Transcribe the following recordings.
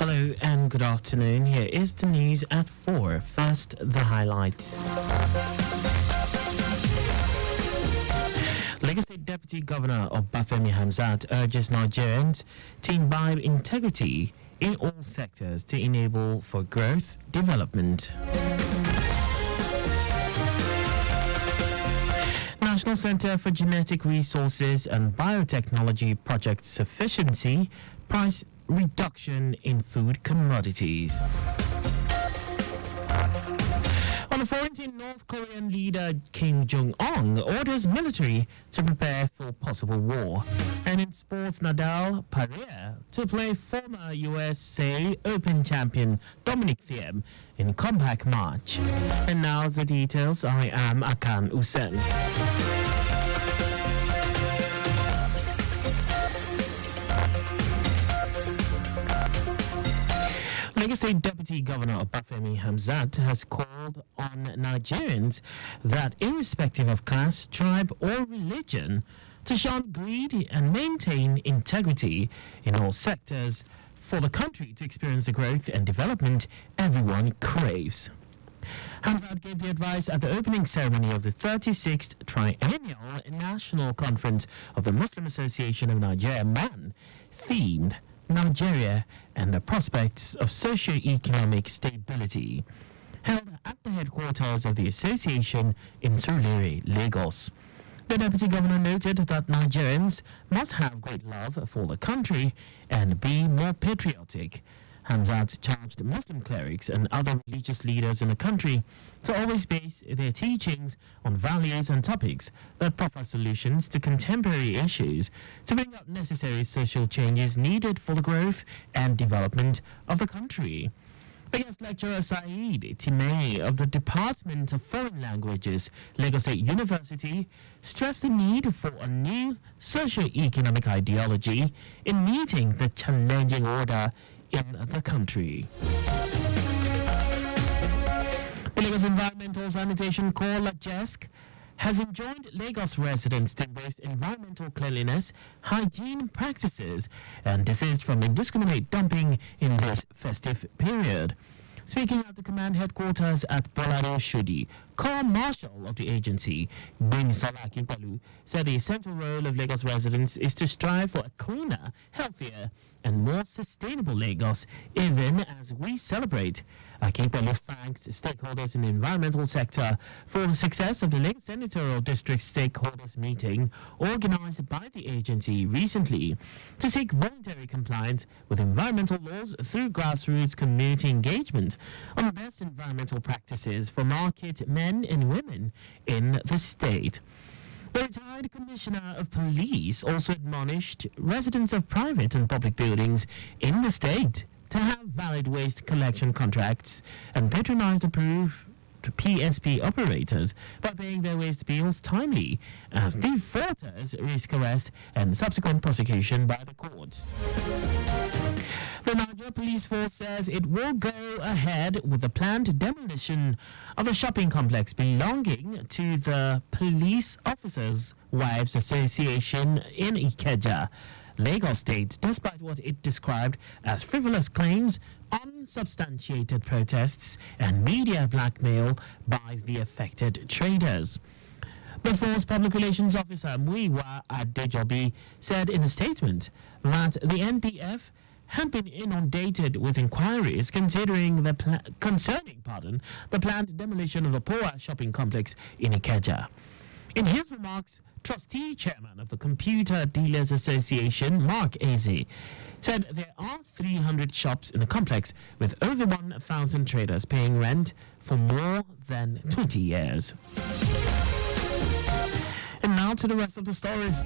Hello and good afternoon. Here is the news at 4. First, the highlights. Lagos State Deputy Governor Obafemi Hamzat urges Nigerians to imbibe integrity in all sectors to enable for growth development. National Center for Genetic Resources and Biotechnology Project Sufficiency Price Reduction in Food Commodities. On the foreign team, North Korean leader Kim Jong-un orders military to prepare for possible war. And in sports, Nadal Pereira to play former USA Open champion Dominic Thiem in comeback match. And now the details. I am Akan Usen. Lagos State Deputy Governor Obafemi Hamzat has called on Nigerians that irrespective of class, tribe or religion to shun greed and maintain integrity in all sectors for the country to experience the growth and development everyone craves. Hamzat gave the advice at the opening ceremony of the 36th Triennial National Conference of the Muslim Association of Nigeria, MAN, themed Nigeria and the prospects of socio-economic stability, held at the headquarters of the association in Surulere, Lagos. The Deputy Governor noted that Nigerians must have great love for the country and be more patriotic. Hamzat charged Muslim clerics and other religious leaders in the country to always base their teachings on values and topics that offer solutions to contemporary issues to bring about necessary social changes needed for the growth and development of the country. The guest lecturer Saeed Timay of the Department of Foreign Languages, Lagos State University, stressed the need for a new socio-economic ideology in meeting the challenging order in the country. The Lagos Environmental Sanitation Corps, LAGESC, has enjoined Lagos residents to embrace environmental cleanliness, hygiene practices, and desist from indiscriminate dumping in this festive period. Speaking at the command headquarters at Bolado Shudi, Corps Marshal of the agency, Bimisola Akinpelu, said the essential role of Lagos residents is to strive for a cleaner, healthier, and more sustainable Lagos, even as we celebrate. Akinpelu thanked stakeholders in the environmental sector for the success of the Lagos Senatorial District Stakeholders Meeting organized by the agency recently to seek voluntary compliance with environmental laws through grassroots community engagement on the best environmental practices for market men and women in the state. The retired Commissioner of Police also admonished residents of private and public buildings in the state to have valid waste collection contracts and patronize approved PSP operators by paying their waste bills timely, as defaulters risk arrest and subsequent prosecution by the courts. The Nigeria Police Force says it will go ahead with the planned demolition of a shopping complex belonging to the Police Officers' Wives Association in Ikeja, Lagos State, despite what it described as frivolous claims, unsubstantiated protests, and media blackmail by the affected traders. The Force Public Relations Officer Muiwa Adejobi said in a statement that the NPF had been inundated with inquiries concerning the planned demolition of the Poa shopping complex in Ikeja. In his remarks, Trustee Chairman of the Computer Dealers Association, Mark Eze, said there are 300 shops in the complex with over 1,000 traders paying rent for more than 20 years. And now to the rest of the stories.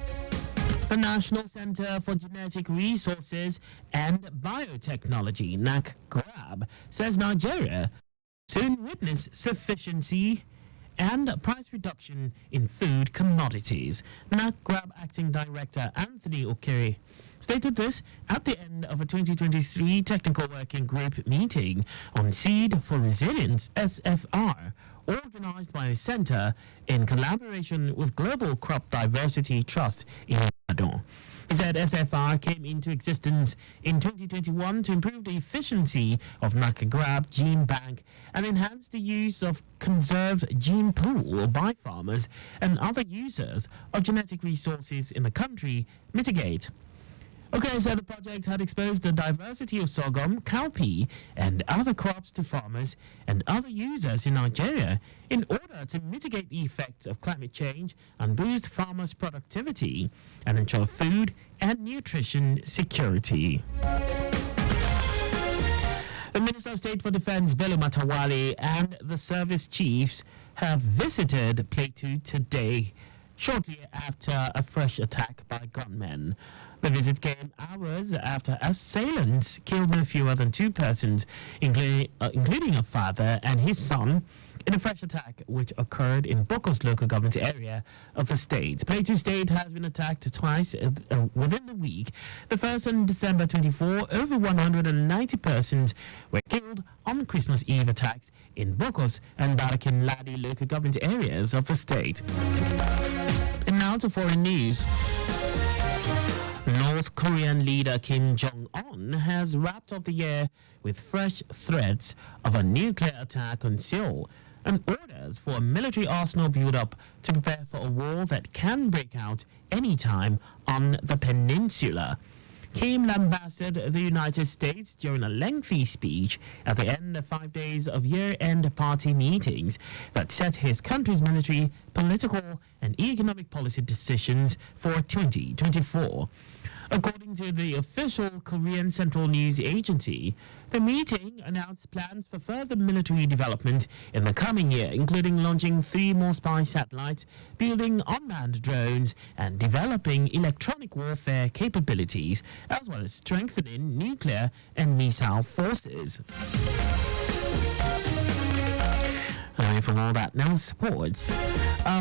The National Center for Genetic Resources and Biotechnology, NACGRAB, says Nigeria soon witness sufficiency and price reduction in food commodities. NACGRAB Acting Director Anthony Okere stated this at the end of a 2023 Technical Working Group meeting on Seed for Resilience, SFR, organized by the Center in collaboration with Global Crop Diversity Trust in Ibadan. He said SFR came into existence in 2021 to improve the efficiency of NAC-GRAB gene bank and enhance the use of conserved gene pool by farmers and other users of genetic resources in the country mitigate. Okay, said the project had exposed the diversity of sorghum, cowpea, and other crops to farmers and other users in Nigeria in order to mitigate the effects of climate change and boost farmers' productivity and ensure food and nutrition security. The Minister of State for Defense, Bello Matawalle, and the service chiefs have visited Plateau today, shortly after a fresh attack by gunmen. The visit came hours after assailants killed no fewer than 2 persons, including a father and his son, in a fresh attack which occurred in Bokos local government area of the state. Plateau State has been attacked twice within the week. The first on December 24, over 190 persons were killed on Christmas Eve attacks in Bokos and Barakin Ladi local government areas of the state. And now to foreign news. North Korean leader Kim Jong-un has wrapped up the year with fresh threats of a nuclear attack on Seoul and orders for a military arsenal build-up to prepare for a war that can break out anytime on the peninsula. Kim lambasted the United States during a lengthy speech at the end of 5 days of year-end party meetings that set his country's military, political, and economic policy decisions for 2024. According to the official Korean Central News Agency, the meeting announced plans for further military development in the coming year, including launching 3 more spy satellites, building unmanned drones, and developing electronic warfare capabilities, as well as strengthening nuclear and missile forces. From all that, now sports.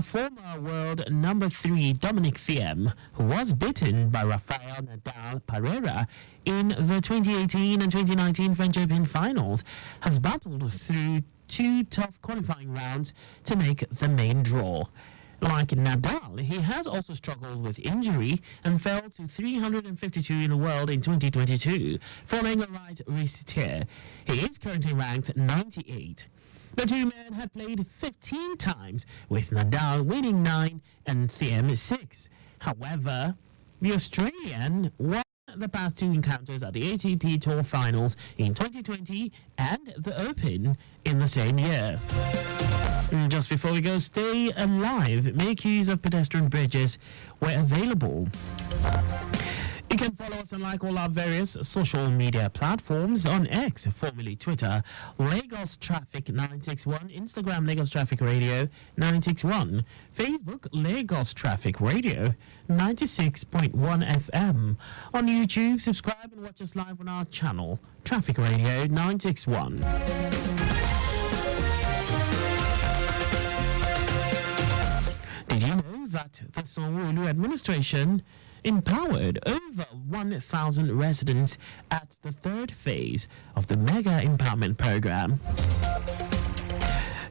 Former world number 3 Dominic Thiem, who was beaten by Rafael Nadal Pereira in the 2018 and 2019 French Open finals, has battled through 2 tough qualifying rounds to make the main draw. Like Nadal, he has also struggled with injury and fell to 352 in the world in 2022, following a right wrist tear. He is currently ranked 98. The 2 men have played 15 times, with Nadal winning 9 and Thiem 6. However, the Australian won the past 2 encounters at the ATP Tour Finals in 2020 and the Open in the same year. Just before we go, stay alive. Make use of pedestrian bridges where available. You can follow us and like all our various social media platforms on X, formerly Twitter, Lagos Traffic 961, Instagram Lagos Traffic Radio 961, Facebook Lagos Traffic Radio 96.1 FM. On YouTube, subscribe and watch us live on our channel, Traffic Radio 961. Did you know that the Sanwo-Olu administration empowered over 1,000 residents at the 3rd phase of the Mega Empowerment Program?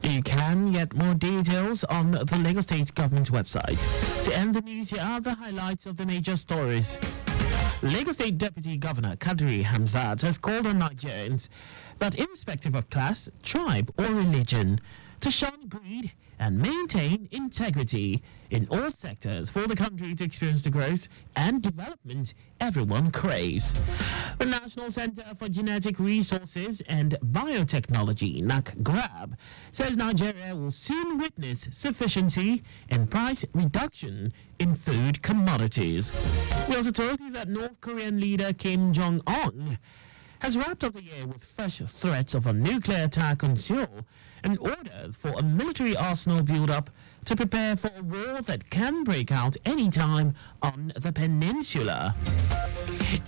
You can get more details on the Lagos State Government website. To end the news, here are the highlights of the major stories. Lagos State Deputy Governor Kadri Hamzat has called on Nigerians that irrespective of class, tribe or religion, to shun greed and maintain integrity in all sectors for the country to experience the growth and development everyone craves. The National Center for Genetic Resources and Biotechnology, NAC-GRAB, says Nigeria will soon witness sufficiency and price reduction in food commodities. We also told you that North Korean leader Kim Jong-un has wrapped up the year with fresh threats of a nuclear attack on Seoul and orders for a military arsenal build-up to prepare for a war that can break out anytime on the peninsula.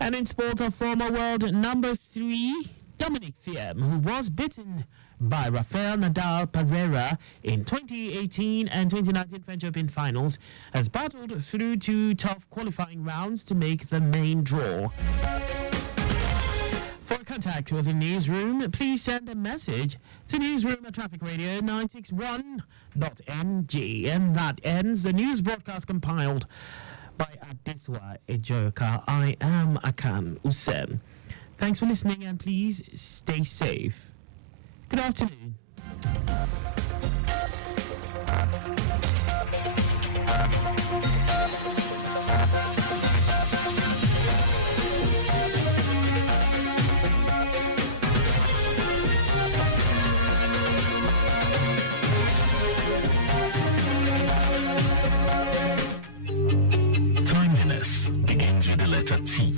And in sport, a former world number 3, Dominic Thiem, who was beaten by Rafael Nadal Pereira in 2018 and 2019 French Open finals, has battled through 2 tough qualifying rounds to make the main draw. For contact with the newsroom, please send a message to newsroom@trafficradio961.ng. And that ends the news broadcast compiled by Adeswa Ejoka. I am Akan Usen. Thanks for listening and please stay safe. Good afternoon. Timeliness begins with the letter T.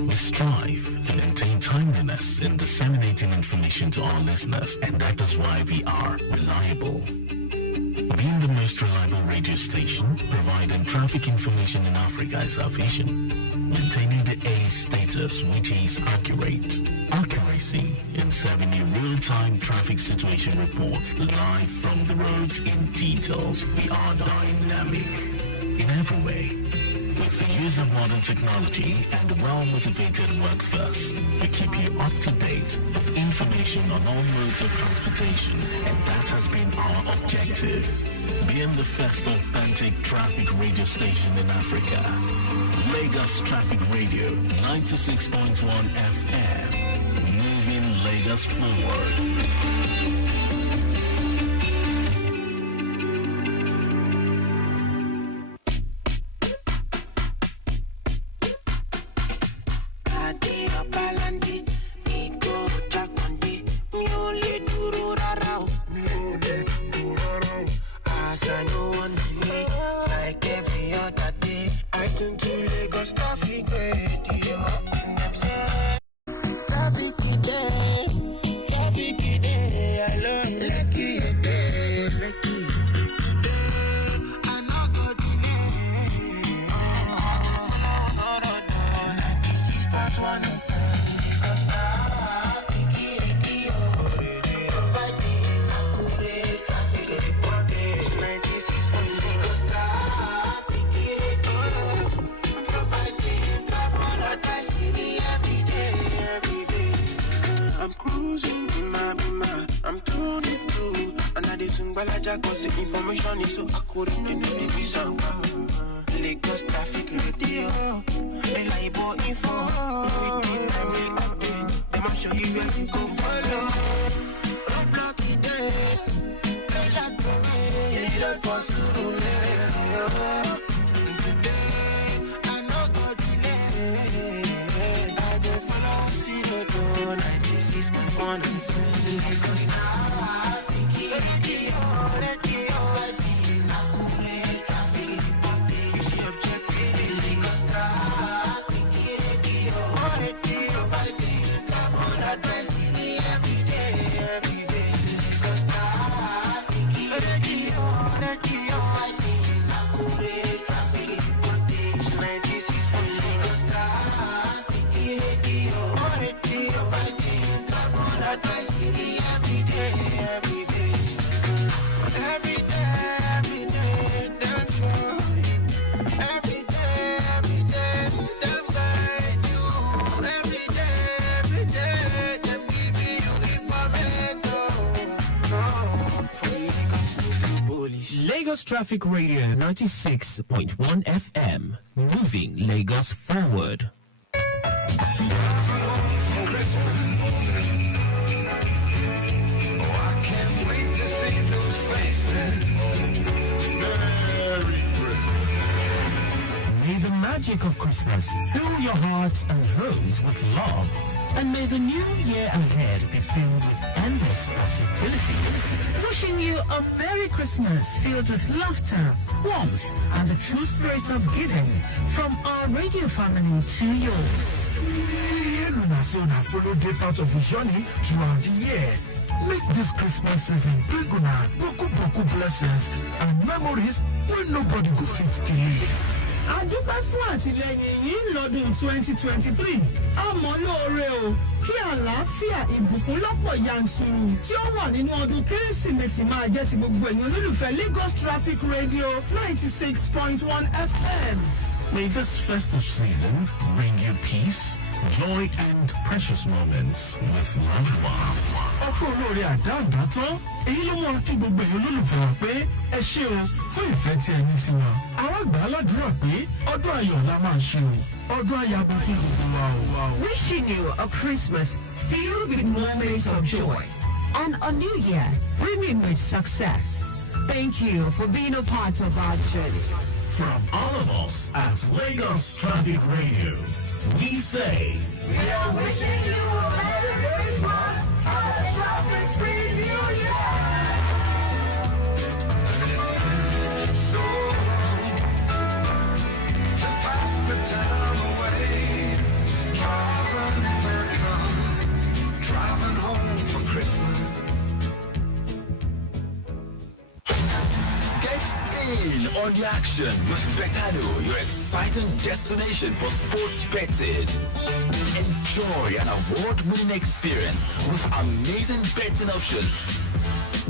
We strive to maintain timeliness in disseminating information to our listeners, and that is why we are reliable. Being the most reliable radio station, providing traffic information in Africa is our vision. Maintaining the A status, which is accurate. Accuracy in serving you real-time traffic situation reports live from the roads in details. We are dynamic in every way. With the use of modern technology and a well-motivated workforce, we keep you up to date with information on all modes of transportation, and that has been our objective. Being the first authentic traffic radio station in Africa. Lagos Traffic Radio, 96.1 FM, moving Lagos forward. Information is so accurate and it make me sound Lagos Traffic Radio, reliable info. We did and we update. I'ma show you where you go follow. Roadblock it there, play that way. You don't for school. Today I know go delay. I go follow see the door 96.1 Lagos Traffic Radio. Lagos Traffic Radio 96.1 FM, moving Lagos forward. May the magic of Christmas fill your hearts and homes with love. And may the new year ahead be filled with endless possibilities. Wishing you a Merry Christmas filled with laughter, warmth, and the true spirit of giving from our radio family to yours. Follow day part of the journey throughout the year. Make this Christmas season bring una boku blessings and memories when nobody go fit delete. Adúpẹ́ fún àtìlẹ́yìn yìí lọ́dún 2023. Àmọ́ lóore o, kí àlàáfíà ìbùkún lọ́pọ̀ yanturu tí ó wà nínú ọdún Kérésìmesì máa jẹ́ ti gbogbo ẹ̀yin olólùfẹ́ Lagos Traffic Radio 96.1 FM. May this festive season bring you peace, joy, and precious moments with loved ones. ọkọ olóore àdáàdá tán èyí ló mú kí gbogbo èèyàn olólùfẹ́ wa pé ẹ ṣé o fún ìfẹ́ tí ẹ ní sí wa. àwa gbà á ládùúrà pé ọdún ayọ̀ la máa ṣe o ọdún ayabo fún gbogbo wa o. Wishing you a Christmas filled with moments of joy and a new year brimming with success. Thank you for being a part of our journey. From all of us at Lagos Traffic Radio, we say, We are wishing you a Merry Christmas and a traffic-free New Year. So to pass the time away, driving home for Christmas. Get in on the action with Betano, your exciting destination for sports betting. Enjoy an award-winning experience with amazing betting options,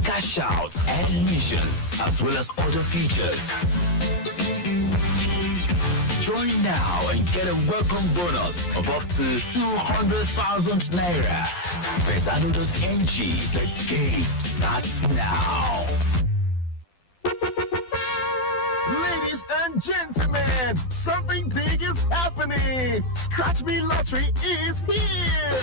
cash outs and missions, as well as other features. Join now and get a welcome bonus of up to 200,000 naira. Betano.ng, the game starts now. Ladies and gentlemen, something big is happening. Scratch Me Lottery is here.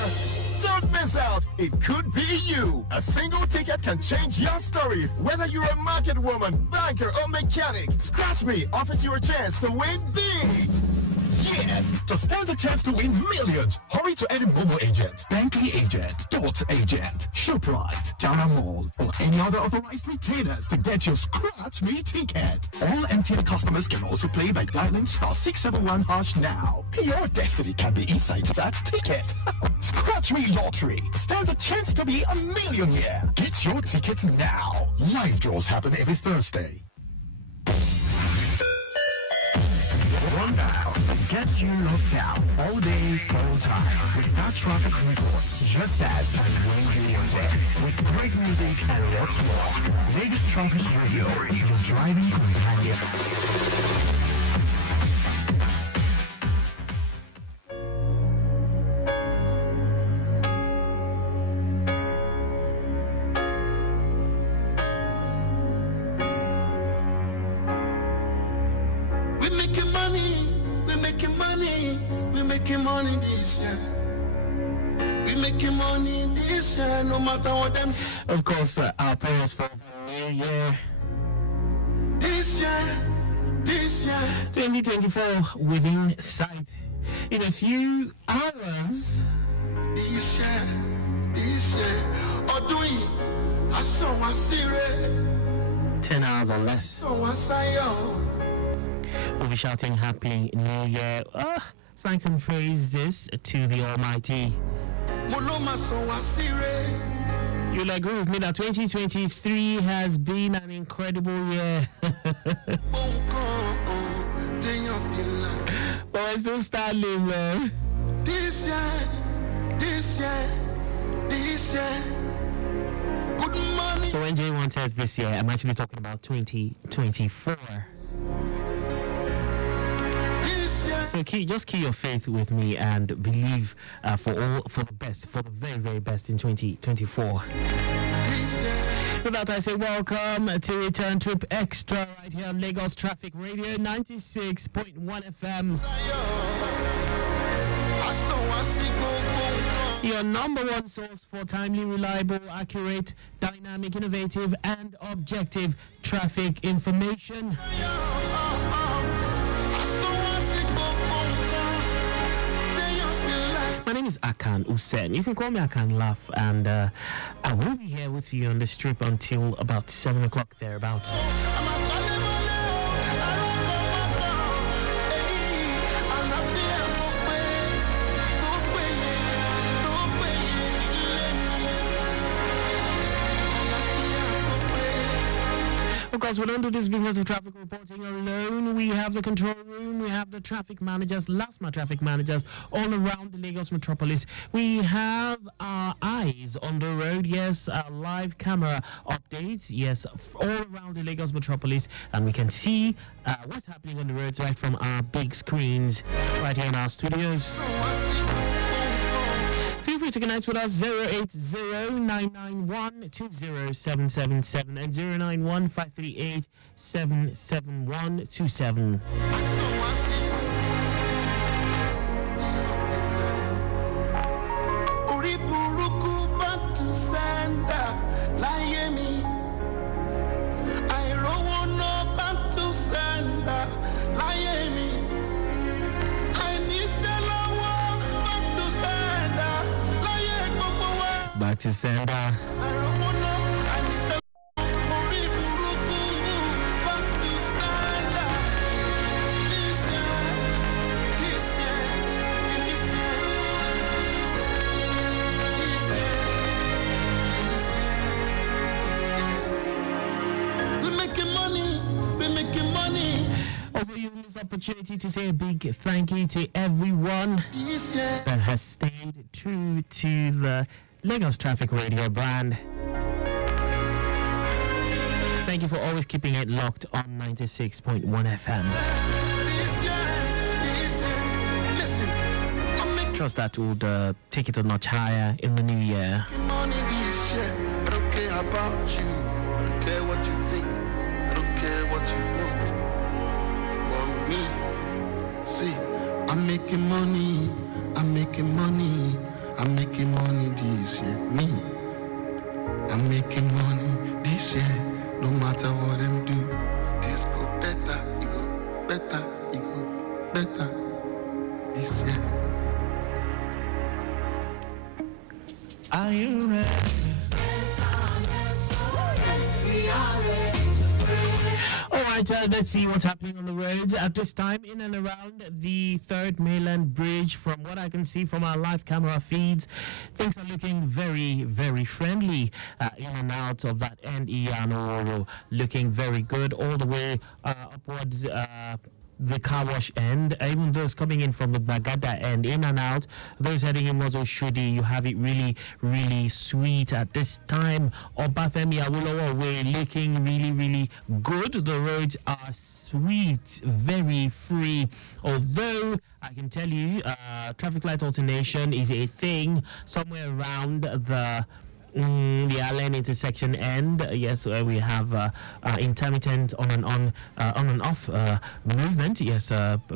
Don't miss out. It could be you. A single ticket can change your story. Whether you're a market woman, banker, or mechanic, Scratch Me offers you a chance to win big. Yes, to stand the chance to win millions, hurry to any Momo agent, Bankley agent, Dot agent, ShopRite, Jara Mall, or any other authorized retailers to get your Scratch Me ticket. All MTN customers can also play by dialing *671# now. Your destiny can be inside that ticket. Scratch Me Lottery. Stand the chance to be a millionaire. Get your tickets now. Live draws happen every Thursday. Rundown gets you locked out all day, all time with that traffic report, just as and when you want it, with great music and lots more. Lagos Traffic Radio, your driving companion. No matter what them. Of course, our prayers for the new year. This year. 2024 within sight. In a few hours. This year. Odui, I saw my series. 10 hours or less. We'll be shouting Happy New Year. Thanks and praises to the Almighty. You'll agree with me that 2023 has been an incredible year. But we're still standing, man. This year. Good morning. So when J1 says this year, I'm actually talking about 2024. So just keep your faith with me and believe for the best, for the very, very best in 2024. With that, I say welcome to Return Trip Extra right here on Lagos Traffic Radio 96.1 FM. Your number one source for timely, reliable, accurate, dynamic, innovative, and objective traffic information. My name is Akan Usen. You can call me Akan Laugh, and I will be here with you on the strip until about 7 o'clock thereabouts. Of course, we don't do this business of traffic reporting alone. We have the control room, we have the traffic managers, last mile traffic managers all around the Lagos metropolis. We have our eyes on the road, yes, live camera updates, yes, all around the Lagos metropolis, and we can see what's happening on the roads right from our big screens right here in our studios. Feel free to connect with us 080-991-20777 and 091-538-77127. Back to sender. This opportunity to say a big thank you to everyone that has stayed true to the Lagos Traffic Radio brand. Thank you for always keeping it locked on 96.1 FM. Trust that would take it a notch higher in the new year. I don't care about you. I don't care what you think. I don't care what you want. But me, see, I'm making money. I'm making money. I'm making money this year. Me, I'm making money this year. No matter what them do, this go better. It go better. It go better this year. Are you ready? All right, let's see what's happening on the roads at this time in and around the 3rd Mainland Bridge. From what I can see from our live camera feeds, things are looking very, very friendly in and out of that end. Iyano looking very good all the way upwards. The car wash end, even those coming in from the Bagada end, in and out, those heading in Mozo Shudi, you have it really, really sweet at this time. Obafemi Awolowo Way looking really, really good. The roads are sweet, very free. Although I can tell you, traffic light alternation is a thing somewhere around the Allen intersection end, yes, where we have intermittent on and off movement, yes,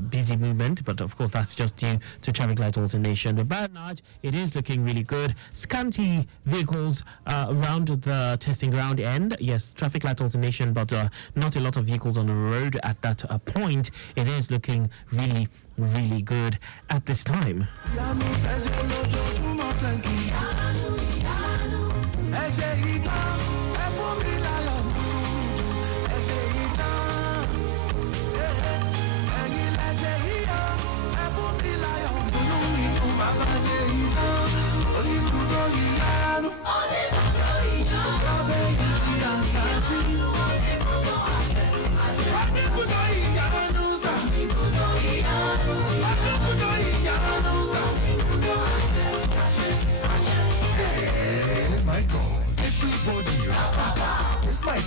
busy movement, but of course that's just due to traffic light alternation. But by and large, it is looking really good. Scanty vehicles around the testing ground end, yes, traffic light alternation, but not a lot of vehicles on the road at that point. It is looking really, really good at this time.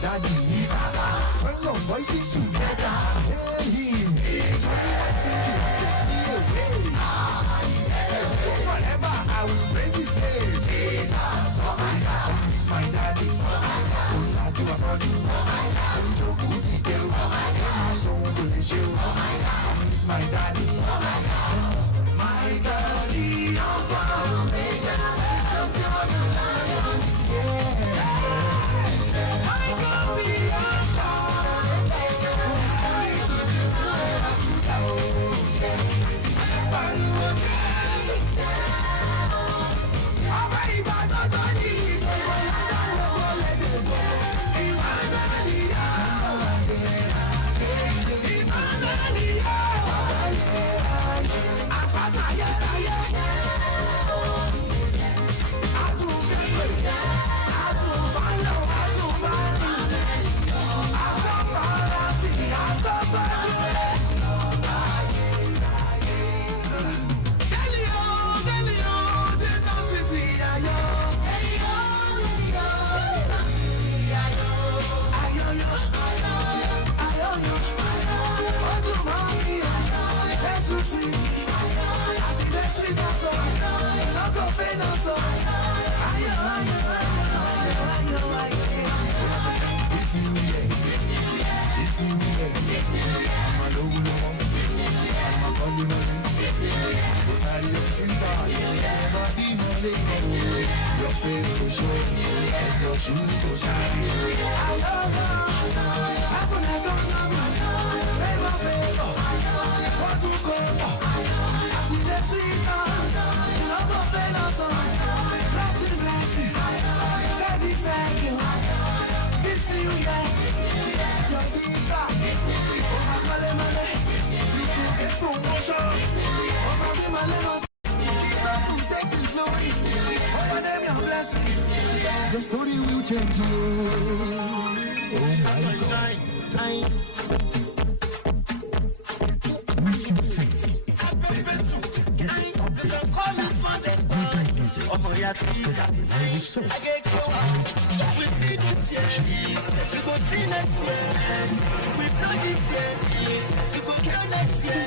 When your voices together, forever I will praise his name. Jesus, oh my God, it's my daddy. Oh my God, you are for you. Oh my God, you good girl. Oh my God, so delicious. Oh my God, it's my daddy. Oh my God, my daddy, I'm from Major. I'm from the lion. Yeah. My God, we are The story will change you. Oh my God. With your faith, it is better to get updates fast. Broken music, trusted and reliable source. We see this year, we go see next year. We know this year, we go catch next year.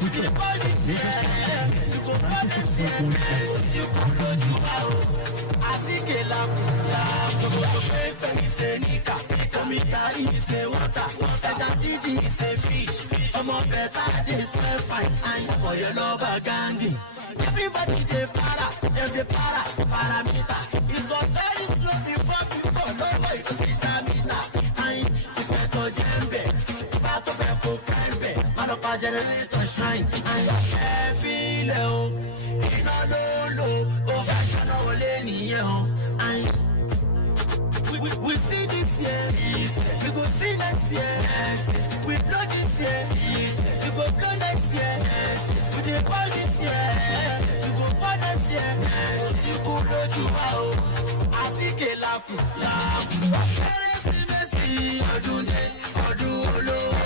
We go buy this year, we go buy this year. You go go to our Atikela, como to paper is a nika, Komika is a water, Didi is a fish. More better, they smell fine, and for your lover gangi. Everybody they para, parameter. It was very slow before, no way to see the meter. And it's better jembe, but to be prime, man of a generator shine, and I feel low, in a low, oh, fashion or any, and we see this year, we go see next year, we blow this year, we go blow next year, we dey ball this year, we go ball next year, you go blow to wow, Atikela, Kérésìmesì, ọdún dé, ọdún olówó,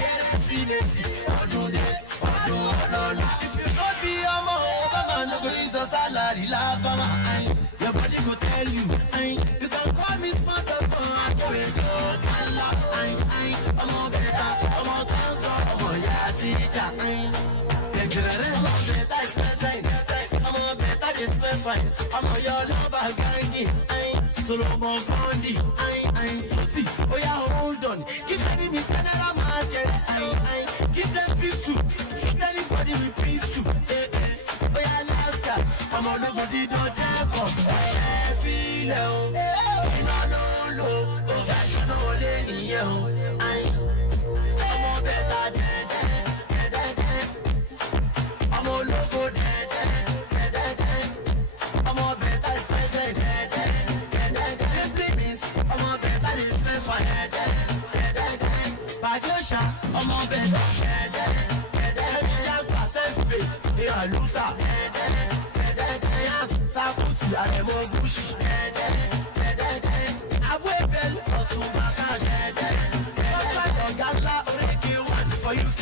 Kérésìmesì, ọdún dé, ọdún ọlọ́lá. If you no be ọmọ Obama, no go use your salary, Obama, your body go tell you, you can call me smart doctor, I go with you, I'm a better, I'm a dancer, I'm a teacher, I'm a better, I'm a better, it's fine, I'm a your lover gangi, Solomon Condi, Tutsi, oh yeah, hold on, give them me Senara market, give them peace too, give anybody with peace too, oh yeah, Alaska, I'm all over the door, jump up, I feel low, oh, fashion all in you, I'm a better, I'm a logo, I'm a better spicy, simply means I'm a better display for head, Bagosha, I'm a better, self-page, yeah, Luther, Saputi, I am a Gucci, Abuebel, or Tubaka, Gala, Oreki, one for UK,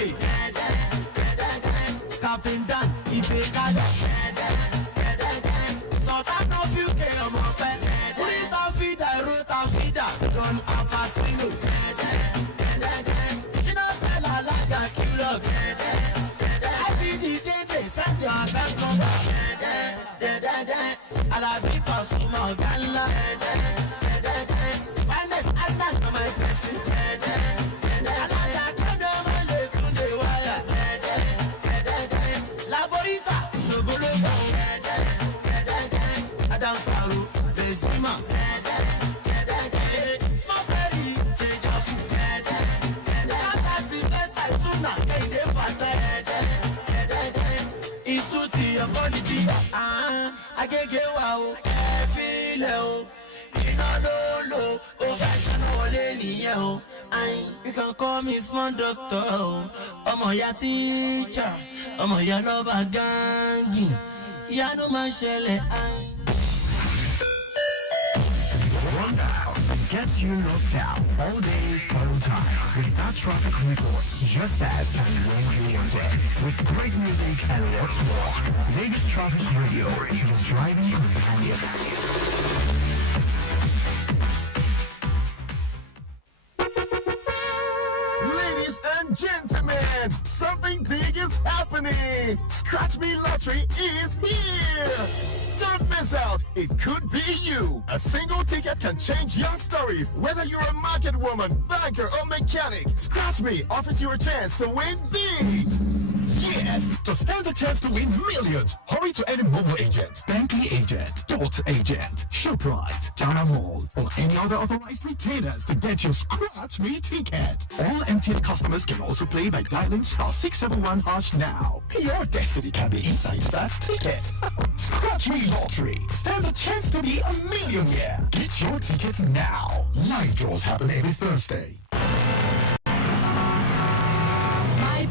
Captain Dan, Ibekada, Sultan of UK, I'm a pet, Rita Fida, Ruta Fida, Don Apasino, you know, Bella Laga, Kulok, I be the day they send your back number, I'll be Pasuma, Gala, finest and not my person, Laborita, Shogolo, Adam Saru, Bezima, Smokery, Jafu, Sylvester, Suna, Isuti, your body, I can't get wow, feel low, oh, fashion all in you can call me small doctor, I'm a ya teacher, I'm a ya lover gangi, ya no man shele, Gets you locked down all day, all time with that traffic report just as and when you want it. With great music and lots more. Lagos Traffic Radio, your driving companion. Ladies and gentlemen, something big is happening. Scratch Me Lottery is here! Don't miss out. It could be you. A single ticket can change your story. Whether you're a market woman, banker, or mechanic, Scratch Me offers you a chance to win big. Yes, to stand a chance to win millions, hurry to any mobile agent, Bentley agent, Dot agent, ShopRite, Jana Mall, or any other authorized retailers to get your Scratch Me ticket. All MTN customers can also play by dialing *671# now. Your destiny can be inside that ticket. Scratch Me Lottery. Stand a chance to be a millionaire. Get your tickets now. Live draws happen every Thursday.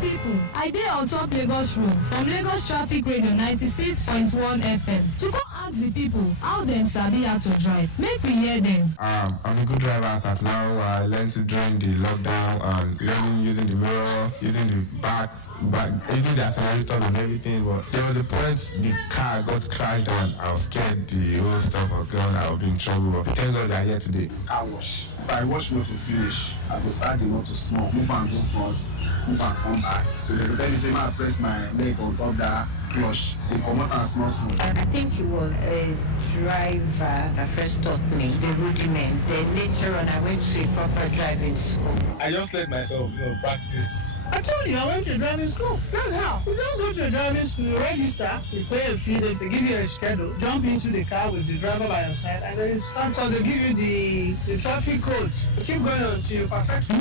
People, I dey on top Lagos Road from Lagos Traffic Radio 96.1 FM to go ask the people how them sabi how to drive. Make we hear them. I'm a good driver as at now. I learned to during the lockdown and learning using the mirror, using the back, using the accelerator and everything. But there was a point the car got crashed and I was scared the whole stuff was gone. I would be in trouble. But thank God we are here today. Car wash. If I wash motor finish, I will start the motor small, move and go front, move and come back. So they will tell you say, I press my leg on top that clutch, they come out and small. And I think it was a driver that first taught me the rudiment. Then later on I went to a proper driving school. I just let myself, practice. I told you I went to driving school. That's how. You just go to driving school, register, you pay a fee, they give you a schedule, jump into the car with the driver by your side, and then you start because they give you the traffic codes. You keep going until you perfect.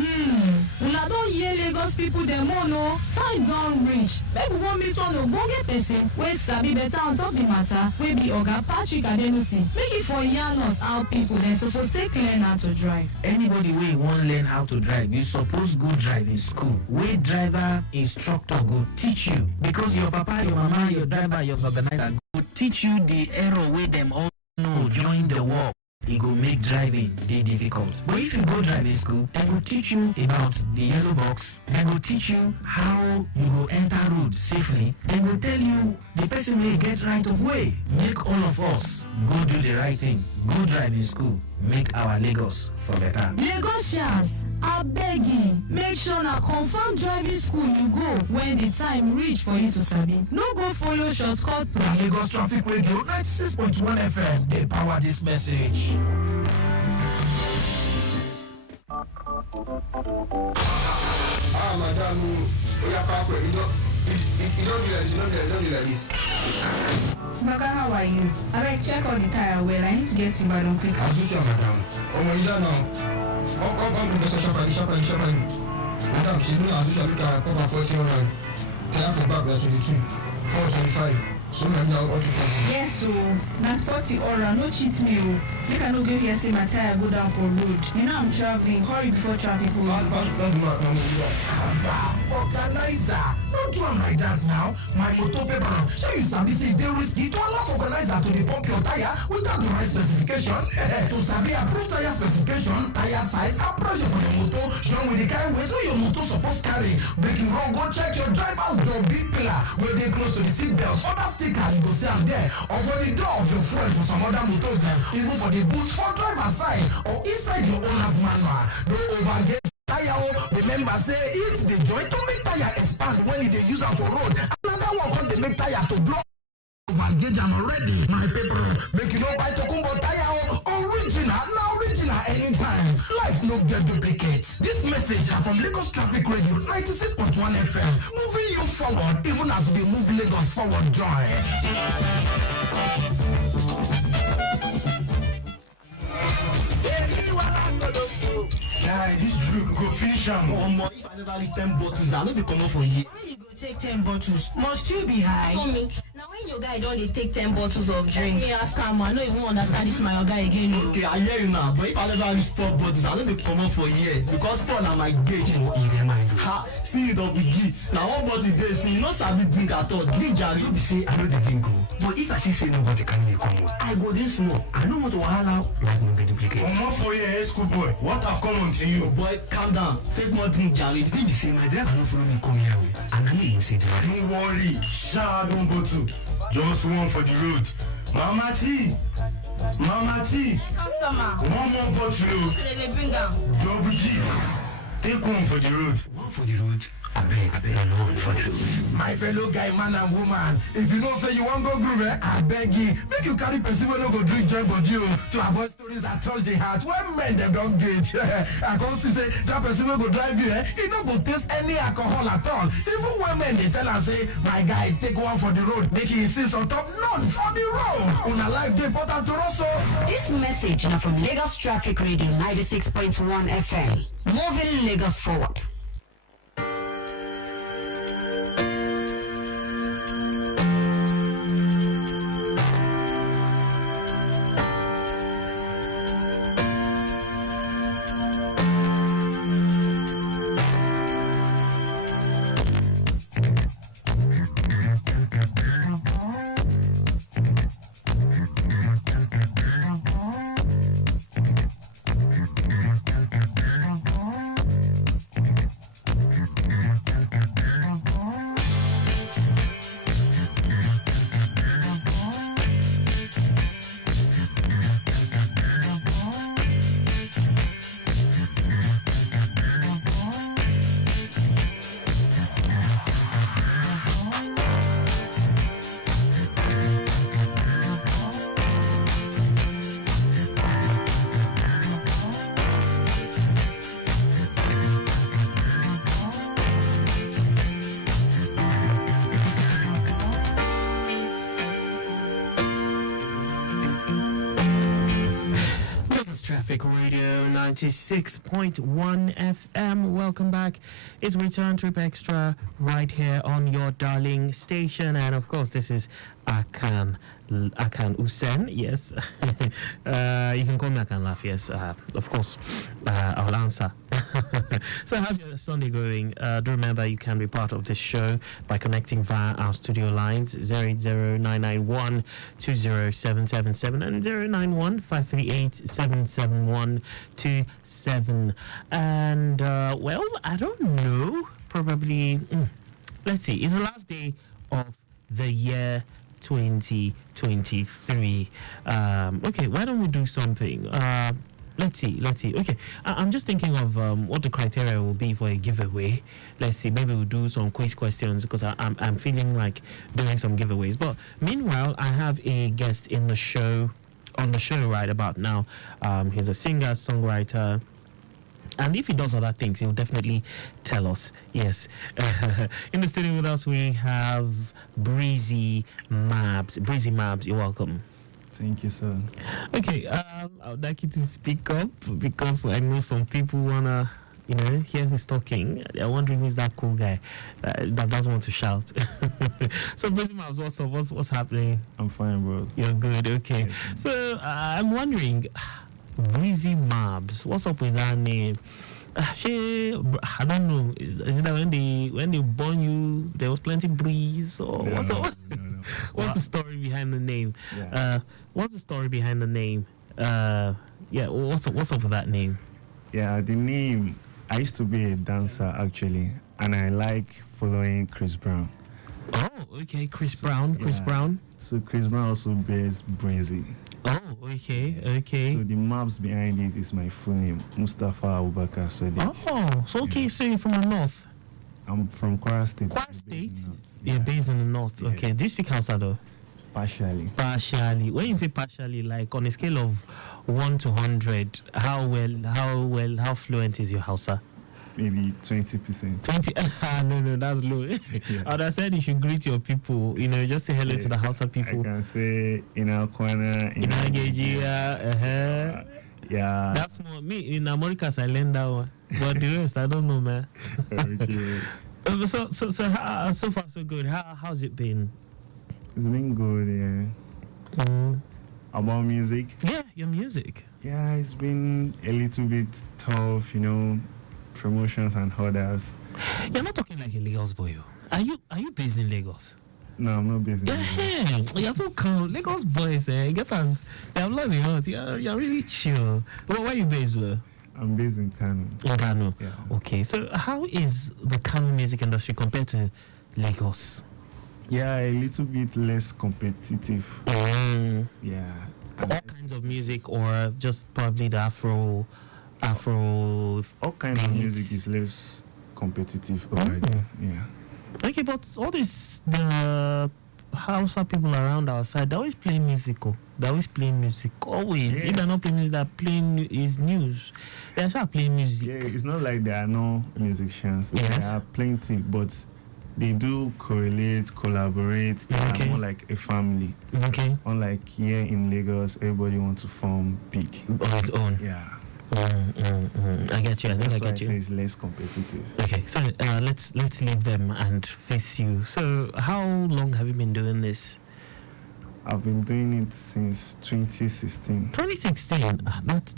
Una don hear Lagos people dem o no. Time don reach. Make we go meet one ogbonge person wey sabi better on top the matter wey be Oga Patrick Adenusi. Make it for yarn us how people dem suppose take learn how to drive. Anybody wey wan learn how to drive, you suppose go driving school. Wey driver instructor go teach you, because your papa, your mama, your driver, your organizer go teach you the error wey dem all know during the work. It go make driving dey difficult. But if you go driving school, they will teach you about the yellow box. They will teach you how you go enter road safely. They will tell you the person will get right of way. Make all of us go do the right thing. Go driving school. Make our Lagos for better. Lagosians, I beg you, make sure na confirm driving school you go when the time reach for you to sabi. No go follow shortcut. Na Lagos Traffic Radio 96.1 FM, they power this message. Madam, we are park you don't do like this. Baka, how are you? I like check all the tire well. I need to get to Ibadan quick. As usual, madam. Oh my God, now. Come to the shop. Madam, she's doing as usual. Look at come 40 rand. They have for back, that's 22. 425. So now what to fancy? Yes, so not 40 aura, no cheat me. You can go here, say my tire go down for road. You know I'm traveling. Hurry before traffic goes. Organizer, don't do them like that now. My motor paper, show you sabi say they risky to allow organizer to pump your tire without the right specification. To sabi approve tire specification, tire size, and pressure for the motor. Show with the kind weight where your motor supposed carry. Make you wrong, go check your driver's door big pillar where they close to the seat belt. Other stickers you go see them there. Or for the door of your fuel for some other motors then. Even for the boot for driver's side or inside your owner's manual. Don't overget tire. Remember say it's the joint to make tire expand when they use them for road. Another one when they make tire to block. Overgauge am already. My paper make you no buy Tokumbo tire. Original anytime. Life no get duplicates. This message are from Lagos Traffic Radio 96.1 FM. Moving you forward even as we move Lagos forward. Joy. Guy, this drink go finish am. If I never reach 10 bottles, I know they come out for you. Why you go take 10 bottles? Must you be high? Tommy, now when your guy don't take 10 bottles of drink, me ask him, I don't even understand this my guy again. Okay, I hear you now, but if I never reach 4 bottles, I know they come out for you. Because 4 are my gauge. You get mind. Ha, see you double G. Now one bottle this, see, you not sabi drink at all. Drink jar, you be say, I know the drink go. But if I see say nobody can make come, I go drink small. I know what to allow, like no be duplicate. Come on for your school boy. What have come on to you? Oh boy, calm down. Take more drink, Jerry. If you be say my driver no follow me come here, and I know inside. Don't worry, Sha don't go to. Just one for the road. Mama T. Customer. One more bottle. They bring down. Double G. Take one for the road. One for the road. I beg alone for truth. My fellow guy, man and woman, if you know say you wan go groove, I beg you, make you carry person wey no go drink join body to avoid stories that touch the heart when men dem don gauge. I come see say that person wey go drive you, he no go taste any alcohol at all. Even when men dey tell am say, my guy, take one for the road, make he insist on top none for the road. Una life dey important to us o. This message now from Lagos Traffic Radio 96.1 FM. Moving Lagos forward. Traffic Radio 96.1 FM. Welcome back. It's Return Trip Extra right here on your darling station. And of course, this is Akan Usen. Yes. You can call me Akan Laugh. Yes. Of course, I'll answer. So how's your Sunday going? Do remember you can be part of this show by connecting via our studio lines 080-991-20777 and 091-538-77127. And well, I don't know. Probably. Let's see. It's the last day of the year 2023. Okay, why don't we do something? Let's see. Okay, I'm just thinking of what the criteria will be for a giveaway. Let's see. Maybe we'll do some quiz questions because I'm feeling like doing some giveaways. But meanwhile, I have a guest in the show, on the show right about now. He's a singer, songwriter. And if he does other things, he'll definitely tell us. Yes. In the studio with us, we have Breezy Mabs. Breezy Mabs, you're welcome. Thank you, sir. Okay, I would like you to speak up because I know some people wanna, hear who's talking. They're wondering who's that cool guy that doesn't want to shout. So, Breezy Mabs, what's up? What's happening? I'm fine, bro. You're good. Okay. So, I'm wondering, Breezy Mabs, what's up with that name? I don't know. Is it that when they born you, there was plenty breeze, or what's up? No. What's the story behind the name? Yeah. What's the story behind the name? Yeah. What's up with that name? Yeah, the name. I used to be a dancer actually, and I like following Chris Brown. Oh, okay, Chris Brown. So Chris Brown also bears Breezy. Oh, okay. So the maps behind it is my full name, Mustafa Abubakar Sadiq. Oh, so okay, so you're from the north? I'm from Kwara State. Kwara State? You're based in the north. Yeah. Okay. Do you speak Hausa though? Partially. When you say partially, like on a scale of 1 to 100, how fluent is your Hausa? Maybe 20%. 20? No, that's low. Yeah. I would have said you should greet your people. Just say hello to the Hausa people. I can say Inakwana, Inagejia. Yeah. That's more me in America. I learned that one, but the rest I don't know, man. Okay. So far so good. How's it been? It's been good, yeah. About music? Yeah, your music. Yeah, it's been a little bit tough, promotions and others. You're not talking like a Lagos boy. Are you based in Lagos? No, I'm not based in Lagos. You're too calm. Lagos boys, get us. They have loved it. You're really chill. Where are you based though? I'm based in Kano. In Kano? Yeah. Okay, so how is the Kano music industry compared to Lagos? Yeah, a little bit less competitive. Yeah. For all kinds of music, or just probably the Afro. All kinds of music is less competitive over there. Yeah. Okay, but all this the Hausa people around our side, they always play musical. They always play music. Always. If they're not playing music, they're playing is news. They're start playing music. Yeah, it's not like there are no musicians. Yes. There are plenty, but they do correlate, collaborate. They are more like a family. Okay. Unlike here in Lagos, everybody wants to form big. On his own. Yeah. I get you. I think That's I why get you. say it's less competitive. Okay, so let's leave them and face you. So, how long have you been doing this? I've been doing it since 2016. 2016. That's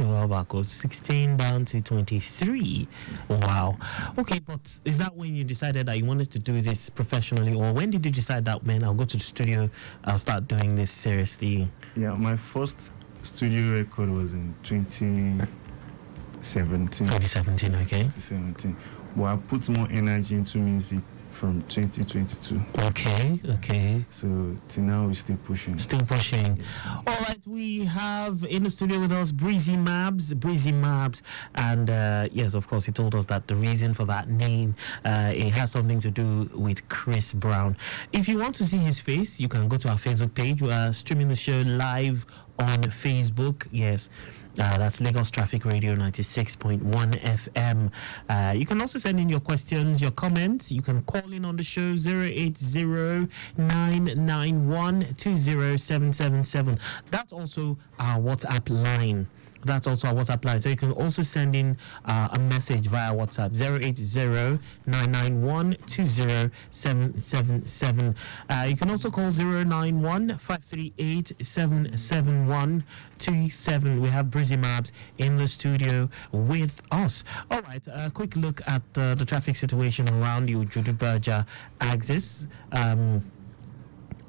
a while back. 16 down to 23. Wow. Okay, but is that when you decided that you wanted to do this professionally, or when did you decide that, man, I'll go to the studio, I'll start doing this seriously? Yeah, my first studio record was in 2017. 2017, okay. 2017. But I put more energy into music from 2022. Okay. So till now we're still pushing. Still pushing. All right, we have in the studio with us Breezy Mabs, and yes, of course, he told us that the reason for that name it has something to do with Chris Brown. If you want to see his face, you can go to our Facebook page. We are streaming the show live on Facebook. Yes. That's Lagos Traffic Radio 96.1 FM. You can also send in your questions, your comments. You can call in on the show 080-991-20777. That's also our WhatsApp line. So you can also send in a message via WhatsApp 080-991-20777. You can also call 091-538-77127. We have Breezy Mabs in the studio with us. All right, a quick look at the traffic situation around the Ujudu-Berger axis.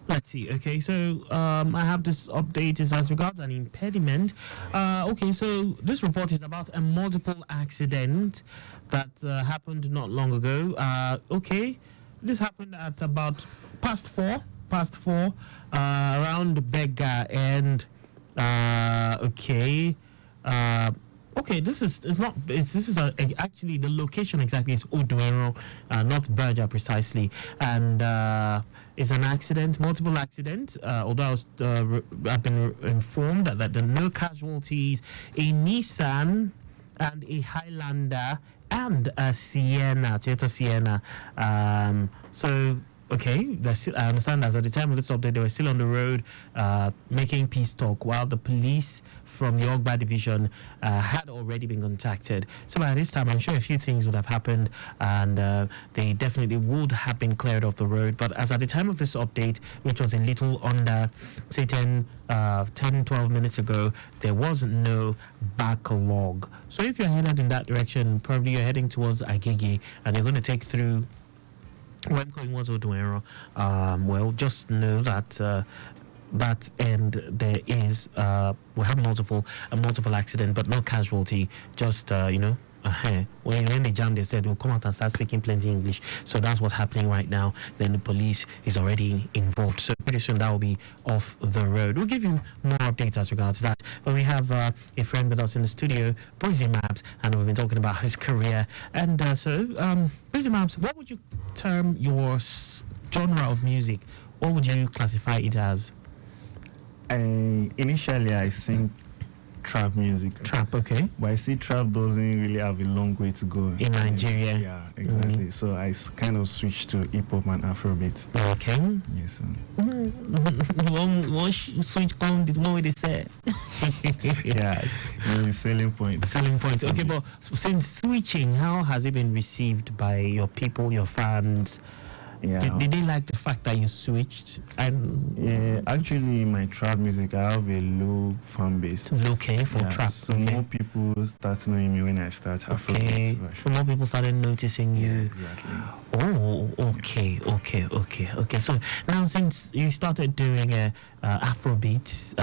Let's see. Okay, so I have this update is as regards an impediment. Okay, so this report is about a multiple accident that happened not long ago. Okay, this happened at about past four around Bega and okay. Okay, this is actually the location exactly is Oduero, not Berger precisely, and it's an accident, multiple accident. Although I've been informed that there are no casualties. A Nissan and a Highlander and a Toyota Sienna. So. Okay, I understand that at the time of this update, they were still on the road making peace talk while the police from the Ogba division had already been contacted. So by this time, I'm sure a few things would have happened and they definitely would have been cleared off the road. But as at the time of this update, which was a little under, say, 10, 12 minutes ago, there was no backlog. So if you're headed in that direction, probably you're heading towards Agege and you're going to take through well, just know that that end there is we have multiple accident, but no casualty. Just when they jam, they said we'll come out and start speaking plenty English. So that's what's happening right now. Then the police is already involved. So pretty soon that will be off the road. We'll give you more updates as regards that. But we have a friend with us in the studio, Breezy Mabs, and we've been talking about his career. And Breezy Mabs, what would you term your genre of music? What would you classify it as? Initially, I sing trap music. Trap, okay. But I see trap doesn't really have a long way to go in Nigeria. Yeah, exactly. So I kind of switched to hip hop and Afrobeat. Okay. Yes. One switch come this one way they say. Yeah, selling point. Selling point. Okay, but since switching, how has it been received by your people, your fans? Yeah. Did they like the fact that you switched? Yeah, actually, in my trap music, I have a low fan base. Okay, for trap. So more people start knowing me when I start Afrobeat. Okay, so more people started noticing you. Exactly. Oh, okay. So now, since you started doing Afrobeat,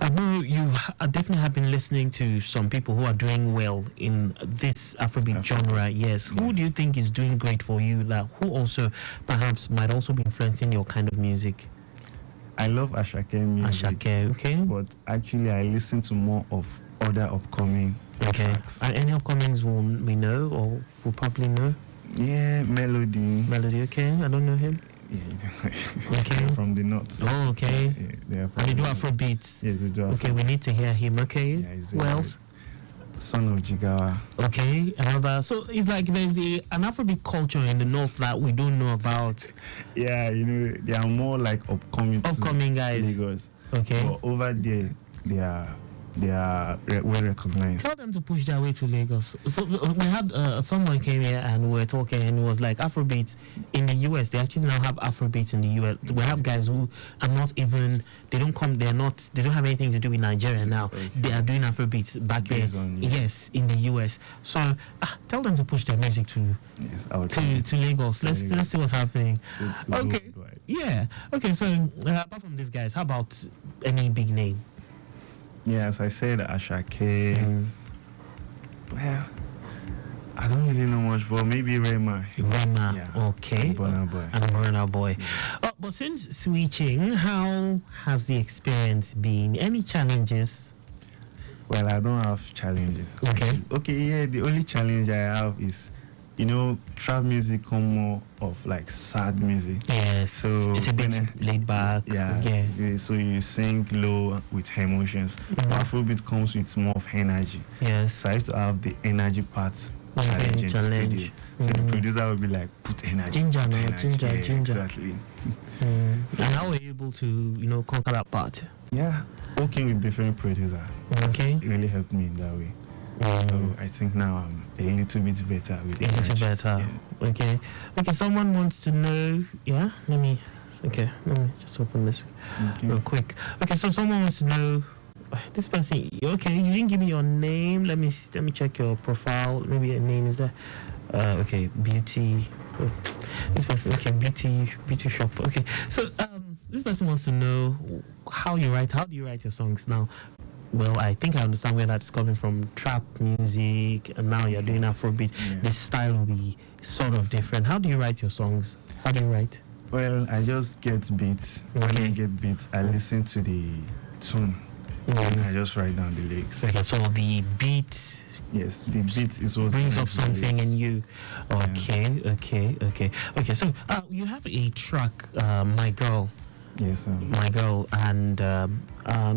I know you definitely have been listening to some people who are doing well in this Afrobeat genre. Yes. Who do you think is doing great for you? Who also perhaps might also be influencing your kind of music? I love Ashake music. Ashake, okay. But actually, I listen to more of other upcoming Okay. tracks. And any upcomings we know or will probably know? Yeah, Melody. Melody, okay. I don't know him. Yeah, Okay. they're from the north. Oh, okay. Yeah, they're from And they do the north. Afrobeats. Yes, they do. Okay, we need to hear him. Okay. Yeah, he's Who very else? Son of Jigawa. Okay, another. So it's like there's an Afrobeat culture in the north that we don't know about. Yeah, you know, they are more like upcoming guys. Lagos. Okay. But over there, they are well recognized. Tell them to push their way to Lagos. So we had someone came here and we were talking and it was like Afrobeats in the US. They actually now have Afrobeats in the US. We have guys who are not even. They don't come. They don't have anything to do with Nigeria now. Okay. They are doing Afrobeats back here. Yes, in the US. So tell them to push their music to Lagos. Let's see what's happening. Okay. Yeah. Okay. So apart from these guys, how about any big name? Yeah, as I said, Ashake. Well, I don't really know much, but maybe Rema. Rema, okay. Burna Boy. And Burna Boy. But since switching, how has the experience been? Any challenges? Well, I don't have challenges. Okay. Okay, yeah, the only challenge I have is, you know, trap music come more of like sad music. Yes. So it's a bit laid back. Yeah. So you sing low with emotions. Afrobeat comes with more of energy. Yes. So I have to have the energy part challenge in the studio. So the producer will be like, put energy. Ginger. Exactly. And how were you able to, conquer that part? Yeah. Working with different producers. Okay. It really helped me in that way. So I think now I'm a little bit better with it. A little better. Yeah. Okay. Someone wants to know. Yeah. Let me just open this real quick. Okay. So someone wants to know. This person. Okay. You didn't give me your name. Let me check your profile. Maybe a name is there. Okay. Beauty. This person. Okay. Beauty shop. Okay. So this person wants to know how do you write your songs now? Well, I think I understand where that's coming from. Trap music, and now you're doing Afrobeat. Yeah. The style will be sort of different. How do you write your songs? How do you write? Well, I just get beats. When I get beats, I listen to the tune. And I just write down the lyrics. Okay, so the beat. Yes, the beat is what brings up something in you. Okay. So you have a track, My Girl. Yes, My Girl, and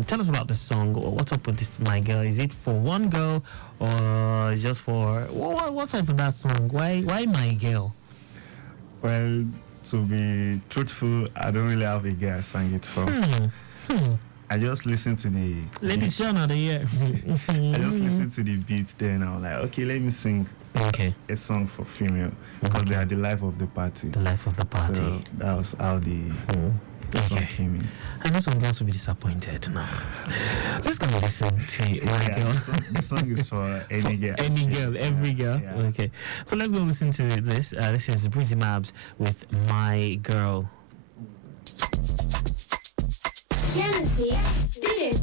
tell us about the song. What's up with this My Girl? Is it for one girl or just for what's up with that song? Why My Girl? Well, to be truthful, I don't really have a girl I sang it for. I just listen to the ladies show now the year. I just listen to the beat then I was like, okay, let me sing a song for female because they are the life of the party. The life of the party. So that was how the song came in. I know some girls will be disappointed now. Let's go listen to My Girl. The song is for any girl. Any girl, every girl. Yeah. Okay. So let's go listen to this. This is Breezy Mabs with My Girl. Genesis did it.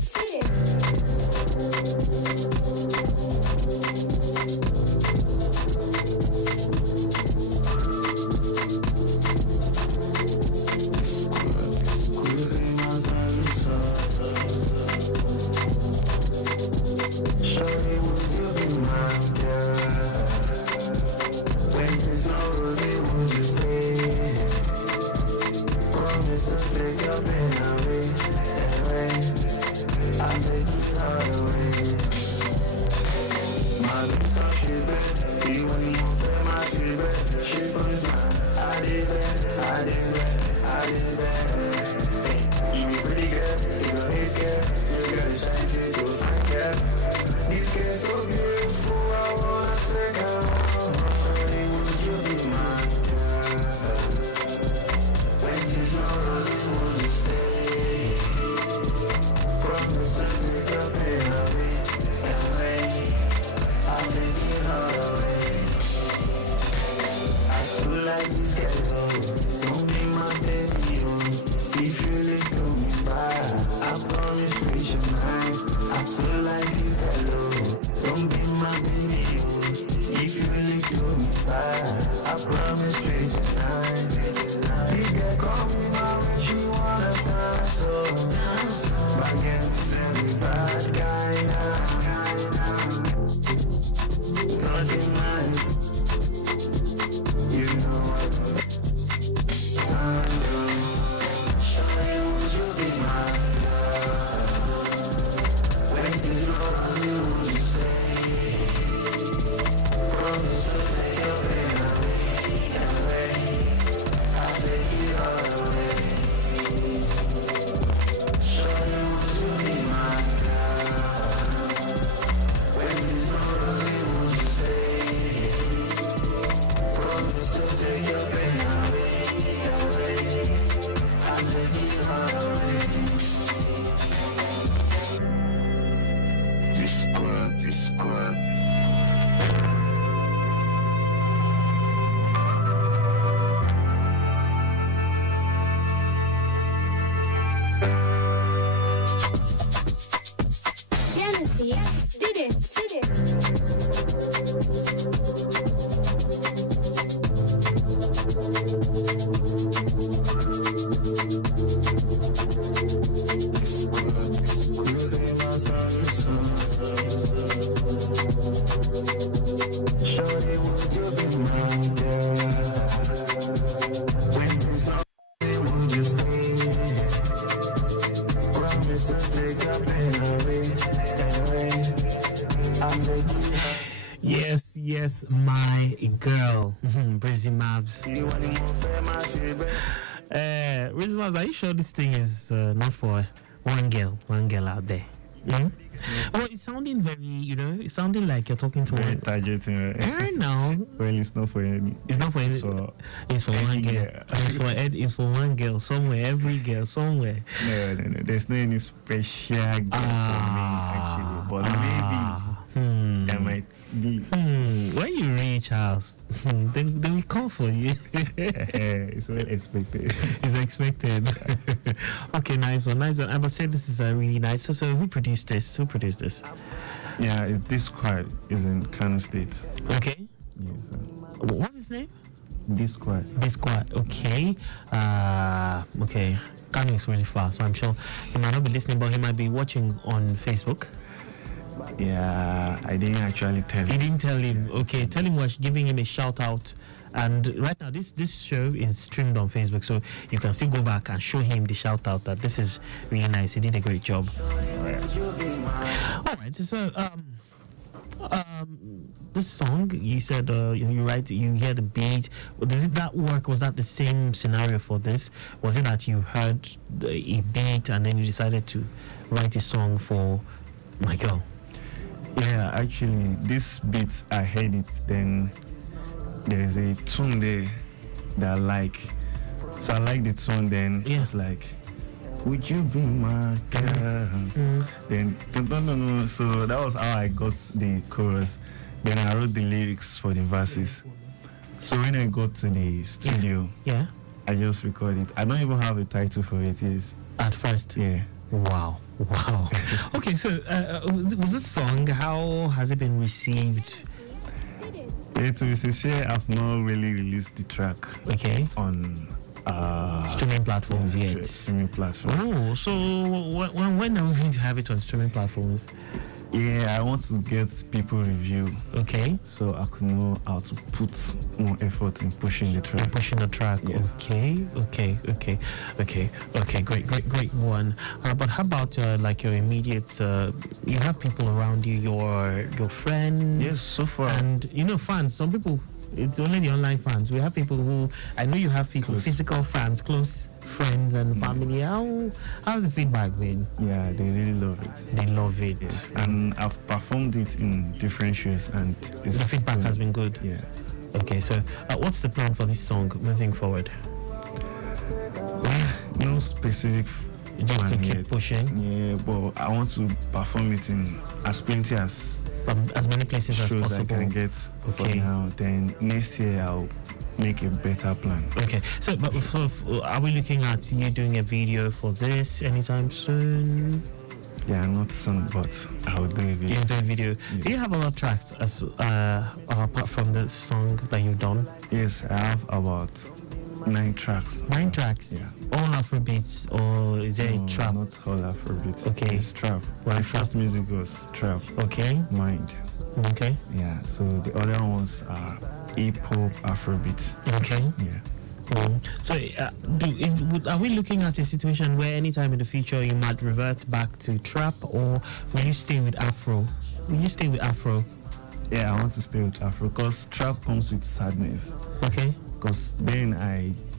Like this girl, don't be my baby, Genesis did it. Yes, my girl, Breezy Mavs. Breezy Mavs, are you sure this thing is not for one girl out there? Mm? Well, it's sounding very, it's sounding like you're talking to Very one. targeting, right? I know. Well, it's not for any. It's not for any. It's for one girl. Yeah. It's for one girl somewhere. Every girl somewhere. No. There's no any special girl for me actually, but maybe there might be. When you reach house, they will call for you. It's well expected. It's expected. Okay, nice one. I must say this is really nice. So who produced this? Yeah, this squad is in Kano State. Okay. Yes. What's his name? This squad. Okay. Okay. Kano is really far, so I'm sure he might not be listening, but he might be watching on Facebook. Yeah, I didn't actually tell him. You didn't tell him. Okay, tell him we're giving him a shout out. And right now, this show is streamed on Facebook, so you can still go back and show him the shout out that this is really nice. He did a great job. All right, so this song you said you hear the beat. Did that work? Was that the same scenario for this? Was it that you heard a beat and then you decided to write a song for my girl? Yeah, actually, this beat I heard it. Then there's a tune there that I like, so I like the tune. Then it's like, would you be my girl? Then no. So that was how I got the chorus. Then I wrote the lyrics for the verses. So when I got to the studio, I just recorded it. I don't even have a title for it. Yes. At first. Yeah. Wow. Okay, so was this song, how has it been received? Yeah, to be sincere, I've not really released the track on streaming platforms yet. Streaming platforms. Oh, so when are we going to have it on streaming platforms? Yeah, I want to get people review. Okay. So I could know how to put more effort in pushing the track. Yes. Okay. Great one. But how about like your immediate? You have people around you, your friends. Yes, so far. And fans. Some people. It's only the online fans. We have people who I know you have people, physical fans, close friends and family. How's the feedback been? Yeah, they really love it. They love it. Yes. And I've performed it in different shows, and the feedback has been good. Yeah. Okay, so what's the plan for this song moving forward? No specific. Just to keep pushing. Yeah, but I want to perform it in as plenty as many places as possible. I can get for now. Then next year I'll make a better plan. Okay, so but are we looking at you doing a video for this anytime soon? Yeah, not soon, but I'll do a video. You'll do a video. Yeah. Do you have other tracks apart from the song that you've done? Yes, I have about 9 tracks. 9 tracks? Yeah. All Afrobeats, or is there a trap? Not all Afrobeats. Okay. It's trap. My first music was trap. Okay. Mind. Okay. Yeah, so the other ones are hip-hop, Afrobeat. Okay. Yeah. So, are we looking at a situation where anytime in the future you might revert back to trap, or will you stay with Afro? Yeah, I want to stay with Afro because trap comes with sadness. Okay. Because then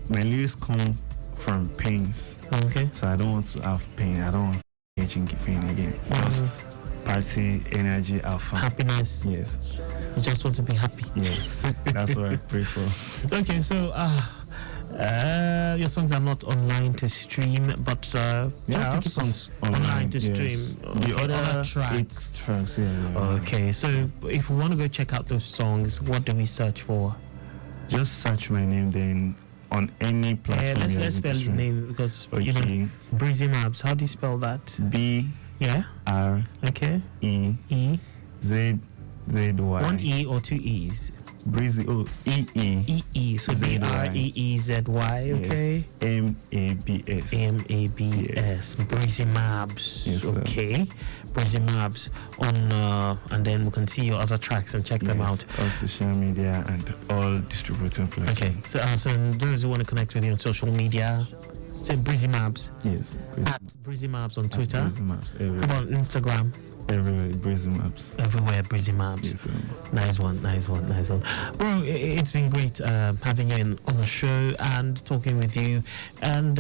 my lyrics come from pains. Okay. So I don't want to have pain. I don't want to get in pain again. Just party, energy, alpha. Happiness. Yes. You just want to be happy. Yes. That's what I pray for. Okay, so your songs are not online to stream, but just to keep songs online to stream. The other tracks. Yeah. Okay, so if we want to go check out those songs, what do we search for? Just search my name, then on any platform. Let's spell the name because you know Breezy Maps. How do you spell that? R okay E Z Y. One E or two E's? Breezy. E. So BREEZY. Okay. MABS. MABS. Breezy Maps. Yes, okay. Breezy Maps on and then we can see your other tracks and check them out. On social media and all distributing platforms. Okay. So those who want to connect with you on social media, say Breezy Maps. Yes. At Breezy Maps on Twitter. Breezy Maps everywhere. How about Instagram? Everywhere, Breezy Maps. Everywhere, Breezy Maps. Yes, sir. Nice one. Bro, it's been great having you on the show and talking with you. And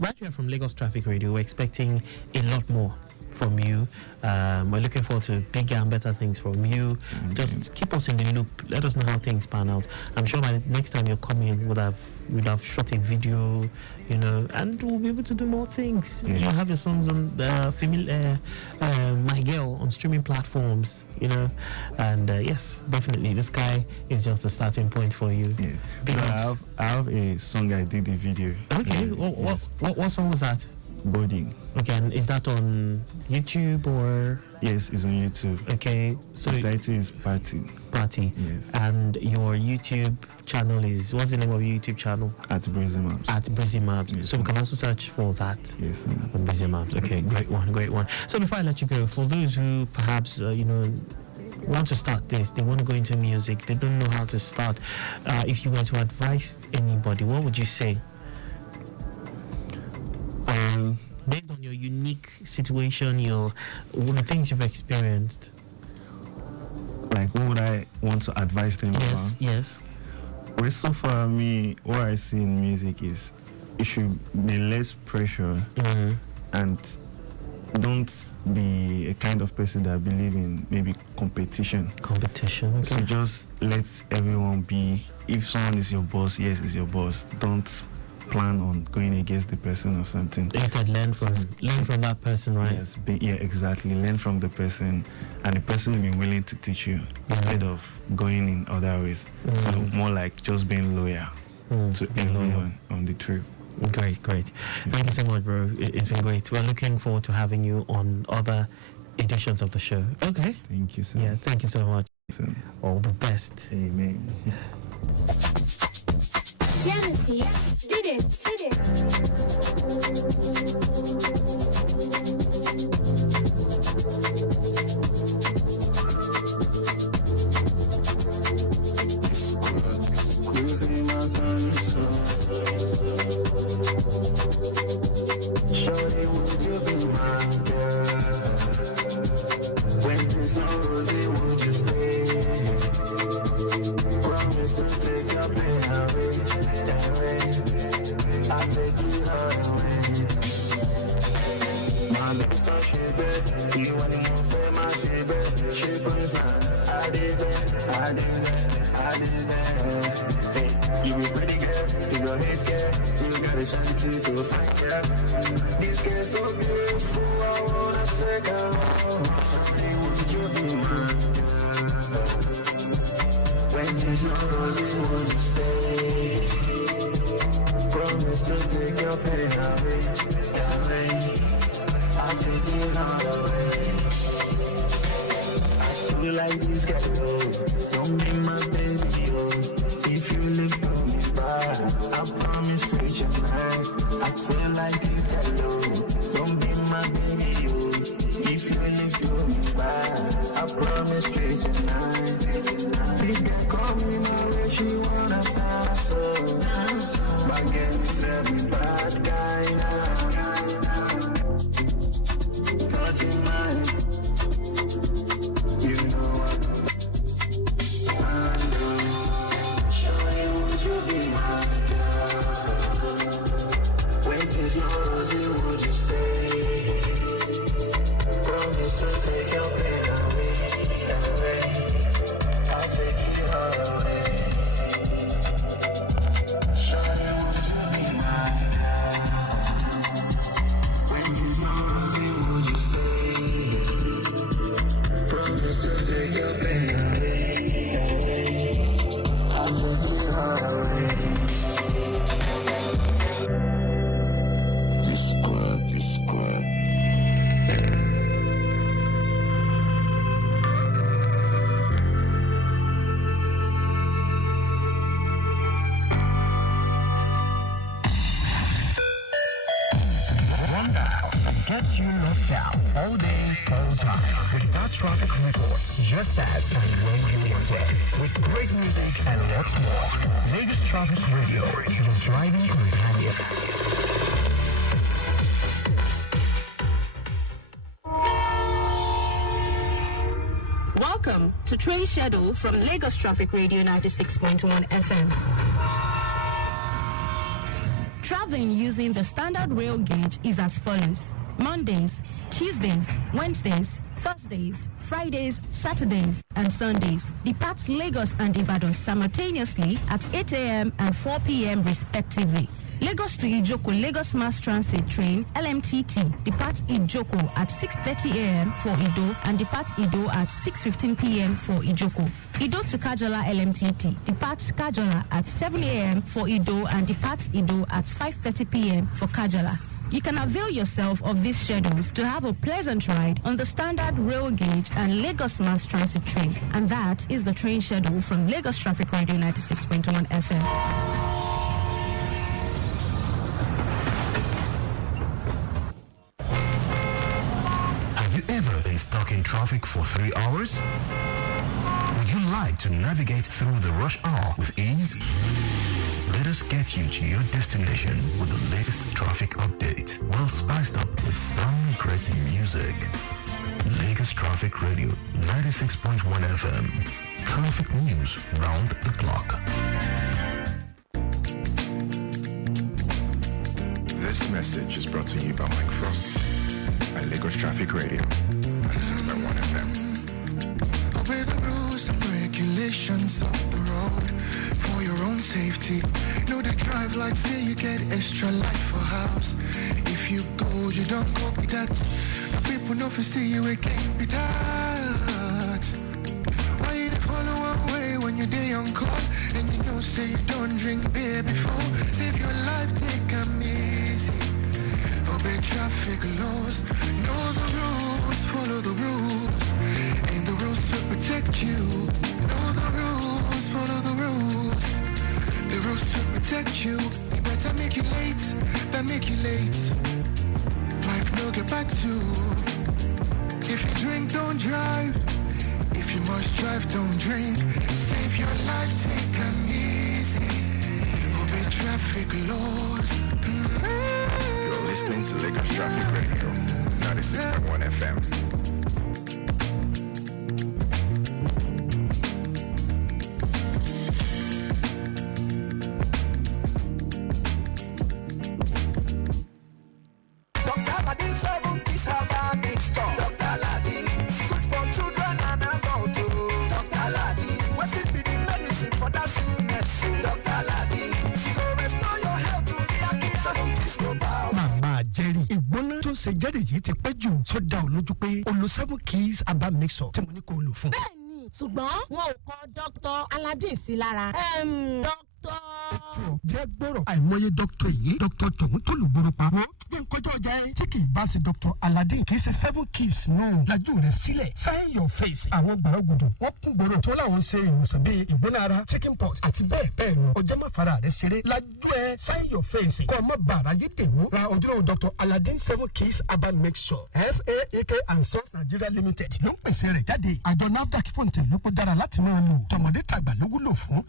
right here from Lagos Traffic Radio, we're expecting a lot more from you. We're looking forward to bigger and better things from you. Just keep us in the loop. Let us know how things pan out. I'm sure by the next time you're coming, we'd have shot a video, you know, and we'll be able to do more things. Yes. You'll have your songs on the My Girl on streaming platforms, you know. And yes, definitely, this guy is just the starting point for you. Yeah. I have a song I did the video. Okay. What song was that? Body. Okay, and is that on YouTube or? Yes, it's on YouTube. Okay, so the title is Party. Yes. And your YouTube channel is, what's the name of your YouTube channel? At Breezy Maps. At Breezy Maps. Yes, so we can also search for that. Yes. On Breezy Maps. Okay, great one. So before I let you go, for those who perhaps want to start this, they want to go into music, they don't know how to start. If you were to advise anybody, what would you say? Based on your unique situation, the things you've experienced. Like, what would I want to advise them about? Yes. Well, so far, what I see in music is it should be less pressure and don't be a kind of person that believe in maybe competition. Okay. So just let everyone be. If someone is your boss, yes, is your boss. Don't plan on going against the person or something. Instead, learn from that person, right? Yes, exactly. Learn from the person, and the person will be willing to teach you instead of going in other ways. So more like just being loyal to everyone on the trip. Great. Thank you so much, bro. It's been great. We're looking forward to having you on other editions of the show. Okay. Thank you, sir. Yeah, thank you so much. All the best. Amen. Genesis did it. Shorty, would you be my girl? When there's no rosy, would you stay? Promise to take your pain away. I'll take you away. My lips don't shake back. You want to move in my shake back. She puts my I did that. Hey, you be pretty girl. You go hit girl. You got a shanty to find girl. This girl so beautiful. I wanna take her home. Shawty, would you be my girl? When there's no rosy, would you stay? Promise to take your pain away. I'll take it all away. I too like this girl, don't be my baby, if you live for me bad, I promise to change your mind. I too like this girl, don't be my baby, if you live for me bad, I promise to change your mind. This girl call me my way, she wanna pass, so my girl is every bad guy now. Touching mine, you know what? Shawty, would you be my girl? When there's no rosy, would you stay? Promise to take your pain away. I'll take you all away. Shawty, would you be my girl? When there's no rosy, would you stay? Promise to take your pain away. I'll take you all away. rundown that gets you locked down all day, all time. With that traffic report, just as and when you want it. With great music and lots more. Lagos Traffic Radio, your driving companion. Welcome to Train Schedule from Lagos Traffic Radio 96.1 FM. Traveling using the standard rail gauge is as follows. Mondays, Tuesdays, Wednesdays, Thursdays, Fridays, Saturdays, and Sundays. Departs Lagos and Ibadan simultaneously at 8 a.m. and 4 p.m. respectively. Lagos to Ijoko Lagos Mass Transit Train LMTT departs Ijoko at 6:30 a.m. for Ido and departs Ido at 6:15 p.m. for Ijoko. Ido to Kajola LMTT departs Kajola at 7 a.m. for Ido and departs Ido at 5:30 p.m. for Kajola. You can avail yourself of these schedules to have a pleasant ride on the standard rail gauge and Lagos Mass Transit Train. And that is the train schedule from Lagos Traffic Radio 96.1 FM. Stuck in traffic for 3 hours? Would you like to navigate through the rush hour with ease? Let us get you to your destination with the latest traffic update, well spiced up with some great music. Lagos Traffic Radio 96.1 FM. Traffic news round the clock. This message is brought to you by Mike Frost at Lagos Traffic Radio 96.1 FM. Obey the rules and regulations of the road for your own safety. Know the drive like say you get extra life for house. If you go, you don't go with that. The people know for see you again be that. Why you follow one way when you're day on call and you know say you don't drink beer before? Save your life, take them easy. Obey traffic laws, know the rules, follow the rules, and the rules to protect you. Know the rules, follow the rules, the rules to protect you. It better make you late than make you late. Life no get back to. If you drink, don't drive. If you must drive, don't drink. Save your life, take them easy. Obey traffic laws. You're listening to Lagos Traffic Radio 96.1 FM. ṣe jáde yìí ti pẹ́ jù sọ́dà ò lójú pé o lo 7 keys aba mixer tí mo ní kó o lò fún. bẹ́ẹ̀ni ṣùgbọ́n wọn ò kọ Dr. Aladdin sí lára. Dr. jẹ́ gbọ́rọ̀ àìmọye dókítà yìí dókítà tòun tó lù gbòòrò pa. wọ́n jẹ́ ń kọjá ọjà ẹ̀ tí kì í bá ṣe Dr. Aladdin kì í ṣe 7 keys náà lajú rẹ̀ sílẹ̀ sign your face. àwọn gbàrọ̀gùdù wọ́n kún gbòòrò tó láwọn ṣe ìwòsàn bíi ìgbóná ara chicken pox àti bẹ́ẹ̀ bẹ́ẹ̀ lọ. ọjọ́ má fara rẹ̀ ṣeré lajú ẹ̀ sign your face kọ́ ọmọ bàrà yé dèwọ́ ra ojúlówó Dr. Aladdin 7 keys aba mixture FAAK and Sons Nigeria Limited ló ń pèsè rẹ̀ jáde. àjọ NAFDAC fún tẹ̀ ló kó dára láti máa lò tọmọdé tàgbà ló wúlò fún.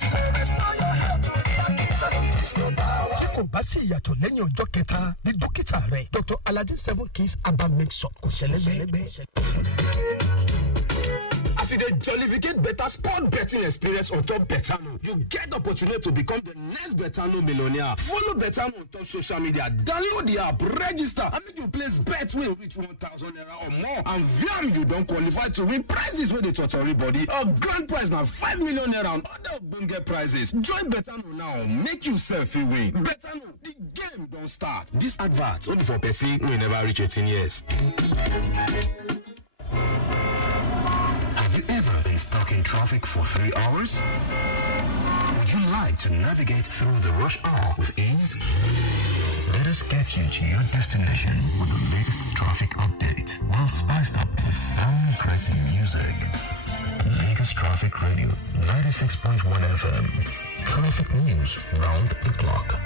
tí kò bá sí ìyàtọ̀ lẹ́yìn ọjọ́ kẹta ní dókítà rẹ̀ Dr. Aladdin 7 keys aba mixture kò ṣẹlẹ́gbẹ́. As you dey jollificate better sport betting experience on top Betano, you get the opportunity to become the next Betano millionaire. Follow Betano on top social media, download the app, register, and make you place bet wey reach 1,000 naira or more. And VAM, you don qualify to win prizes wey dey totori body. A grand prize na 5 million naira and other ogbonge prizes. Join Betano now, make you sef fit win. Betano, the game don start. This advert only for person wey never reach 18 years. Stuck in traffic for 3 hours? Would you like to navigate through the rush hour with ease? Let us get you to your destination with the latest traffic update, well spiced up with some great music. Lagos Traffic Radio 96.1 FM. Traffic news round the clock.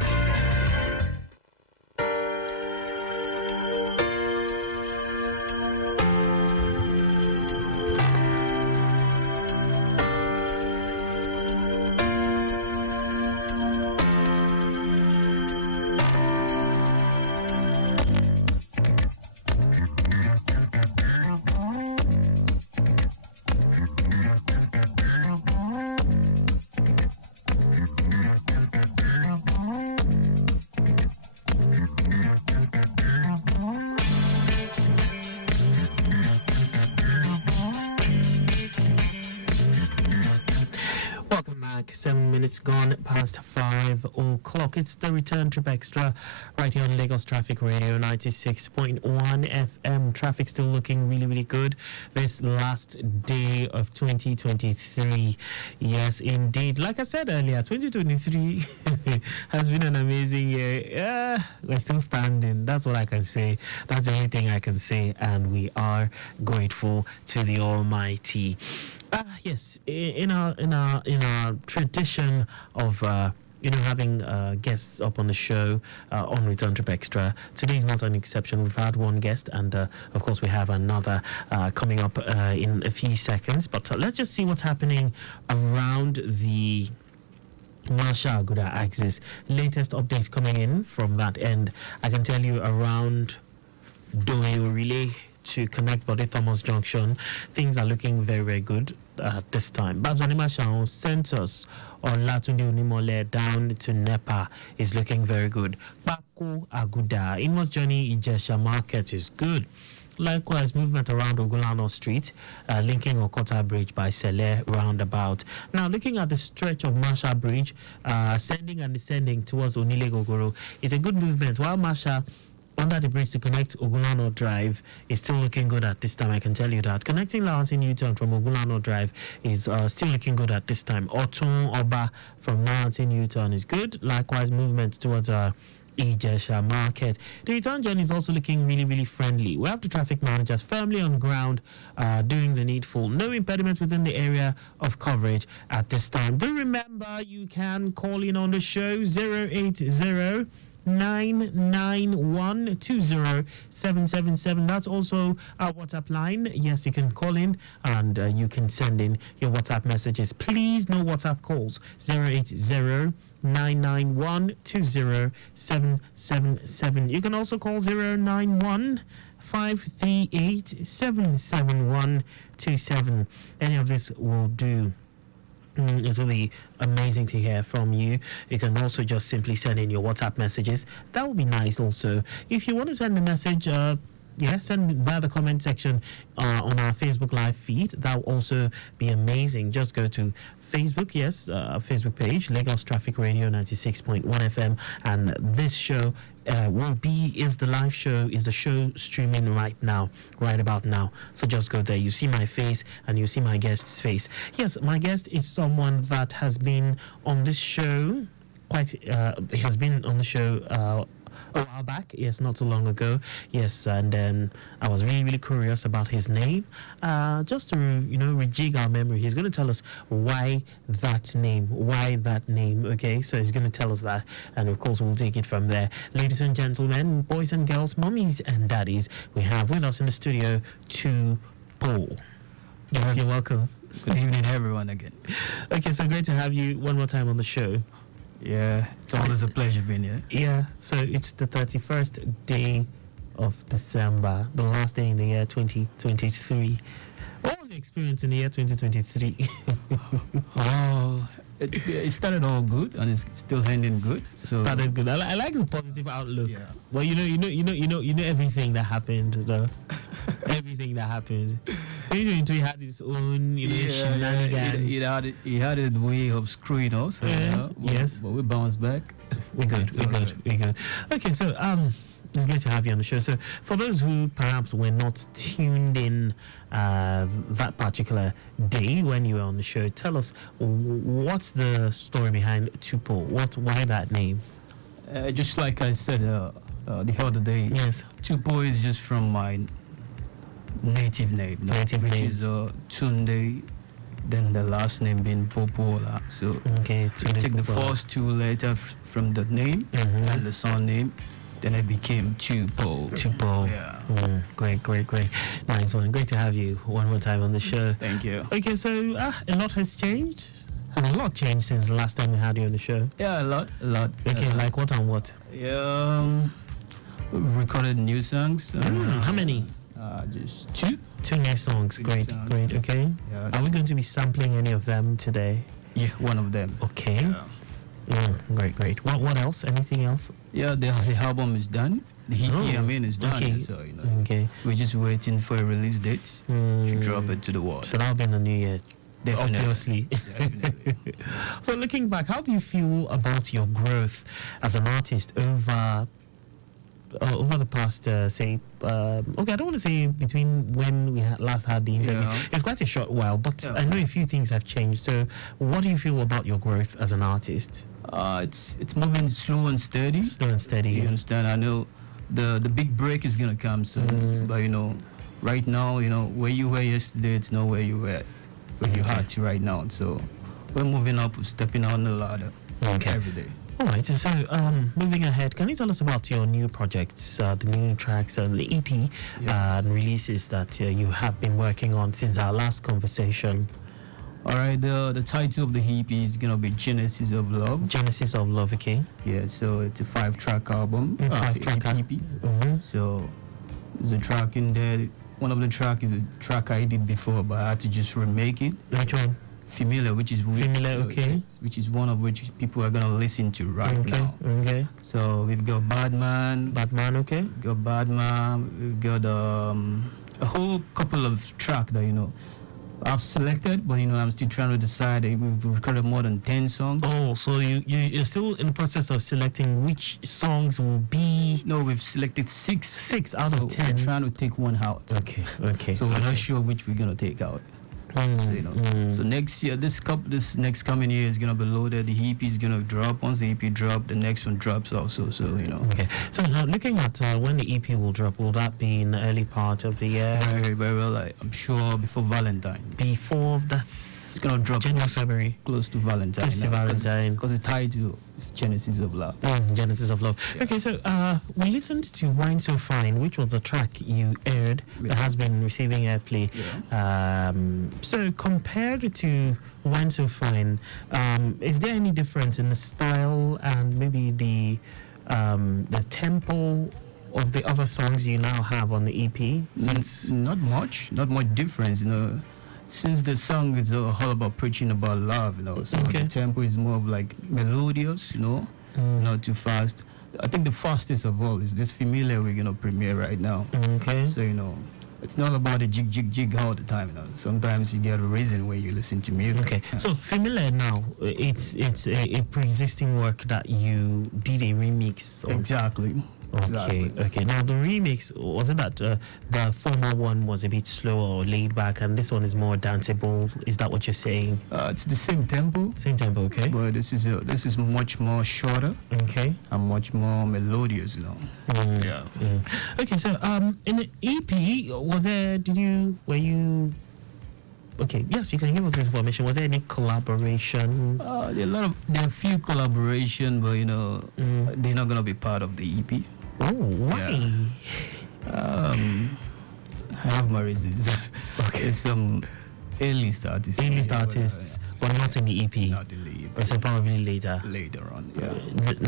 back. 7 minutes gone past 5 o'clock. It's the return trip extra right here on Lagos Traffic Radio 96.1 FM. Traffic still looking really, really good this last day of 2023. Yes, indeed. Like I said earlier, 2023 has been an amazing year. Yeah, we're still standing. That's what I can say. That's the only thing I can say. And we are grateful to the Almighty. Yes, in our tradition of having guests up on the show on Return Trip Extra, today is not an exception. We've had one guest, and of course we have another coming up in a few seconds. But let's just see what's happening around the Masha Aguda axis. Latest updates coming in from that end. I can tell you around Doyo Relay to connect Body Thomas Junction, things are looking very, very good at this time. Babs Animation sent us on Latunde Unimole down to Nepa is looking very good. Bako Aguda, Inmost Journey Ijesha Market is good. Likewise, movement around Ogulano Street, linking Okota Bridge by Sele roundabout. Now, looking at the stretch of Masha Bridge, ascending and descending towards Onile Gogoro, it's a good movement. While Masha under the bridge to connect Ogulano Drive is still looking good at this time, I can tell you that. Connecting Lansing U-turn from Ogulano Drive is still looking good at this time. Otun Oba from Lansing U-turn is good. Likewise, movement towards Ijesha Market. The return journey is also looking really, really friendly. We have the traffic managers firmly on ground doing the needful. No impediments within the area of coverage at this time. Do remember, you can call in on the show 080 991-20777. That's also our WhatsApp line. Yes, you can call in and you can send in your WhatsApp messages. Please, no WhatsApp calls. 080-991-20777. You can also call 091-538-77127. Any of this will do. It will be amazing to hear from you. You can also just simply send in your WhatsApp messages. That would be nice also. If you want to send a message, send it via the comment section on our Facebook live feed. That will also be amazing. Just go to Facebook, Facebook page, Lagos Traffic Radio 96.1 FM, and this show is the show streaming right about now. So just go there. You see my face and you see my guest's face. Yes, my guest is someone that has been on this show a while back, yes, not too long ago, yes, and then I was really, really curious about his name, just to, rejig our memory. He's going to tell us why that name, okay, so he's going to tell us that, and of course we'll take it from there. Ladies and gentlemen, boys and girls, mummies and daddies, we have with us in the studio Paul. Yes, you're welcome. Good evening, everyone, again. Okay, so great to have you one more time on the show. Yeah, it's always a pleasure being here. Yeah, so it's the 31st day of December, the last day in the year 2023. What was your experience in the year 2023? Oh, it started all good and it's still ending good. So started good. I like the positive outlook. Yeah. Well, you know everything that happened, though. Everything that happened. 2023 had its own, shenanigans. It had a way of screwing us. Yes. But we bounced back. We're good. Okay, so it's great to have you on the show. So for those who perhaps were not tuned in that particular day when you were on the show, tell us what's the story behind Tupo? Why that name? Just like I said the other day, yes, Tupo is just from my native name, which is Tunde, then the last name being Popola. So okay, you take the first two letters from the name and the surname, then it became Tupo. Yeah. Great. Nice one. Great to have you one more time on the show. Thank you. Okay, so a lot has changed. Has a lot changed since the last time we had you on the show? Yeah, a lot. Okay, like what and what? Yeah, we've recorded new songs. How many? Just two. Two new songs. Great. Okay. Yeah, are we going to be sampling any of them today? Yeah, one of them. Okay. Yeah. Great. What else? Anything else? Yeah, the album is done. The EP is done. Okay. So, okay. We're just waiting for a release date to drop it to the world. So that'll be in the new year. Definitely. obviously. So looking back, how do you feel about your growth as an artist over the past, say, okay, I don't want to say between when we last had the interview. Yeah. It's quite a short while, but Yeah. I know a few things have changed. So what do you feel about your growth as an artist? It's moving slow and steady. Slow and steady. You understand? I know the big break is gonna come soon, but right now, where you were yesterday, it's not where you were right now. So we're moving up, we're stepping on the ladder every day. All right, so moving ahead, can you tell us about your new projects, the new tracks and the EP and releases that you have been working on since our last conversation? All right, the title of the EP is gonna be Genesis of Love. Genesis of Love, okay. Yeah, so it's a 5-track album. Five-track EP. So there's a track in there. One of the track is a track I did before, but I had to just remake it. Which one? Familiar, which is okay. Which is one of which people are gonna listen to right now. Okay. So we've got Badman. Okay. We've got Badman. We've got a whole couple of tracks that I've selected, but I'm still trying to decide. We've recorded more than 10 songs. Oh, so you're still in the process of selecting which songs will be? No, we've selected 6. 6 out of 10. We're trying to take one out. Okay. So we're not sure which we're gonna take out. So next year, this next coming year is gonna be loaded. The EP is gonna drop. Once the EP drop, the next one drops also. So Okay. So now looking at when the EP will drop, will that be in the early part of the year? Very, very well. I'm sure before Valentine. Before that's. It's gonna drop January, February. Close to Valentine. Close to Valentine. Because the title is Genesis of Love. Genesis of Love. Yeah. Okay, so we listened to Wine So Fine, which was the track you aired that has been receiving airplay. Yeah. So compared to Wine So Fine, is there any difference in the style and maybe the tempo of the other songs you now have on the EP? Not much difference, since the song is all about preaching about love, so the tempo is more of like melodious, not too fast. I think the fastest of all is this Familiar we're gonna premiere right now. Okay. So it's not about the jig all the time. Sometimes you get a reason when you listen to music. Okay. So Familiar now, it's a pre-existing work that you did a remix of. Exactly. Okay. Now the remix, was it that the former one was a bit slower or laid back, and this one is more danceable? Is that what you're saying? It's the same tempo. Okay. But this is much more shorter. Okay. And much more melodious, Yeah. Okay. So in the EP, okay, yes, you can give us this information. Was there any collaboration? There are a few collaboration, but they're not gonna be part of the EP. Oh, why? Yeah. I have my reasons. Okay, some A-list artists. But not in the EP. Not in the EP. So probably later. Later on, yeah.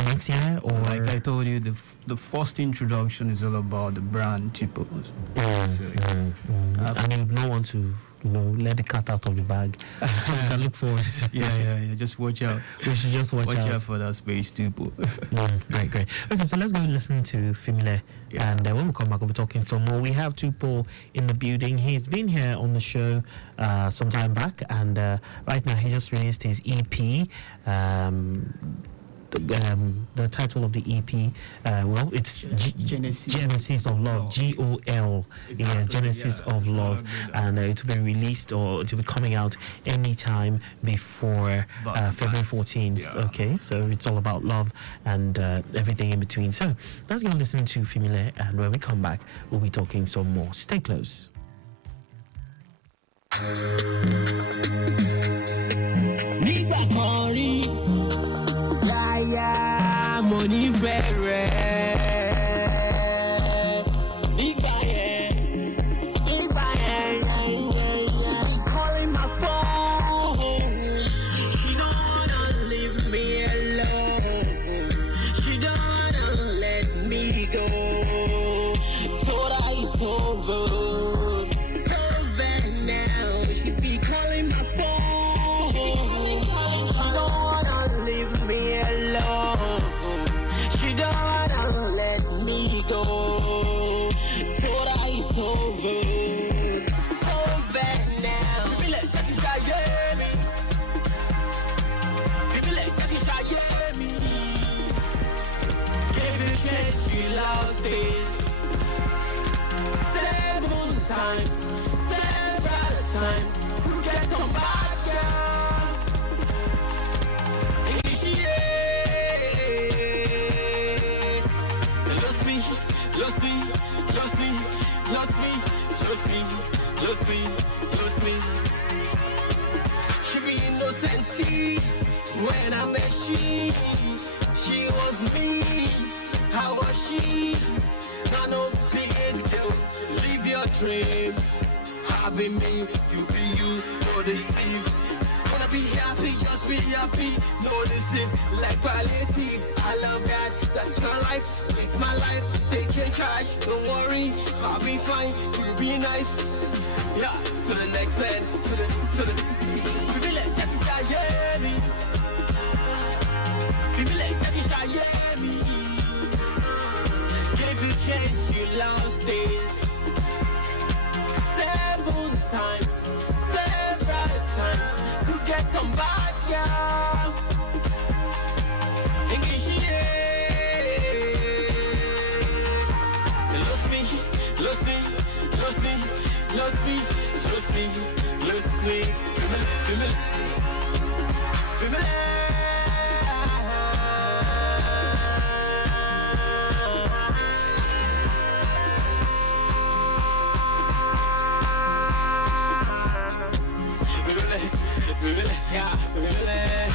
Next year, or like I told you, the first introduction is all about the brand Tipo. And you don't want to, let the cat out of the bag. So you can look forward. Yeah. Just watch out. We should just watch out for that space, Tipo. Great. Okay, so let's go listen to Familiar. Yeah. And when we come back, we'll be talking some more. We have Tupo in the building. He's been here on the show some time back, and right now he just released his EP. The title of the EP, it's Genesis of Love, GOL. Genesis of Love, and it will be released, or it will be coming out anytime before February 14th. Yeah. Okay, so it's all about love and everything in between. So let's go listen to Familiar, and when we come back, we'll be talking some more. Stay close. Mo nífẹ̀ẹ́ rẹ̀ nígbà yẹn. Calling my phone, she don't wanna leave me alone. She don't wanna let me go. Told her it's over now. She be calling my phone. She don't wanna leave me alone. She don't stage. 7 times, several times. You get come back, girl. Initiate. Lost me, lost me, lost me, lost me, lost me, lost me, lost me. She be innocent when I met she was me. How was she? Not no big deal. Live your dream. Happy me, you be you, no deceive. Wanna be happy, just be happy, no deceive. Like palliative, I love that. That's my life, it's my life. Take your charge, don't worry, I'll be fine. You'll be nice. Yeah, to the next man, to the. People like Jackie, yeah me. People like Jackie, yeah me. Give you chance, you lost it. 7 times, several times. Could get come back, yeah. Lost me, lost me, lost me, lost me, lost me, lost me.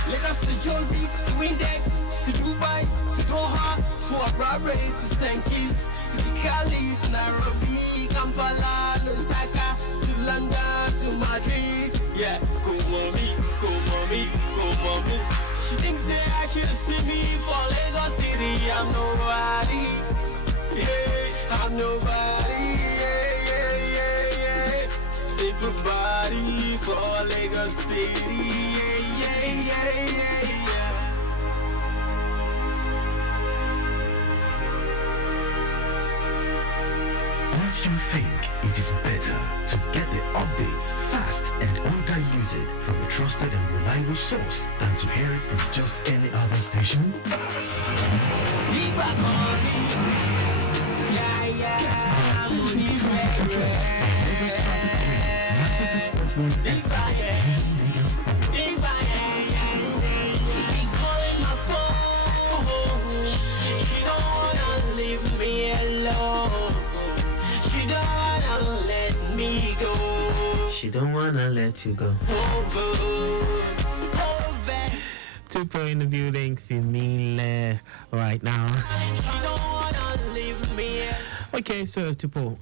Lagos to Josie, to Windek, to Dubai, to Doha, to Harare, to St. Kitts, to Kigali, to Nairobi, Kampala, Lusaka, to London, to Madrid. Yeah, go mommy, go mommy, go mommy. She thinks that I should see me for Lagos City. I'm nobody, yeah, I'm nobody, yeah. Simple body for Lagos City, yeah. Don't you think it is better to get the updates fast and undiluted from a trusted and reliable source than to hear it from just any other station? Get authentic traffic alert from Lagos Traffic Radio 96.1 FM. Lagos Calling my phone. She don't wanna leave me alone. She don't wanna let me go. She don't wanna let you go. Tupo in the building, Femile right now. Okay, so Tupo,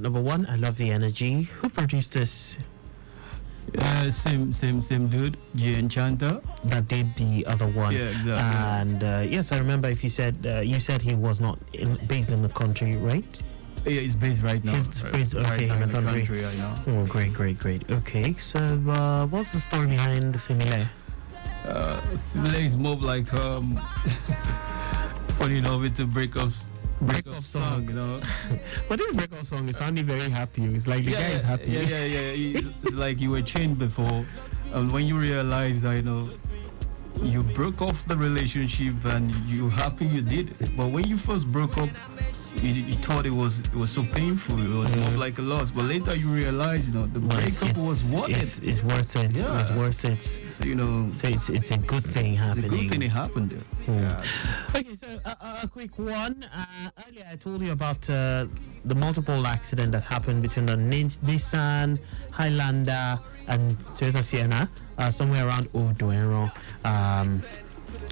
number one, I love the energy. Who produced this? Same dude, G Enchanter. That did the other one. Yeah, exactly. And yes, I remember if you said he was not based in the country, right? Yeah, he's based right now. He's based right in the country. I know. Oh, great. Okay, so what's the story behind Femile? Femile is more like funny enough, it's a breakup song, you know. But this breakup song is sounding very happy. It's like the guy is happy. Yeah. It's like you were chained before, and when you realize that, you know, you broke off the relationship and you're happy you did it. But when you first broke up, you thought it was so painful. It was more like a loss. But later you realize, you know, the breakup was worth it. It's worth it. Yeah. It's worth it. So, you know, so it's a good thing happening. It's a good thing it happened. Yeah. Okay, so a quick one. Earlier I told you about the multiple accident that happened between the Nissan Highlander and Toyota Sienna somewhere around Odoero.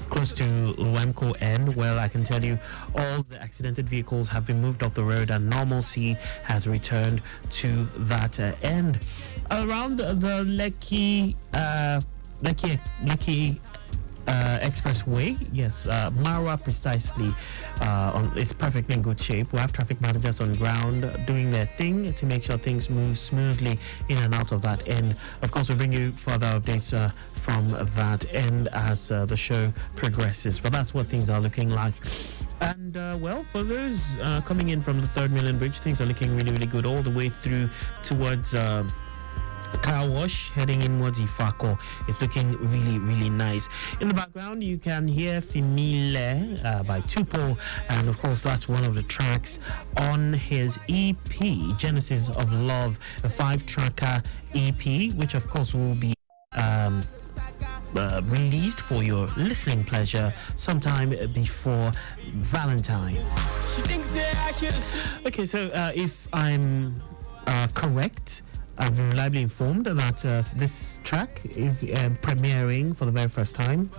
Close to Luemco end. Well, I can tell you all the accidented vehicles have been moved off the road and normalcy has returned to that end. Around the Lekki Expressway, yes, Marwa precisely, is perfectly in good shape. We have traffic managers on ground doing their thing to make sure things move smoothly in and out of that end. Of course, we'll bring you further updates from that end as the show progresses, but that's what things are looking like. And well, for those coming in from the 3rd Mainland Bridge, things are looking really good all the way through towards car wash heading inwards Ifako. It's looking really, really nice. In the background, you can hear Femile by Tupo, and of course, that's one of the tracks on his EP, Genesis of Love, a 5-tracker EP, which of course will be released for your listening pleasure sometime before Valentine. Okay, so if I'm correct, I've been reliably informed that this track is premiering for the very first time.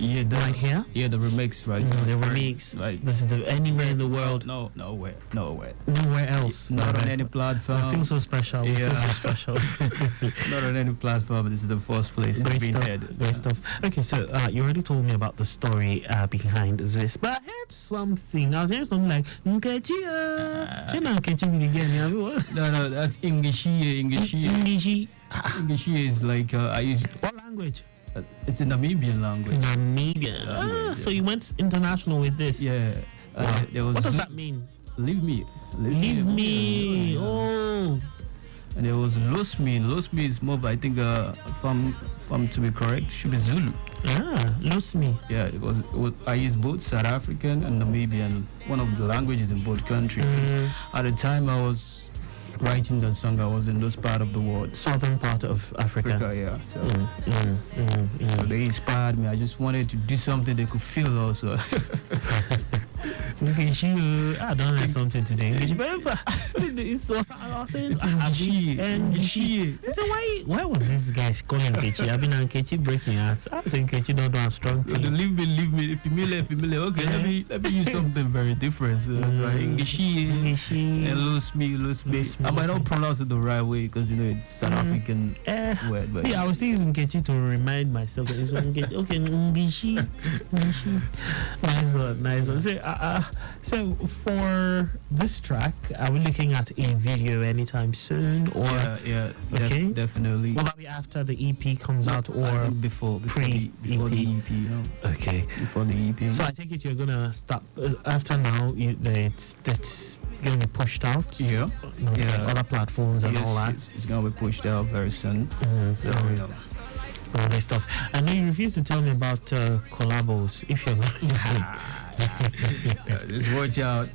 Yeah, right here. Yeah, the remix, right? The remix. Right. This is the anywhere in the world. Nowhere else. Not on any platform. I feel so special. Yeah. I feel so special. Not on any platform. This is the first place it's been heard. Great stuff. Okay, so you already told me about the story behind this, but I heard something. I was hearing something like Nkechi. No, that's Ingishie. Ingishie is like I use. What language? It's a Namibian language. Namibian. So you went international with this? Yeah. There was what does that mean? Leave me. Leave me. Oh. And there was Lose Me. Lose Me is more, I think, if I'm to be correct, should be Zulu. Lose Me. Yeah, it was. I used both South African and Namibian, one of the languages in both countries. At the time I was writing that song, I was in this part of the world, southern part of Africa. Yeah. So, so they inspired me. I just wanted to do something they could feel also. I don't have something today. It's what I was saying. So why was this guy calling Nkechi? I've been on Nkechi breaking out. I was saying Nkechi don't do a strong thing. Leave me. Familiar. Okay, let me use something very different. So that's why Nkechi and Lose Me. I might not pronounce it the right way because it's South African word. But yeah, I was still using Nkechi to remind myself that it's Nkechi. Okay, Nkechi. Nice one. So for this track, are we looking at a video anytime soon? Or yeah, okay, definitely. Will that be after the EP comes out, or before the EP? Okay, before the EP. So I take it you're gonna start after now. It's gonna be pushed out. Yeah. Other platforms and all that. It's gonna be pushed out very soon. So all this stuff. I know you refused to tell me about collabos. If you're just watch out.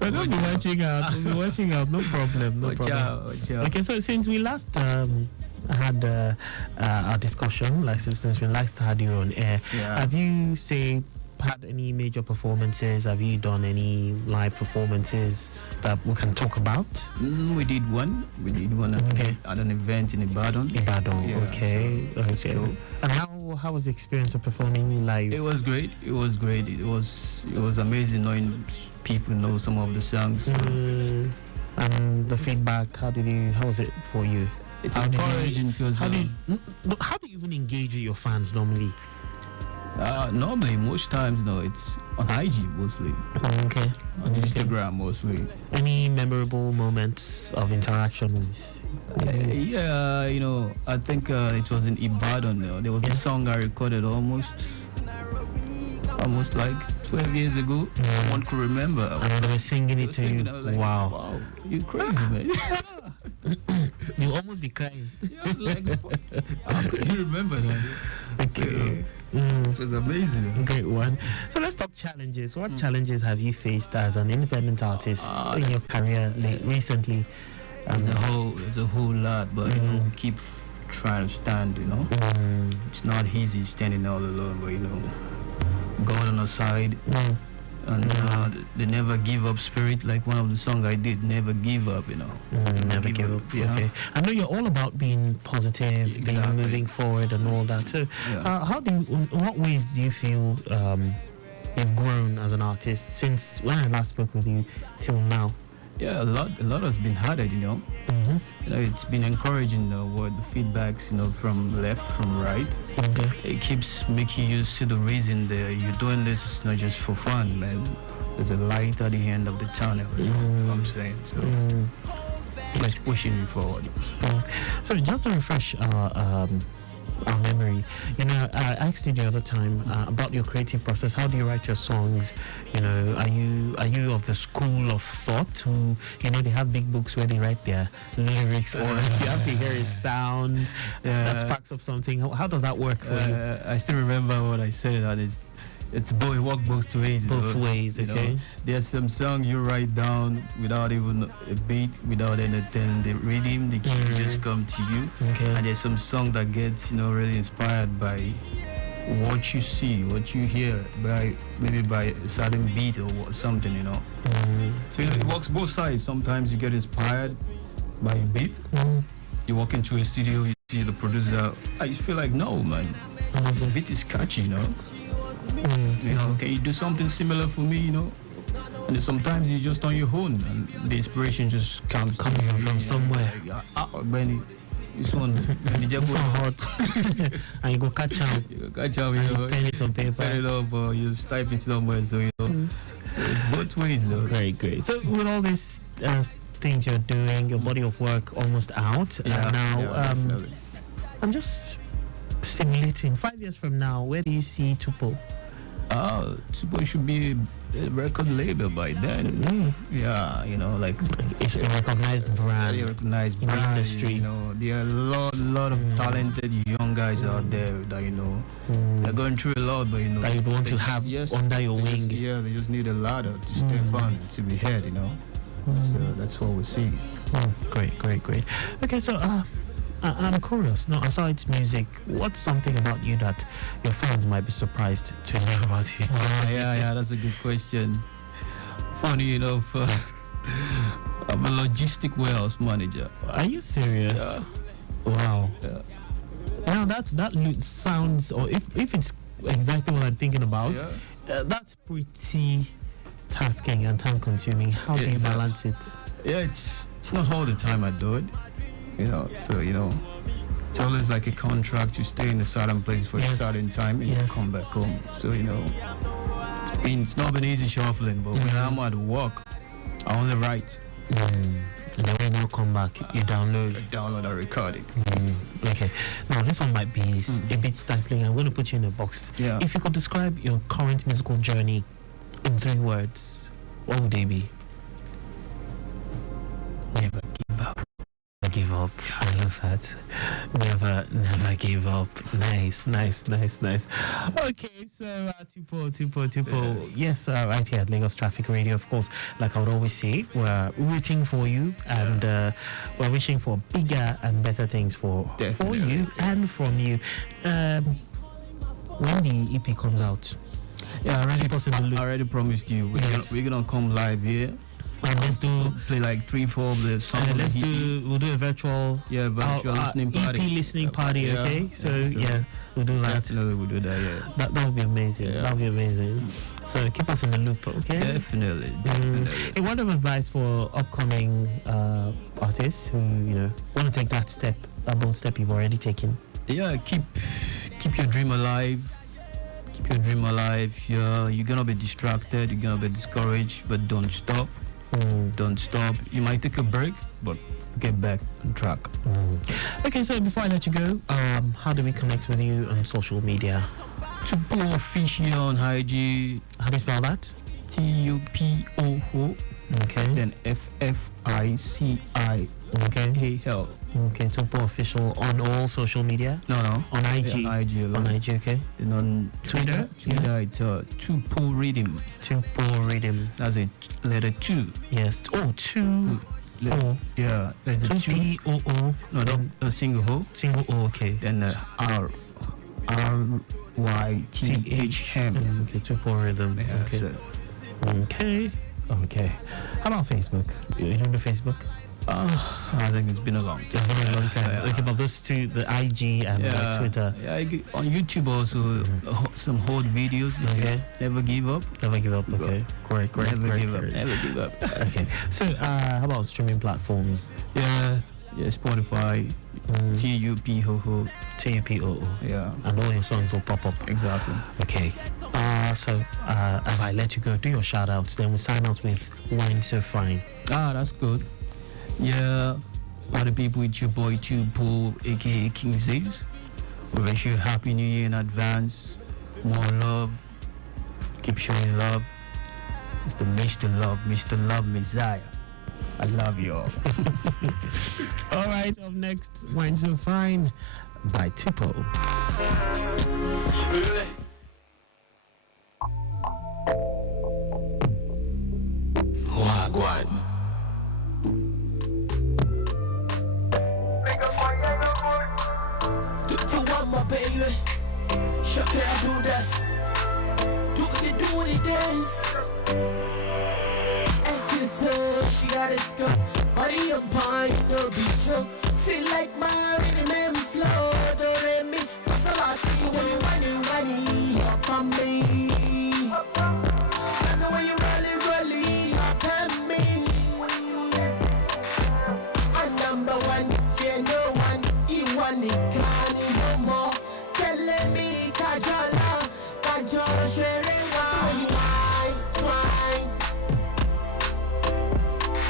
We're gonna be watching out. We'll be watching out. No problem. Watch out. Okay, so since we last had our discussion, like since we last had you on air, have you had any major performances? Have you done any live performances that we can talk about? We did one at an event in Ibadan. Okay. And how was the experience of performing live? It was great. It was amazing knowing people know some of the songs. And the feedback, how was it for you? It's encouraging because how do you even engage with your fans normally? Normally, most times, it's on IG mostly. Okay. On Instagram mostly. Any memorable moments of interaction with? I think it was in Ibadan. There was a song I recorded almost like 12 years ago. Someone could remember. And they were singing it to you. Like, wow, you crazy, man. You almost be crying. I was like, how could you remember that? Okay. It was amazing. Great one. So let's talk challenges. What challenges have you faced as an independent artist in your career recently? There's a whole lot, but keep trying to stand. It's not easy standing all alone, but going on the side. And the never give up spirit, like one of the songs I did, never give up, Never give up. Okay. I know you're all about being positive, being moving forward and all that too. In what ways do you feel you've grown as an artist since when I last spoke with you till now? Yeah, a lot has been added, it's been encouraging what the feedbacks, from left, from right. Okay. It keeps making you see the reason that you're doing this is not just for fun, man. There's a light at the end of the tunnel, you know what I'm saying? So it's pushing you forward. So just to refresh our our memory. You know, I asked you the other time about your creative process. How do you write your songs? You know, are you of the school of thought who, you know, they have big books where they write their lyrics, or you have to hear a sound that sparks up something? How does that work for you? I still remember what I said. That is, it's both work both ways. Both ways, okay. You know, there's some song you write down without even a beat, without anything. The rhythm, the key just come to you. Okay. And there's some song that gets, you know, really inspired by what you see, what you hear, by maybe by a certain beat or something, you know. So you know, it works both sides. Sometimes you get inspired by a beat. You walk into a studio, you see the producer. I just feel like, no, man, this beat is catchy, you know. You know, can you do something similar for me, you know? And then sometimes you just on your own, and the inspiration just comes from somewhere. Benny, this one, it's so hot, and you go catch up. You know, pen it on paper. Pen it up, or you just type it somewhere, so you know. So it's both ways, though. Great. So with all these things you're doing, your body of work almost out, now I'm just simulating 5 years from now. Where do you see Tupo? Tupo should be a record label by then. Yeah, you know, like it's a recognized brand. A recognized brand in the industry. You know, there are a lot of talented young guys out there that, you know, they're going through a lot, but you know, that you want to have under your wing. They just need a ladder to step on to be heard, you know. So that's what we see. Great. Okay, so I'm curious. Now, aside music, what's something about you that your fans might be surprised to know about you? Yeah, that's a good question. Funny enough, I'm a logistic warehouse manager. Are you serious? Yeah. Wow. Yeah. Now that sounds, or if it's exactly what I'm thinking about, that's pretty tasking and time consuming. How do you balance it? Yeah, it's not all the time I do it. You know, so you know, it's always like a contract to stay in a certain place for a certain time and you come back home. So you know, it's not been easy shuffling, but when I'm at work, I only write. And then when you come back, you download. I record it. Okay. Now this one might be a bit stifling. I'm going to put you in a box. Yeah. If you could describe your current musical journey in 3 words, what would they be? Never give up. Give up. I love that. Never give up. Nice. Okay, so Tupo. Yes, right here at Lagos Traffic Radio, of course, like I would always say, we're rooting for you, and we're wishing for bigger and better things for you and from you. When the EP comes out, I already promised you we're gonna come live here. And let's play like 3-4 of the songs. We'll do a virtual listening party. EP listening party, okay? So we'll do that. Definitely we'll do that, That would be amazing. That would be amazing. So keep us in the loop, okay? Definitely. A word of advice for upcoming artists who, you know, want to take that bold step you've already taken. Yeah, keep your dream alive. Keep your dream alive. You're gonna be distracted, you're gonna be discouraged, but don't stop. Don't stop. You might take a break, but get back on track. Okay, so before I let you go, how do we connect with you on social media? Tupo Official on IG. How do you spell that? TUPOO. Okay. Then FFICI. Okay. AL. Okay, Tupo Official on all social media? No. On IG? Yeah, on IG alone. On IG, okay. And on Twitter? Twitter, it's Tupo Rhythm. Tupo Rhythm. That's it. Letter 2. Yes. Oh, 2. Yeah. Letter 2. P-O-O. No, a single O. Single O, okay. Then R-Y-T-H-M. Okay, Tupo Rhythm. Okay. Okay. How about Facebook? You don't do Facebook? I think it's been a long time. It's been a long time. Okay, but those two, the IG and Twitter. Yeah, on YouTube also, some old videos. Okay. Never give up. Never give up. Okay. Great. Never give up. Okay. So, how about streaming platforms? Yeah, Spotify, TUPOO. TUPOO. Yeah. And all your songs will pop up. Exactly. Okay. So, as I let you go, do your shout outs, then we sign out with Wine So Fine. That's good. Yeah, party people, it's your boy Tupo, aka King Z's. We wish you Happy New Year in advance. More love. Keep showing love. It's the Mr. Love Messiah. I love you all. All right, up next, Wine So Fine by Tipo. Wagwan. To want my baby, sure can I do this? Do what it dance. Attitude, she got a scope. Body on pine, no be choke. Feel like my rhythm and flow. Do re mi, pass a lot to you when you whiny, up on me. And the way you rolling, up on me. I'm number one, fear no one. You want it, can't no more. Telling me, Kajala, Kajala, sharing why you twine.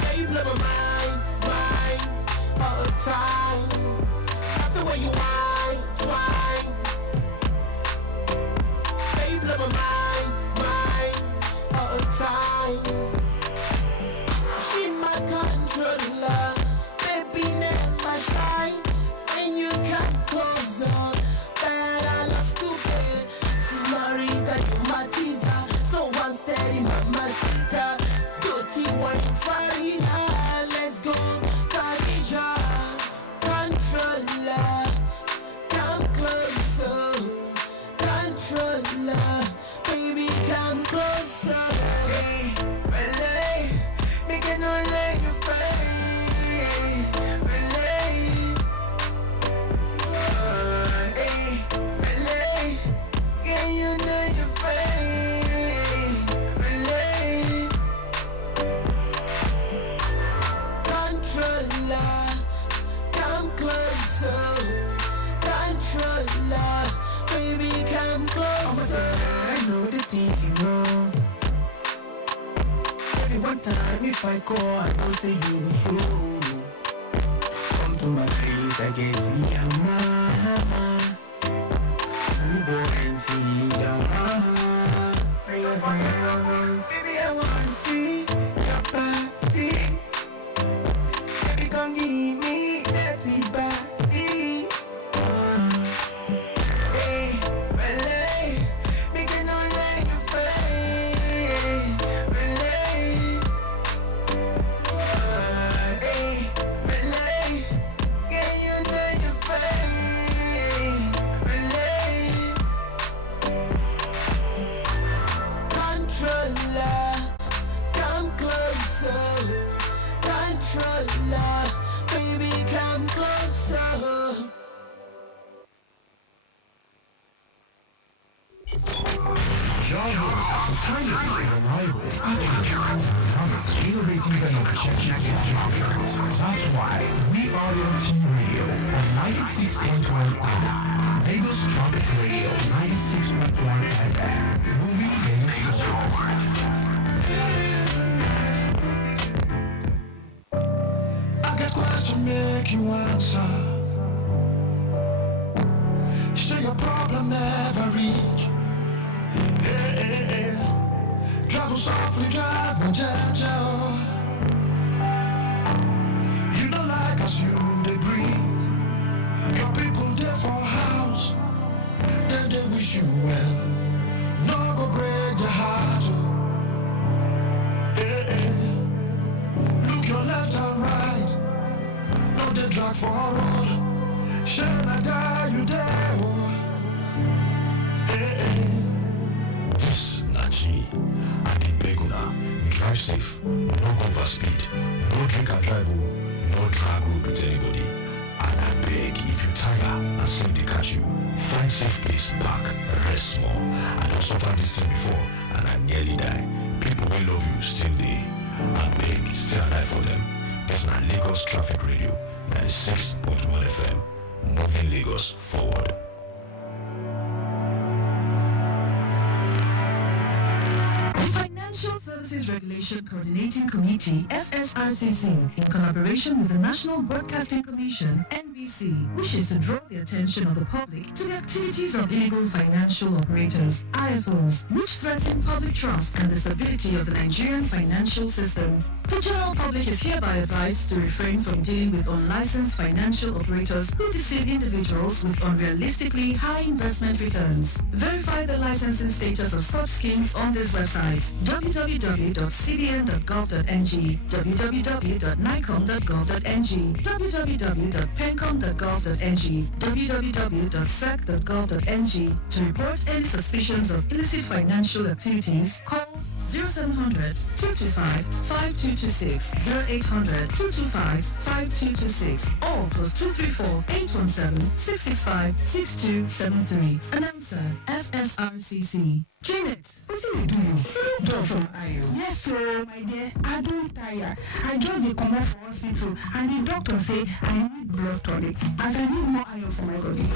Yeah, you blow my mind, all the time. That's the way you twine. Yeah, you blow my mind, all the time. She my controller, baby never shy. When you come closer, that I love to be. Senorita, you my teaser. So one steady, mamacita. Dirty wine fire, let's go. Khadija, controller, come closer. Controller, baby, come closer. Hey, relay, make it no let you fade. Relay. Hey, relay, yeah, you know you're fake. Relay, controller, come closer. Controller, baby, come closer. I know the things you know. Only one time if I go, I know say you will. Come to my place, I get your mama. Fubo and baby, I want to see your body. Baby, come give me that body. Hey, relay, make it no let you fade. Relay, hey, relay, yeah, you know you fade. Relay, controller, come closer. Controller, baby, come closer. Timely, reliable, accurate, innovative innovation. That's why we are your team radio on 96.1 FM, Lagos Traffic Radio 96.1 FM, moving things forward. I got questions to make you answer. Say your problem never reach. Travel softly, drive one jaja. You don't like us, you they breathe. Your people there for house, then they wish you well. No go break your heart. Look your left and right. No they drag for a road. Shall I die you there? This Nachi, I need Beguna. Drive safe, no go over speed, no drink and drive, no drag road with anybody. And I beg, if you tire and see they catch you, find safe place, park, rest small. I don't suffer this thing before and I nearly die. People will love you still there. I beg, stay alive for them. This is Lagos Traffic Radio, 96.1 FM, moving Lagos forward. Financial Services Regulation Coordinating Committee, FSRCC, in collaboration with the National Broadcasting Commission, NBC, IFSCC wishes to draw the attention of the public to the activities of illegal financial operators, IFOs, which threaten public trust and the stability of the Nigerian financial system. The general public is hereby advised to refrain from dealing with unlicensed financial operators who deceive individuals with unrealistically high investment returns. Verify the licensing status of such schemes on this website: www.cbn.gov.ng, www.nicom.gov.ng, www.pencom.gov.ng, www.sec.gov.ng. To report any suspicions of illicit financial activities, call 0700 225 5226, 0800 225 5226, or +234 817 665 6273. Announcer, FSRCC. Janet, what do you do? You look down from Ayo. Yes, sir, my dear. I don't tire. I just dey come out from hospital and the doctor say I need blood tonic as I need more iron for my body.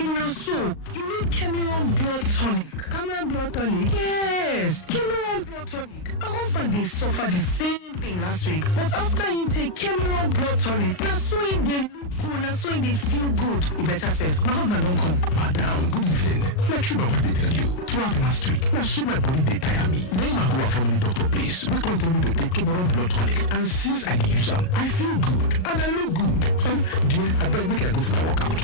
In your soul, you need Cameron blood tonic. Cameron blood tonic? Yes, Cameron blood tonic. My husband dey suffer the same thing last week, but after he take Cameron blood tonic, that's so he dey look good, that's so he dey feel good. He better say, my husband don't come. Madam, good evening. Like sure I dey tell you. Throughout last week, na so my body dey tire me. Now I go from the doctor place. We come to me to take Cameron blood tonic, and since I dey use am, I feel good and I look good. Dear, I beg make I go for a workout.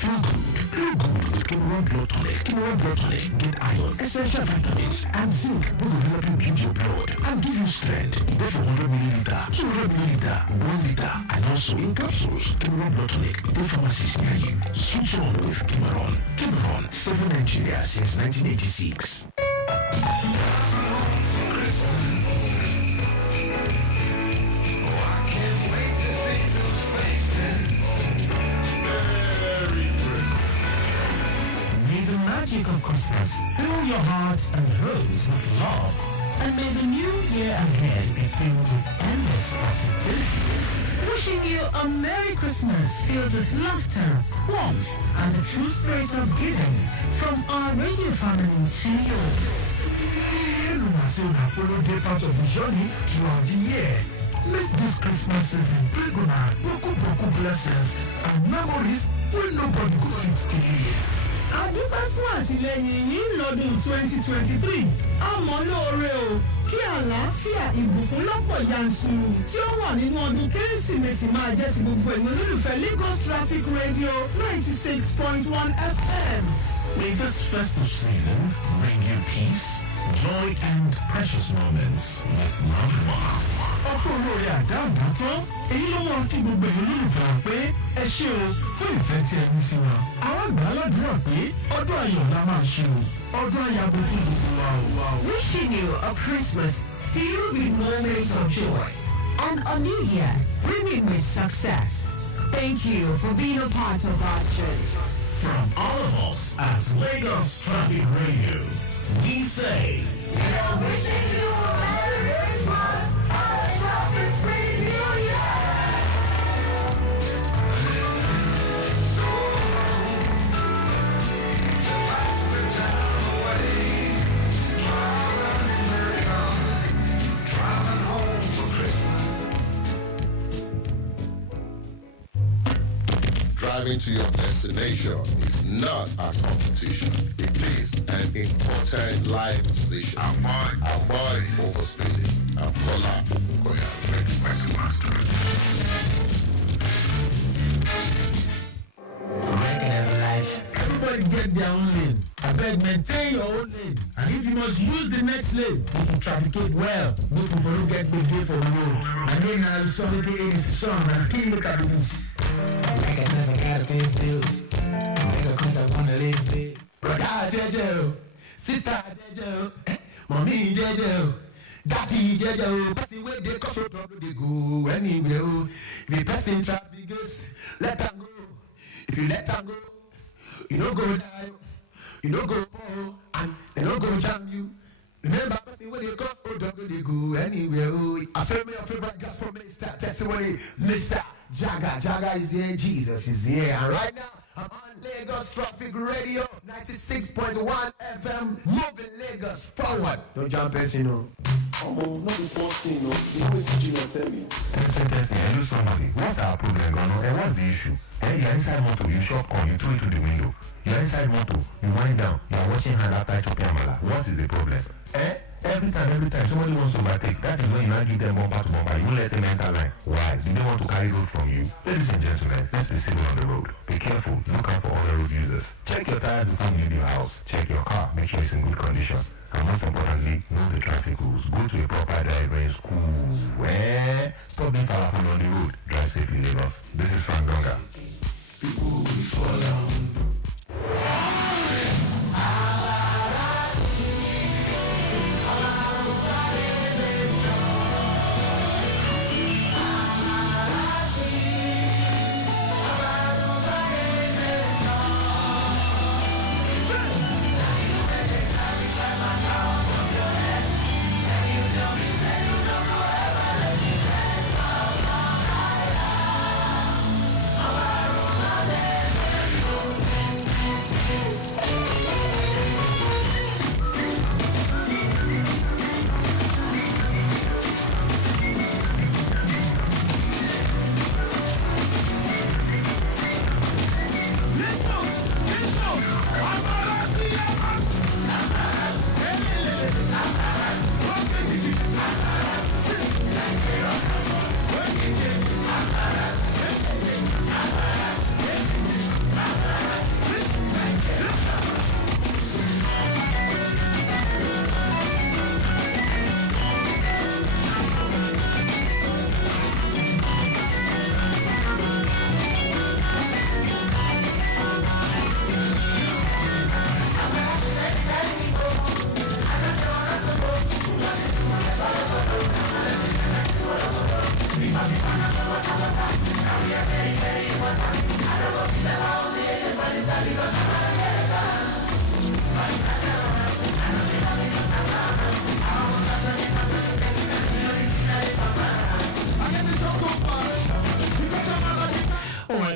Feel good, look good with Cameron blood tonic. Cameron blood tonic get iron, essential vitamins, and zinc wey go help you build your blood and give you strength. Go for 100 milliliter, 200 milliliter, 1 liter, and also in capsules. Cameron blood tonic. Go pharmacies near you. Switch on with Cameron. Cameron, 7 Nigeria since 1986. May the magic of Christmas fill your hearts and homes with love. And may the new year ahead be filled with endless possibilities. Wishing you a Merry Christmas filled with laughter, warmth, and the true spirit of giving from our radio family to yours. Follow day part of the journey throughout the year. Make this Christmas season bring una boku blessings and memories wey nobody go fit delete. Adúpẹ́ fún àtìlẹ́yìn yín lọ́dún 2023. Àmọ́ lóore o, kí àlàáfíà ìbùkún lọ́pọ̀ yanturu tí ó wà nínú ọdún Kérésìmesì máa jẹ́ ti gbogbo ẹ̀yin olólùfẹ́ Lagos Traffic Radio 96.1 FM. May this festive season bring you peace, joy, and precious moments with loved ones. Ọkọ̀ olóore àdáàdá tán, èyí ló máa kí gbogbo èyí olólùfẹ́ wa pé ẹ ṣé o fún ìfẹ́ tí ẹ ní sí wa. Àwọn àgbà aládùúrà pé ọdún ayọ̀ la máa ṣe o, ọdún ayàbò fún gbogbo wa o. Wishing you a Christmas filled with moments of joy and a new year brimming with success. Thank you for being a part of our journey. From all of us as Lagos Traffic Radio, we say, we are wishing you a Merry Christmas and a traffic-free New Year. Pass the time away, driving home for Christmas. Driving to your destination is not a competition. It is an important life decision. Avoid overspeeding. Kola Okoya, Ready Master. Everybody get their own lane. I beg, maintain your own lane. And if you must use the next lane, you can trafficate well. Make people don't get big day for the road. And then now the song aka the song and clean look at this. Like I gotta pay bills. Nigga, cause I wanna live big. Brother Jejo, sister Jejo, mommy Jejo, daddy Jejo. Person where they cause so trouble they go anywhere. If the person traffic gates, let them go. If you let them go, you don't go die, you don't go poor, and they don't go jam you. Remember, person where they cause so trouble they go anywhere. I say my favorite gospel minister testimony, Mr. Jaga. Jaga is here, Jesus is here, and right now I'm on Lagos Traffic Radio 96.1 FM, moving Lagos forward. Don't jump, person, Not this one thing, no. The way teaching you tell me. Testing, I lose somebody. What's our problem, Gono? And what's the issue? You're inside motor, you shop on, you throw it to the window. You're inside motor, you wind down, you're washing hand after chopping amala. What is the problem? Every time somebody wants to overtake, that is when you now give them bumper to bumper. You let them enter line. Why? Do they want to carry road from you? Ladies and gentlemen, let's be civil on the road. Be careful. Look out for all the road users. Check your tires before you leave your house. Check your car. Make sure it's in good condition. And most importantly, know the traffic rules. Go to a proper driving school. Stop being powerful on the road. Drive safely, Lagos. This is Frank Donga. People will fall down.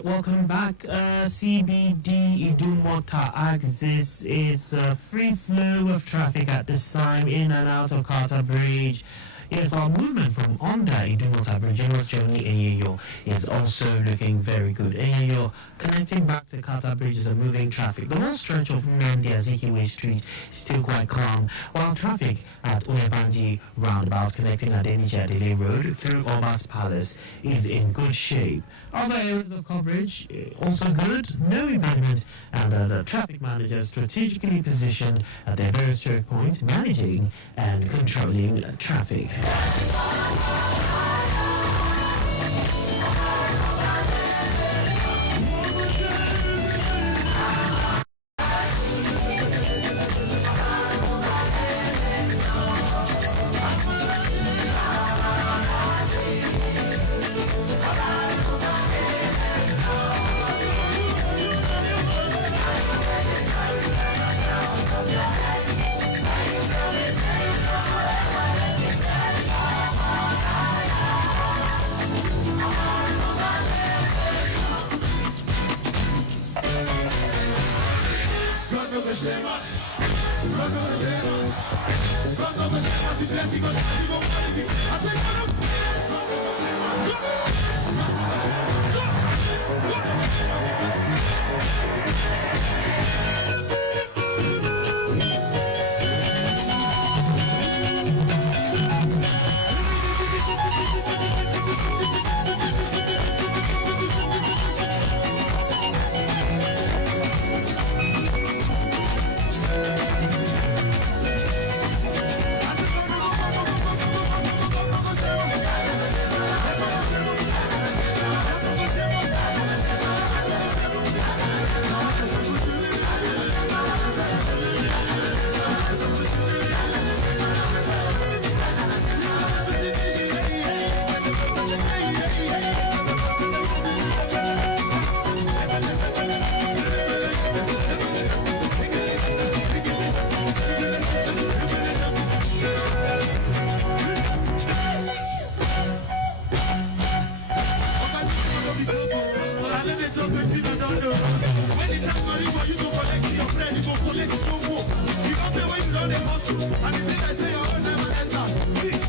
Welcome back. CBD Idumota axis is a free flow of traffic at this time in and out of Carter Bridge. Yes, our movement from under Idumota Bridge, James Journey Enyeyo, is also looking very good. Enyeyo connecting back to Carter Bridge is a moving traffic. The whole stretch of Nandi Azikiwe Street is still quite calm, while traffic at Oyebandi roundabout connecting at Adele Road through Obas Palace is in good shape. Other areas of coverage also good, no impediment, and the traffic managers strategically positioned at their various choke points, managing and controlling traffic. I mean, I say, oh, never enter.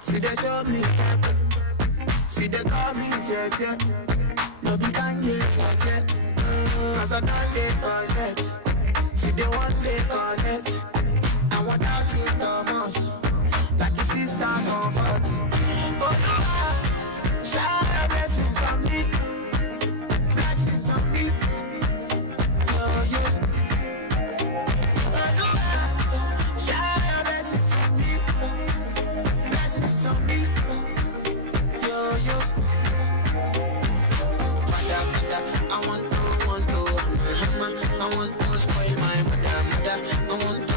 See they show me pepper. See they call me Tete. No be can get Tete. Cause I can't get connect. See they want they connect. I want out in Thomas. Like a sister comforting. Oh no, shower blessings on me. Blessings on me. Oh yeah. Oh no, shower blessings on me. Blessings on me. Yo yo. I want to. I want to spoil my mother. I want to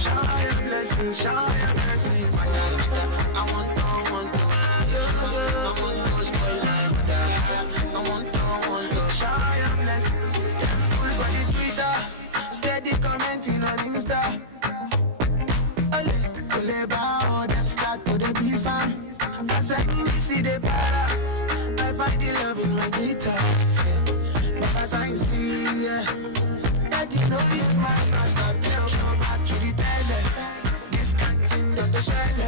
shower blessings, shower blessings. I want to spoil my mother. I want to shower blessings. Full for the Twitter, steady commenting on Insta. Ole bow, them start to the be fam. As I see the para, I find the love in my guitars. But as I see, yeah. You know it's my brother, show back to the tele. This canteen on the shell.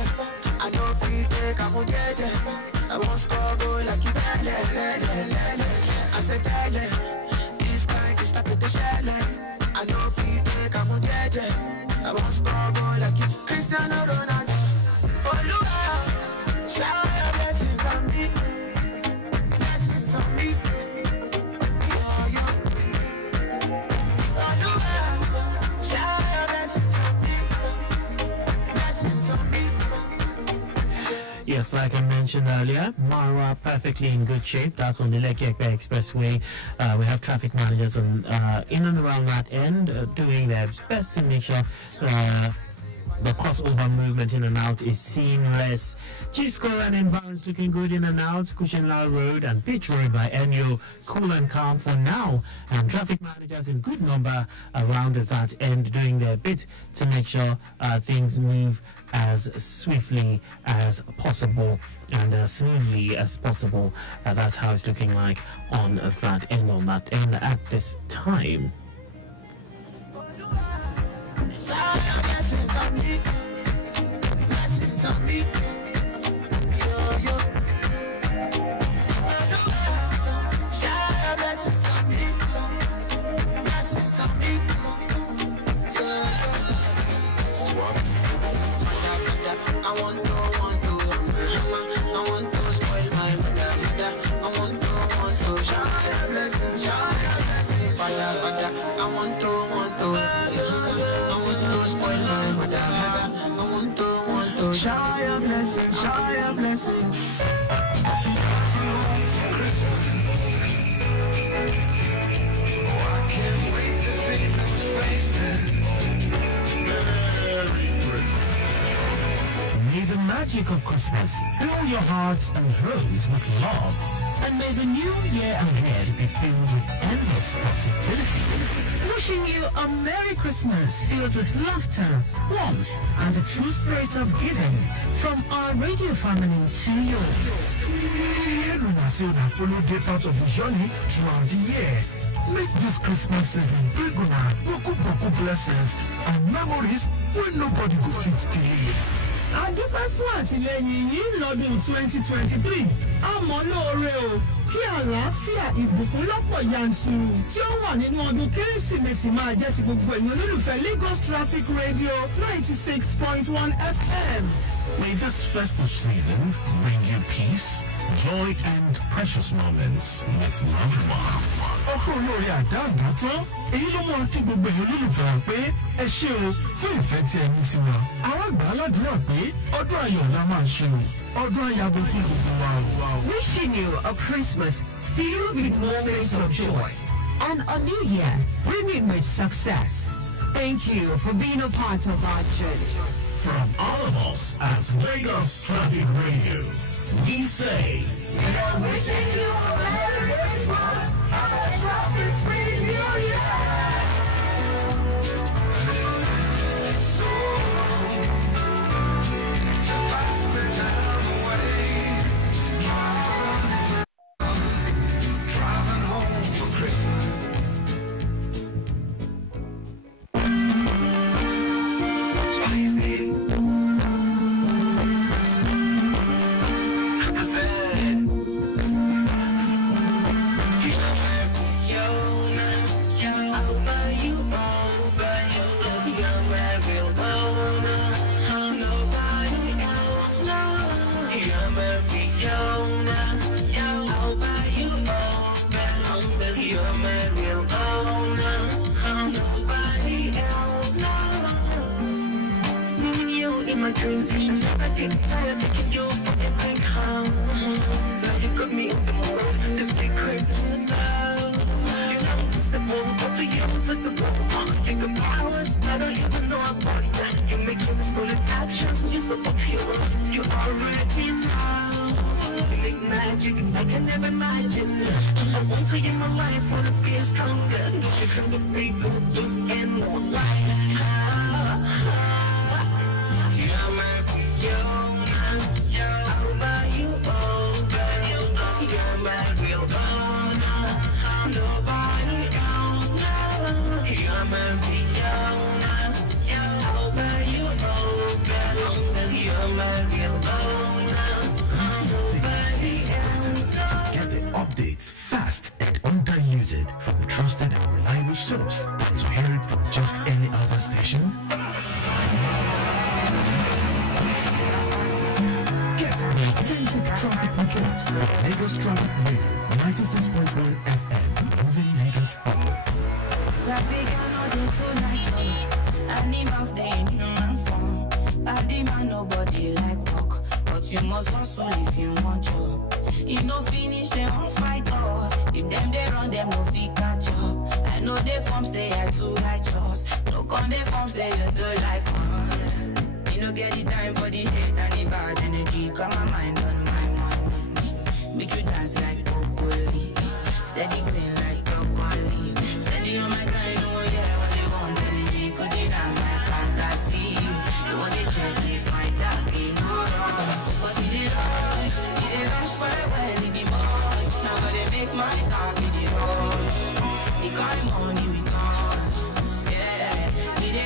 I know if we take a forget it. I won't score goal like you belle. I said tele. This kind is stuck with the shell. I know if we take a forget it. I won't score goal like you Cristiano Ronaldo. Oh Lord, shower your blessings on me. Blessings on me. Yes, like I mentioned earlier, Mara perfectly in good shape. That's on the Lekki Ekpe Expressway. We have traffic managers in and around that end doing their best to make sure the crossover movement in and out is seamless. Chisco and Environs looking good in and out. Kushenla Road and Pitch Road by Enyo, cool and calm for now. And traffic managers in good number around that end doing their bit to make sure things move as swiftly as possible and as smoothly as possible. That's how it's looking like on that end at this time. Blessings on me. Blessings on me. Yo, yo. Shower blessings on me. Blessings on me. Yo, yo. Swaps. I want to spoil my mother. I want to shower blessings, shower blessings. I want to spoil my mother. I want to shower blessings, shower blessings. I can't wait to see those faces. May the magic of Christmas fill your hearts and homes with love And may the new year ahead be filled with endless possibilities. Wishing you a Merry Christmas filled with laughter, warmth, and the true spirit of giving from our radio family to yours. Follow day part of the journey throughout the year. Make this Christmas season bring una boku blessings and memories wey nobody go fit delete. Adúpẹ́ fún àtìlẹ́yìn yìí lọ́dún 2023. Àmọ́ lóore o, kí àlàáfíà ìbùkún lọ́pọ̀ yanturu tí ó wà nínú ọdún Kérésìmesì máa jẹ́ ti gbogbo ẹ̀yin olólùfẹ́ Lagos Traffic Radio 96.1 FM. May this festive season bring you peace, joy, and precious moments with loved ones. Ọkọ olórí àdáàgbà tán, èyí ló mọ̀ kí gbogbo èèyàn olólùfẹ́ wa pé ẹ ṣé o fún ìfẹ́ tí ẹ ní sí wa. Àwọn àgbà aládùúrà pé ọdún ayọ̀ la máa ṣe o, ọdún ayàbò fún gbogbo wa o. Wishing you a Christmas filled with moments of joy and a new year brimming with success. Thank you for being a part of our journey. From all of us at Lagos Traffic Radio, we say, we are wishing you a Merry Christmas and a traffic-free New Year. From a trusted and reliable source, and to hear it from just any other station. Get the authentic traffic reports from Lagos Traffic Radio 96.1 FM, moving Lagos forward. Animals they in human form. Body man nobody like walk, but you must hustle if you want job. You no finish them on fight us. If them they run them no fit catch up. I know they form say I too righteous. No con they form say you do like us. You no get the time for the hate and the bad energy. Come my mind on my money. Make you dance like broccoli. Steady green like broccoli. Steady on my grind, oh yeah, what they want telling me. Could deny my fantasy. You want to check if my dad be no wrong. But it rush for a while, it be much. Now gotta make my talk in the rush. The kind money we cost. Yeah, it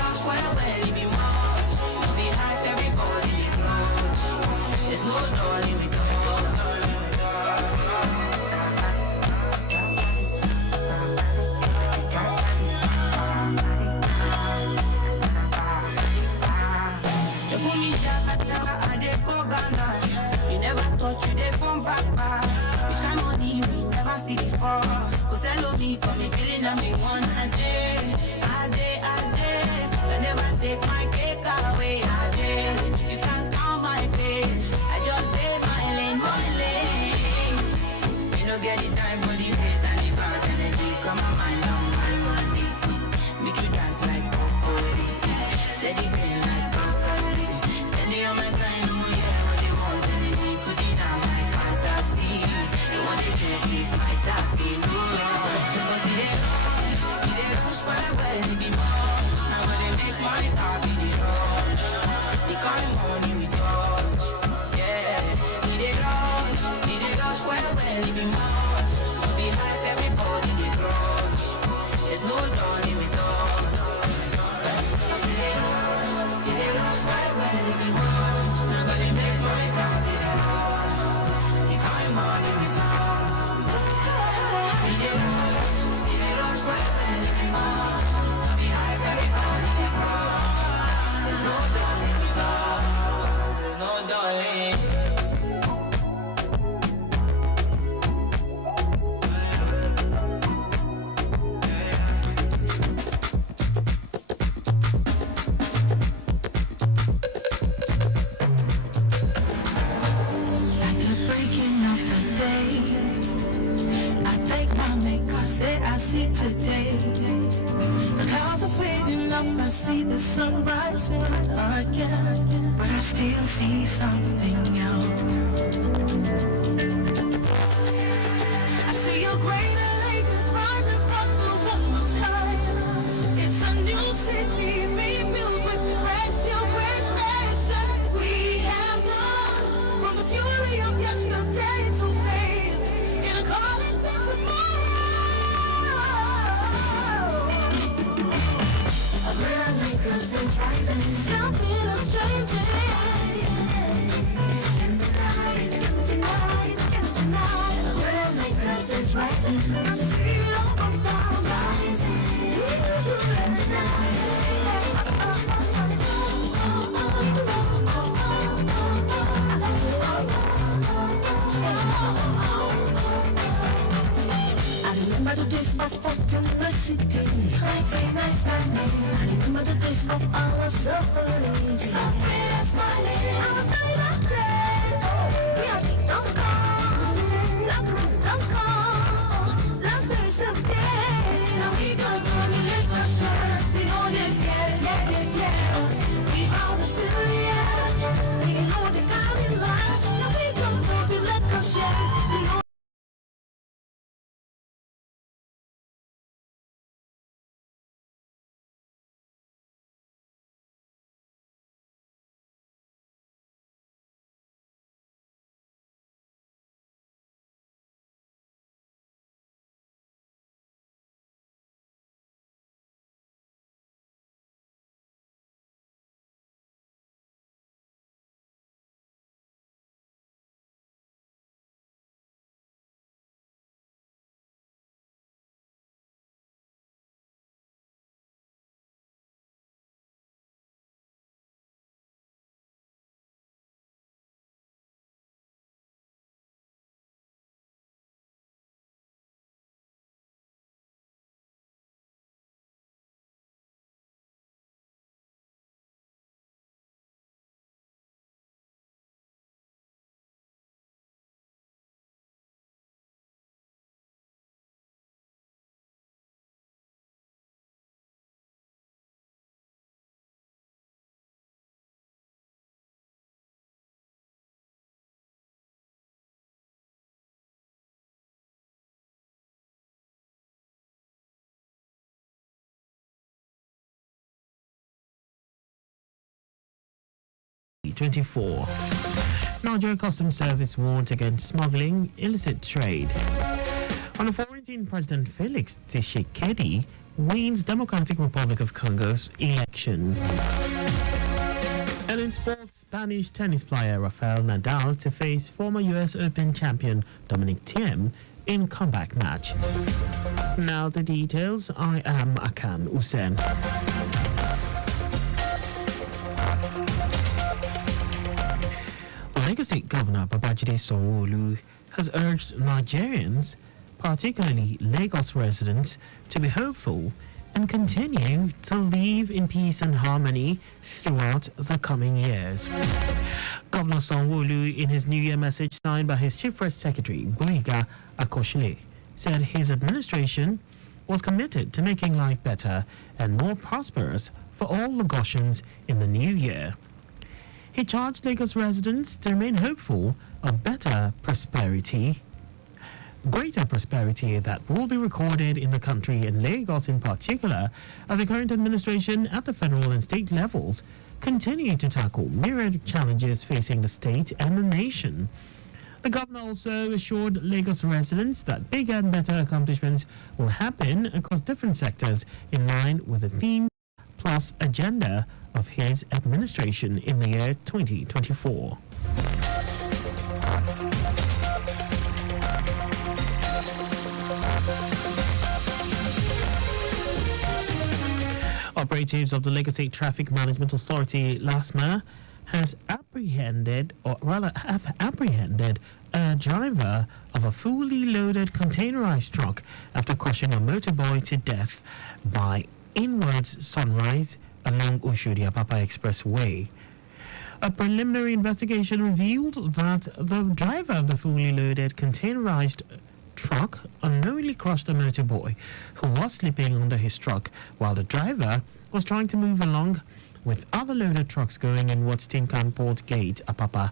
rush for a while, it be much. No be hype, everybody they close. There's no dolly we cost. You they from back pass. Which kind of money we never see before. Cause hello me, come me feeling I'm the one. I did. I never take my cake away. You can't count my grace. I just did my lane, my lane. You don't get the time for the hate and the bad energy. Come on, my money. Make you dance like broccoli. Steady green like broccoli. Steady on my grind, oh yeah, what they want. Could deny my fantasy. see today. The clouds are fading up, I see the sun rising again, but I still see something else. I see a greater lake is rising from the one more time. It's a new city being built with grace, still great passion. We have gone from the fury of yesterday to faith in a calling to tomorrow. A greater lake is rising, something is changing. In the night, in the night, in the night. A greater lake is rising. I see it all around rising. In the night. I remember the days of first in the city, 1999. I remember the days of our suffering, suffering and smiling. I was dying that day. We are keep don't come, don't come, laughter someday. Now we got money, let us share. We know they fear. We are the civilians. We know they got in line. Now we got money, let us share. We know. Nigeria Customs Service warned against smuggling, illicit trade. On the 14th, President Felix Tshisekedi wins Democratic Republic of Congo's election. And in sports, Spanish tennis player Rafael Nadal to face former US Open champion Dominic Thiem in comeback match. Now the details. I am Akan Usen. Lagos State Governor Babajide Sanwo-Olu has urged Nigerians, particularly Lagos residents, to be hopeful and continue to live in peace and harmony throughout the coming years. Governor Sanwo-Olu, in his New Year message signed by his Chief Press Secretary, Boyega Akoshile, said his administration was committed to making life better and more prosperous for all Lagosians in the new year. He charged Lagos residents to remain hopeful of greater prosperity that will be recorded in the country and Lagos in particular, as the current administration at the federal and state levels continue to tackle myriad challenges facing the state and the nation. The governor also assured Lagos residents that bigger and better accomplishments will happen across different sectors in line with the theme plus agenda of his administration in the year 2024. Operatives of the Lagos State Traffic Management Authority, LASMA, have apprehended a driver of a fully loaded containerized truck after crushing a motorboy to death by inwards Sunrise along Oshodi-Apapa Expressway. A preliminary investigation revealed that the driver of the fully loaded containerized truck unknowingly crushed a motor boy who was sleeping under his truck while the driver was trying to move along with other loaded trucks going in what's Tinkan Port Gate, Apapa.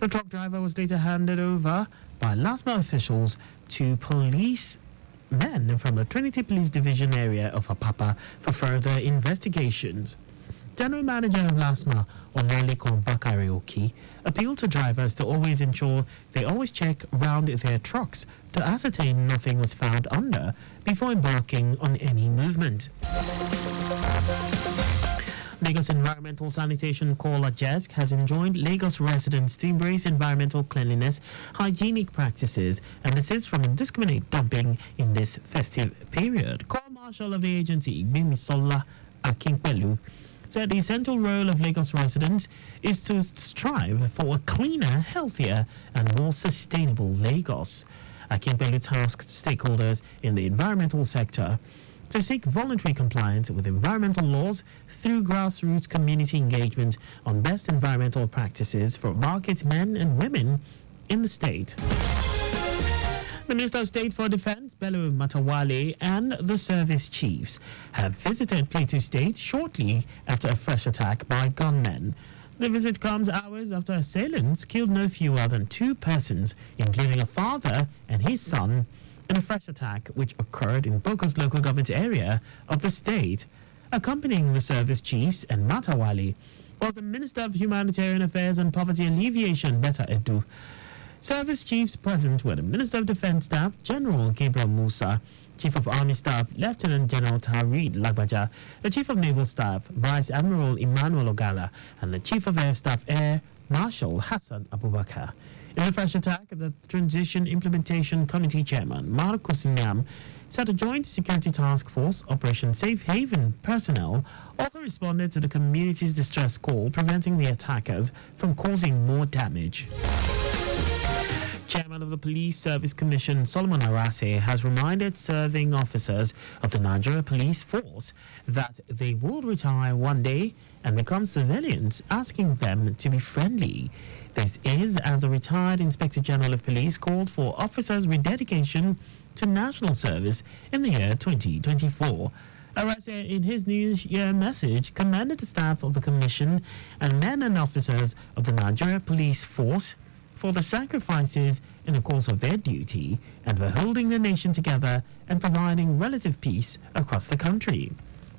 The truck driver was later handed over by LASMA officials to police men from the Trinity Police Division area of Apapa for further investigations. General Manager of LASMA, Olaliko Bakarioki, appealed to drivers to always ensure they always check round their trucks to ascertain nothing was found under before embarking on any movement. Lagos Environmental Sanitation Caller JESC has enjoined Lagos residents to embrace environmental cleanliness, hygienic practices, and desist from indiscriminate dumping in this festive period. Corps Marshal of the agency, Bimisola Akinpelu, said the central role of Lagos residents is to strive for a cleaner, healthier, and more sustainable Lagos. Akinpelu tasked stakeholders in the environmental sector to seek voluntary compliance with environmental laws through grassroots community engagement on best environmental practices for market men and women in the state. The Minister of State for Defense, Bello Matawale, and the service chiefs have visited Plateau State shortly after a fresh attack by gunmen. The visit comes hours after assailants killed no fewer than 2 persons, including a father and his son, in a fresh attack which occurred in Boko's local government area of the state. Accompanying the service chiefs and Matawale was the Minister of Humanitarian Affairs and Poverty Alleviation, Betta Edu. Service chiefs present were the Minister of Defense Staff, General Gabriel Musa, Chief of Army Staff, Lieutenant General Tarid Lagbaja, the Chief of Naval Staff, Vice Admiral Emmanuel Ogala, and the Chief of Air Staff, Air Marshal Hassan Abubakar. In the fresh attack, the Transition Implementation Committee Chairman, Marcus Nyam, said a joint security task force, Operation Safe Haven personnel, also responded to the community's distress call, preventing the attackers from causing more damage. Chairman of the Police Service Commission, Solomon Arase, has reminded serving officers of the Nigeria Police Force that they will retire one day and become civilians, asking them to be friendly. This is as the retired Inspector General of Police called for officers' rededication to national service in the year 2024. Arase, in his New Year message, commended the staff of the Commission and men and officers of the Nigeria Police Force for the sacrifices in the course of their duty and for holding the nation together and providing relative peace across the country.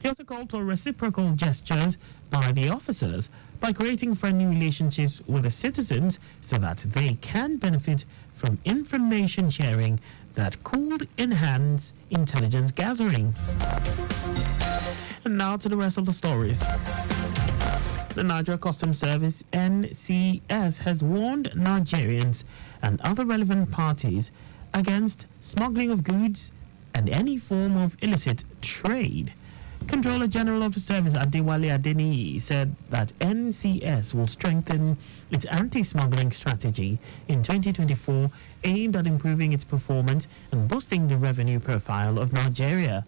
He also called for reciprocal gestures by the officers by creating friendly relationships with the citizens so that they can benefit from information sharing that could enhance intelligence gathering. And now to the rest of the stories. The Nigeria Customs Service, NCS, has warned Nigerians and other relevant parties against smuggling of goods and any form of illicit trade. Controller General of the Service, Adewale Adeniyi, said that NCS will strengthen its anti-smuggling strategy in 2024, aimed at improving its performance and boosting the revenue profile of Nigeria.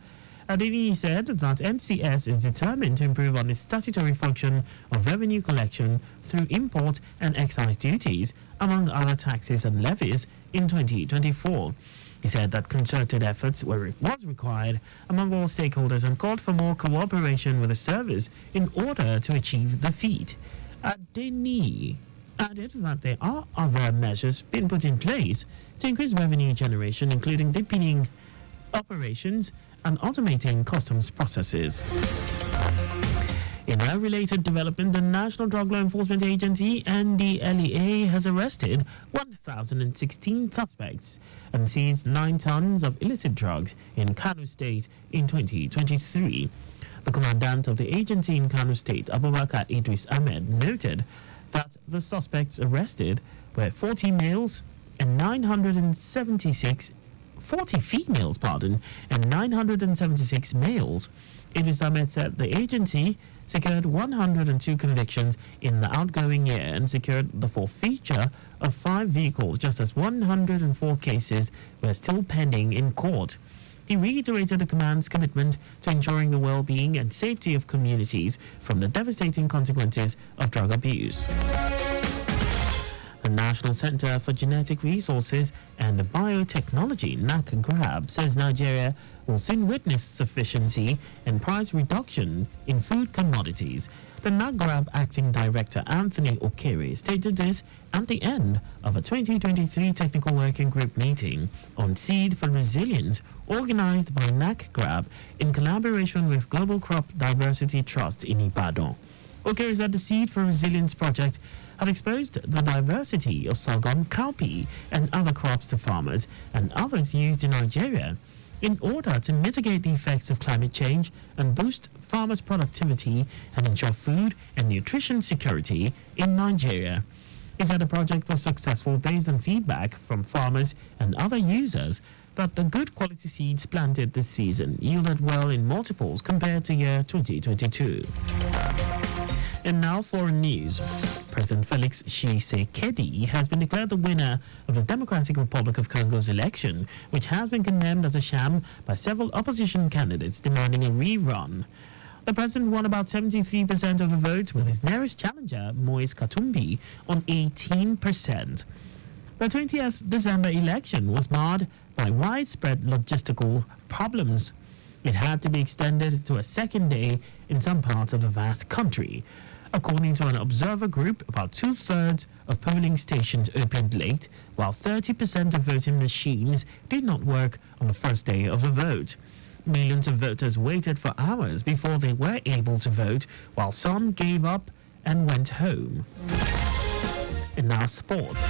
Adeniyi said that NCS is determined to improve on its statutory function of revenue collection through import and excise duties, among other taxes and levies, in 2024. He said that concerted efforts was required among all stakeholders and called for more cooperation with the service in order to achieve the feat. Adeniyi added that there are other measures being put in place to increase revenue generation, including deepening operations and automating customs processes. In a related development, the National Drug Law Enforcement Agency, NDLEA, has arrested 1,016 suspects and seized 9 tons of illicit drugs in Kano State in 2023. The commandant of the agency in Kano State, Abubakar Idris Ahmed, noted that the suspects arrested were 40 males and 40 females, and 976 males. Idris Ahmed said the agency secured 102 convictions in the outgoing year and secured the forfeiture of 5 vehicles, just as 104 cases were still pending in court. He reiterated the command's commitment to ensuring the well-being and safety of communities from the devastating consequences of drug abuse. The National Center for Genetic Resources and Biotechnology, NACGRAB, says Nigeria will soon witness sufficiency and price reduction in food commodities. The NACGRAB acting director Anthony Okere stated this at the end of a 2023 technical working group meeting on Seed for Resilience organized by NACGRAB in collaboration with Global Crop Diversity Trust in Ibadan. Okere said the Seed for Resilience project have exposed the diversity of sorghum, cowpea, and other crops to farmers and others used in Nigeria in order to mitigate the effects of climate change and boost farmers' productivity and ensure food and nutrition security in Nigeria. He said the project was successful based on feedback from farmers and other users that the good quality seeds planted this season yielded well in multiples compared to year 2022. And now foreign news. President Felix Tshisekedi has been declared the winner of the Democratic Republic of Congo's election, which has been condemned as a sham by several opposition candidates demanding a rerun. The president won about 73% of the votes, with his nearest challenger, Moise Katumbi, on 18%. The 20th December election was marred by widespread logistical problems. It had to be extended to a second day in some parts of the vast country. According to an observer group, about 2/3 of polling stations opened late, while 30% of voting machines did not work on the first day of the vote. Millions of voters waited for hours before they were able to vote, while some gave up and went home. And now sports.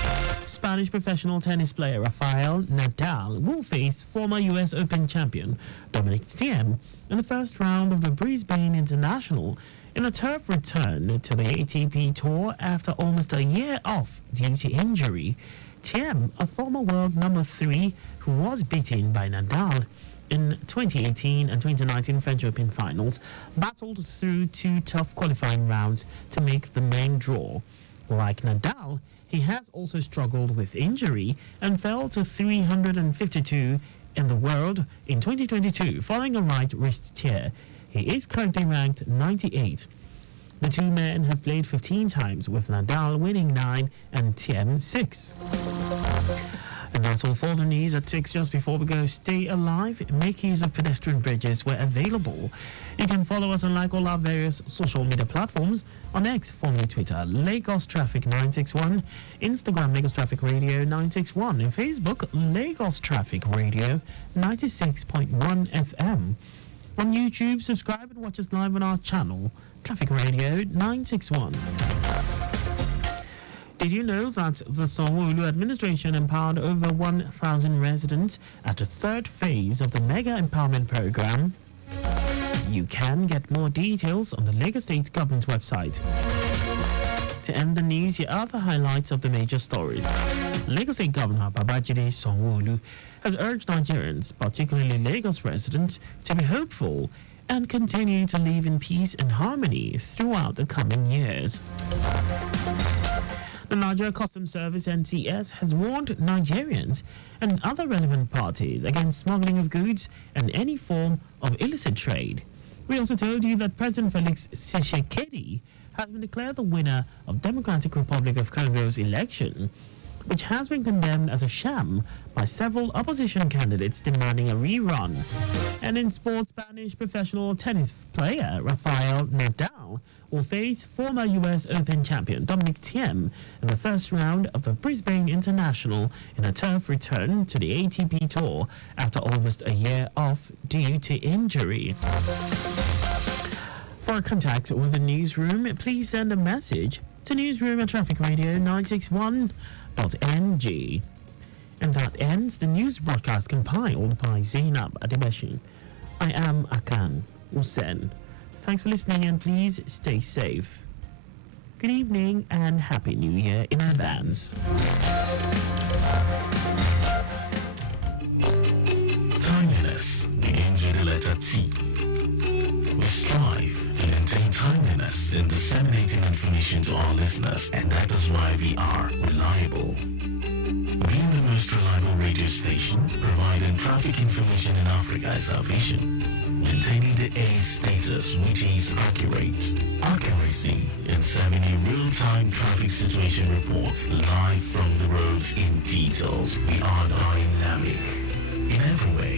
Spanish professional tennis player Rafael Nadal will face former US Open champion Dominic Thiem in the first round of the Brisbane International in a turf return to the ATP Tour after almost a year off due to injury. Thiem, a former world number 3 who was beaten by Nadal in 2018 and 2019 French Open finals, battled through 2 tough qualifying rounds to make the main draw. Like Nadal, he has also struggled with injury and fell to 352 in the world in 2022 following a right wrist tear. He is currently ranked 98. The two men have played 15 times, with Nadal winning 9 and Thiem 6. And that's all for the news at 6. Just before we go, stay alive, make use of pedestrian bridges where available. You can follow us and like all our various social media platforms. On X, formerly Twitter, Lagos Traffic 961, Instagram, Lagos Traffic Radio 961, and Facebook, Lagos Traffic Radio 96.1 FM. On YouTube, subscribe and watch us live on our channel, Traffic Radio 961. Did you know that the Sanwo-Olu administration empowered over 1,000 residents at the third phase of the Mega Empowerment Program? You can get more details on the Lagos State Government's website. To end the news, here are the highlights of the major stories. Lagos State Governor Babajide Sanwo-Olu has urged Nigerians, particularly Lagos residents, to be hopeful and continue to live in peace and harmony throughout the coming years. The Nigeria Customs Service (NCS) has warned Nigerians and other relevant parties against smuggling of goods and any form of illicit trade. We also told you that President Felix Tshisekedi has been declared the winner of Democratic Republic of Congo's election, which has been condemned as a sham by several opposition candidates demanding a rerun. And in sports, Spanish professional tennis player Rafael Nadal will face former US Open champion Dominic Thiem in the first round of the Brisbane International in a turf return to the ATP Tour after almost a year off due to injury. For contact with the newsroom, please send a message to newsroom@trafficradio961.ng. And that ends the news broadcast compiled by Zainab Adebeshi. I am Akan Usen. Thanks for listening and please stay safe. Good evening and Happy New Year in advance. Timeliness begins with the letter T. We strive to maintain timeliness in disseminating information to our listeners, and that is why we are reliable. Being the most reliable radio radio station providing traffic information in Africa is our vision. Maintaining the A status, which is accurate. Accuracy in serving a real-time traffic situation reports live from the roads in details. We are dynamic in every way.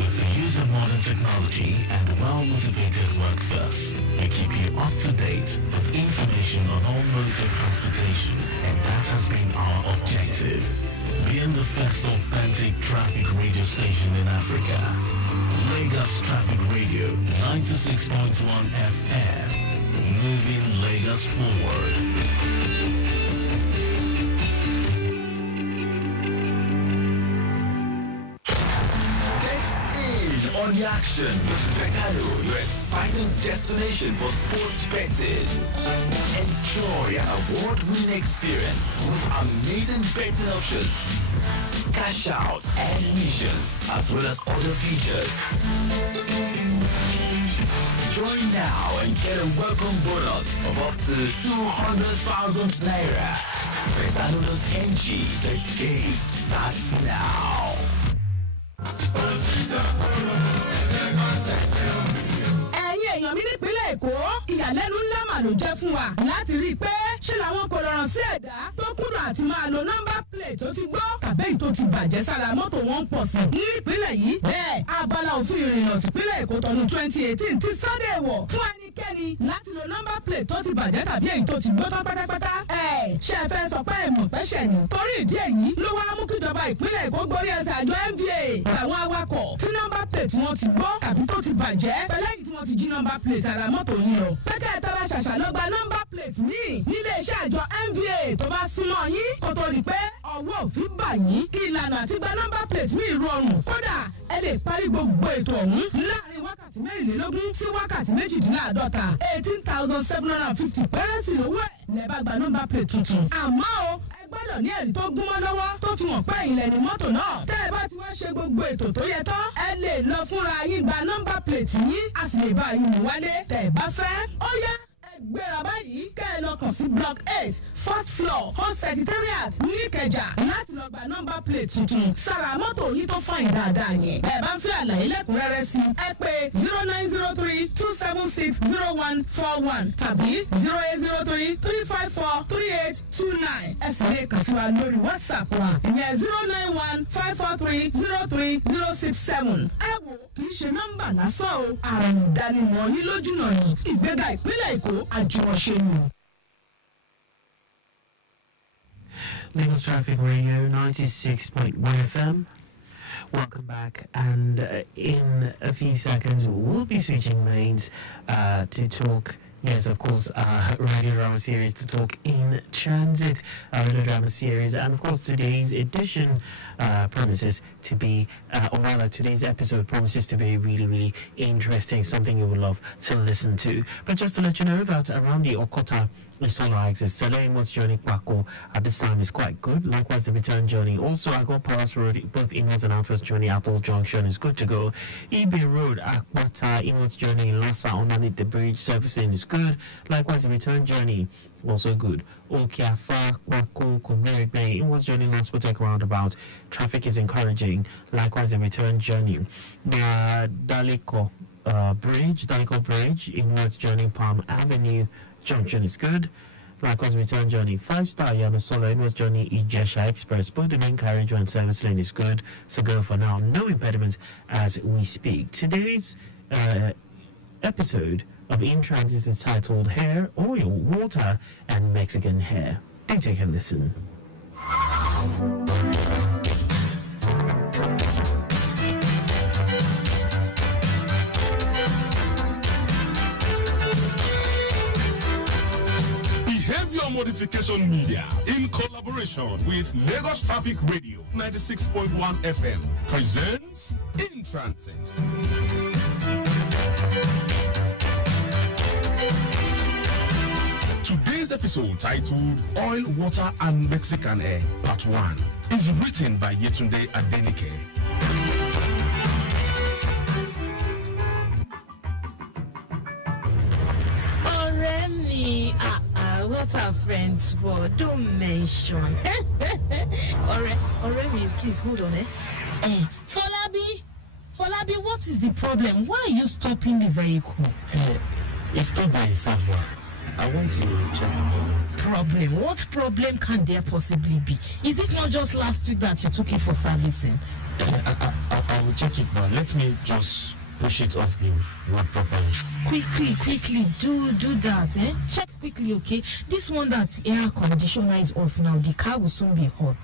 With the use of modern technology and a well-motivated workforce, we keep you up to date with information on all modes of transportation, and that has been our objective. Being the first authentic traffic radio station in Africa, Lagos Traffic Radio 96.1 FM, moving Lagos forward. On the action with Betano, your exciting destination for sports betting. Enjoy an award-winning experience with amazing betting options, cash outs and missions, as well as other features. Join now and get a welcome bonus of up to 200,000 naira. Betano.ng, the game starts now. ẹ̀yin èèyàn mi nípínlẹ̀ èkó ìyàlẹ́nu ńlá mà ló jẹ́ fún wa láti rí i pé ṣé làwọn kò lọ́rọ̀ sí ẹ̀dá tó kúrò àti máa lo nọ́mbà plate tó ti gbọ́ tàbí tó ti bàjẹ́ sára mọ́tò wọn ń pọ̀ sí i nípínlẹ̀ yìí bẹ́ẹ̀ abala òfin ìrìnnà tìpínlẹ̀ èkó tọdún 2018 ti sọ́dẹ̀ wọ̀ fún ẹnikẹ́ni láti lo nọ́mbà plate tó ti bàjẹ́ tàbí èyí tó ti gbọ́ tán pátápátá ṣe fẹ́ sọ pé ìmọ̀ pẹ́ṣẹ̀ ni torí ìdí èyí ló wá mú kíjọba ìpínlẹ̀ èkó gborí ẹsẹ̀ àjọ MVA àwọn awakọ̀ tí nọ́mbà plate wọn ti gbọ́ tàbí tó ti bàjẹ́ pẹ̀lẹ́yìn tí wọ́n ti jí nọ́mbà plate ara mọ́tò yín lọ pẹ́kẹ́ tara ṣàṣà lọ gba nọ́mbà plate míì nílé iṣẹ́ àjọ MVA tó bá súnmọ́ yín kó tó rí pé ọwọ́ òfin bà yín ìlànà àti gba nọ́mbà plate míì rọrùn kódà ẹ lè parí gbogbo ètò ọ̀hún láàrin wákàtí mẹ́rìnlélógún sí wákàtí méjìdínláàdọ́ta 18,750 péré sí owó ẹ̀ lẹ́ bá gba nọ́mbà plate tuntun àmọ́ o gbọ́dọ̀ ní ẹ̀rí tó gúnmọ́ lọ́wọ́ tó fi hàn pé ilẹ̀ ní mọ́tò náà. tẹ́ ẹ bá ti wá ṣe gbogbo ètò tó yẹ tán ẹ lè lọ fúnra yín gba nọ́mbà plate yín a sì lè bá yín mú wálé tẹ́ ẹ bá fẹ́. ó yá gbéra báyìí kẹ́ ẹ lọ kàn sí block 8 first floor home secretariat ní Ìkẹjà láti lọ gba nọ́mbà plate tuntun sára mọ́tò yìí tó fàìn dáadáa yẹn. ẹ bá ń fẹ́ àlàyé lẹ́kùnrẹ́rẹ́ sí ẹ pé 0903-276-0141 tàbí 0803-354-3829 ẹ sì lè kàn sí wa lórí WhatsApp wa ìyẹn 091-543-03067. ẹ wò kì í ṣe nọ́mbà lásán o àrùn ìdánimọ̀ yín lójúnà ní ìgbéga ìpínlẹ̀ Èkó àjùmọ̀ṣe ni. Lagos Traffic Radio 96.1 FM. Welcome back, and in a few seconds we'll be switching lanes to talk. Yes, of course, radio drama series to talk in transit, radio drama series, and of course today's edition promises to be, or rather today's episode promises to be really, really interesting, something you would love to listen to. But just to let you know that around the Okota solar axis, Selemo's journey Kwako at this time is quite good. Likewise, the return journey. Also, Agor Paras Road, both inwards and outwards journey, Apple Junction is good to go. Ibe Road, Akwata, inwards journey, Lassa, underneath the bridge, servicing is good. Likewise, the return journey also good. Okiafa, Kwako, Kogeri Bay, inwards journey, Last Protect roundabout. Traffic is encouraging. Likewise, the return journey. Daliko Bridge, inwards journey, Palm Avenue Junction is good. Likewise, return journey 5-star Yano Solo, inwards journey Ijesha Express. Both the main carriage and service lane is good. So go for now. No impediments as we speak. Today's episode of In Transit is entitled Hair, Oil, Water, and Mexican Hair. Do take a listen. Modification Media, in collaboration with Lagos Traffic Radio 96.1 FM, presents In Transit. Today's episode, titled Oil, Water, and Mexican Hair, Part 1, is written by Yetunde Adenike. Ọ̀rẹ́ mi, àwọ̀ what are friends for? Don't mention. Alright, please hold on. Folabi, what is the problem? Why are you stopping the vehicle? It's stopped by itself. I want to check. Problem? What problem can there possibly be? Is it not just last week that you took it for servicing? I will check it now. Let me just push it off the road properly. Quickly, do that, Check quickly, okay? This one that air conditioner is off now, the car will soon be hot.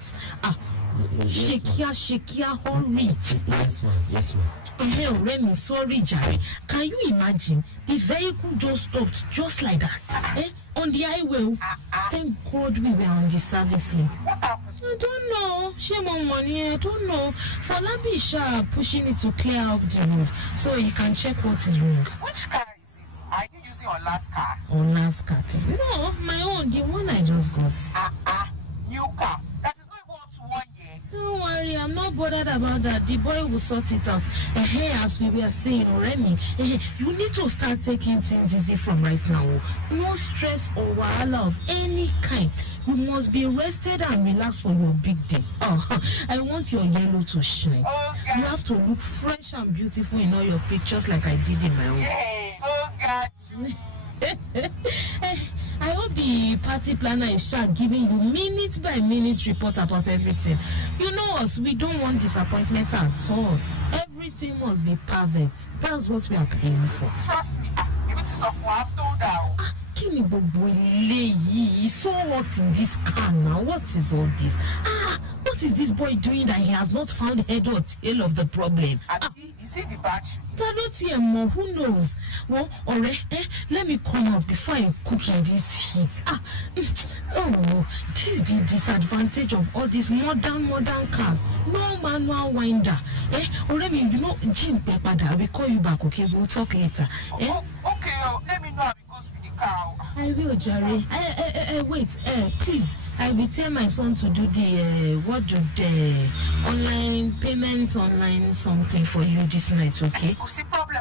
Shakia, hurry. Yes, ma'am. Remy, sorry, Jerry. Can you imagine? The vehicle just stopped just like that, on the highway. Thank God we were on the service lane. I don't know. Shame on money. I don't know. For Lambisha pushing it to clear off the road so you can check what is wrong. Which car is it? Are you using your last car? Last car? No, my own. The one I just got. New car. That is not even up to 1 year. Don't worry, I'm not bothered about that. The boy will sort it out. As we were saying, Remy, you need to start taking things easy from right now. No stress or wahala of any kind. You must be rested and relaxed for your big day. I want your yellow to shine. You have to look fresh and beautiful in all your pictures like I did in my own. I hope the party planner is giving you minute by minute report about everything. You know us, we don't want disappointment at all. Everything must be perfect. That's what we are paying for. Trust me, if it is of I've told her. So what's in this car now? What is all this? What is this boy doing that he has not found head or tail of the problem? Is it the battery? Who knows? Well, let me come out before I cook in this heat. This is the disadvantage of all these modern cars. No manual winder. You know, Jane Peppada, I will call you back, okay? We'll talk later. Okay, let me know how it goes with the car. I will, Jerry. Wait, please. I will tell my son to do the online payment, online something for you this night, okay?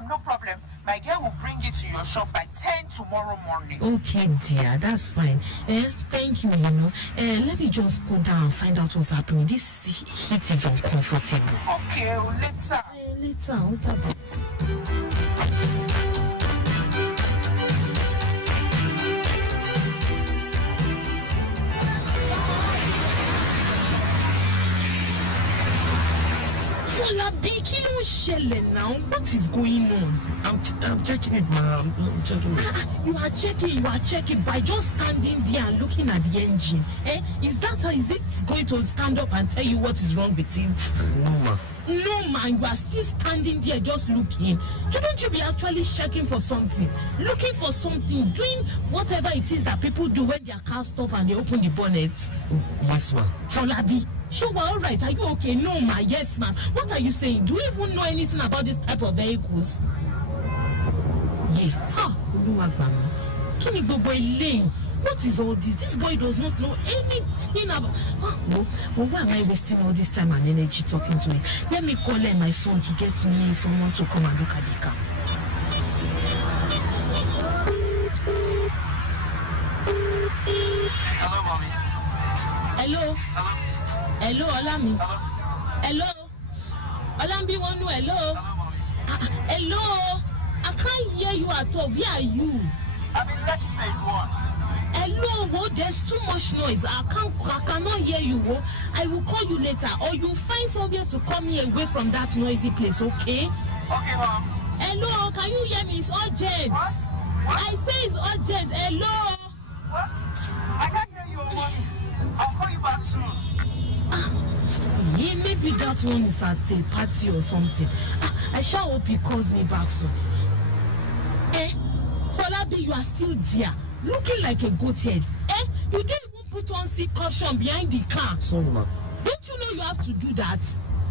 No problem. My girl will bring it to your shop by 10 tomorrow morning. Okay, dear, that's fine. Thank you, let me just go down and find out what's happening. This heat is uncomfortable. Okay, later. Later, what about? Now, what is going on? I'm checking it, ma'am. I'm checking it. You are checking by just standing there and looking at the engine. Is it going to stand up and tell you what is wrong with it? No, ma'am. No, man, you are still standing there just looking. Shouldn't you be actually checking for something? Looking for something, doing whatever it is that people do when their car stop and they open the bonnet? Yes, ma'am. Holabi, sure, all right. Are you okay? No, ma. Yes, ma'am. What are you saying? Do you even know anything about this type of vehicles? Yeah. What is all this? This boy does not know anything about. Why am I wasting all this time and energy talking to him? Let me call my son to get me someone to come and look at the car. Hello, mommy. Hello, Olami. Hello. Olambi Wonu, hello. Hello. I can't hear you at all. Where are you? I'm in Lucky Phase 1. Hello, there's too much noise. I cannot hear you. I will call you later, or you find somewhere to call me away from that noisy place, okay? Okay, mom. Hello, can you hear me? It's urgent. What? I say it's urgent. Hello. What? I can't hear you, mommy. I'll call you back soon. Yeah, maybe that one is at a party or something. I shall hope he calls me back soon. Folabi, you are still there, looking like a goat head. You didn't even put on seat caution behind the car. Sorry, ma'am. Don't you know you have to do that?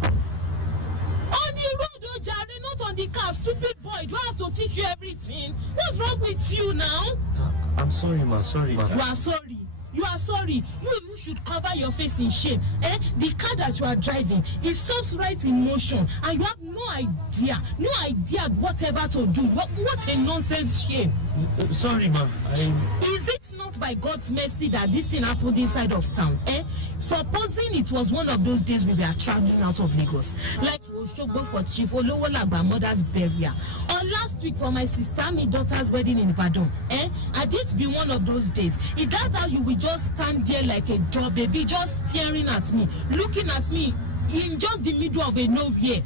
On the road, Jare, not on the car, stupid boy. Do I have to teach you everything? What's wrong with you now? I'm sorry, ma'am. Sorry, ma'am. You are sorry. You are sorry. You should cover your face in shame. The car that you are driving, it stops right in motion, and you have no no idea whatever to do. What a nonsense shame. Sorry, ma'am. Is it not by God's mercy that this thing happened inside of town? Supposing it was one of those days we were traveling out of Lagos, like Oshogbo for Chief Olowolagba mother's burial, or last week for my sister, my daughter's wedding in Ibadan. Had it been one of those days, is that how you will just stand there like a dog baby, just staring at me, looking at me in just the middle of a nowhere?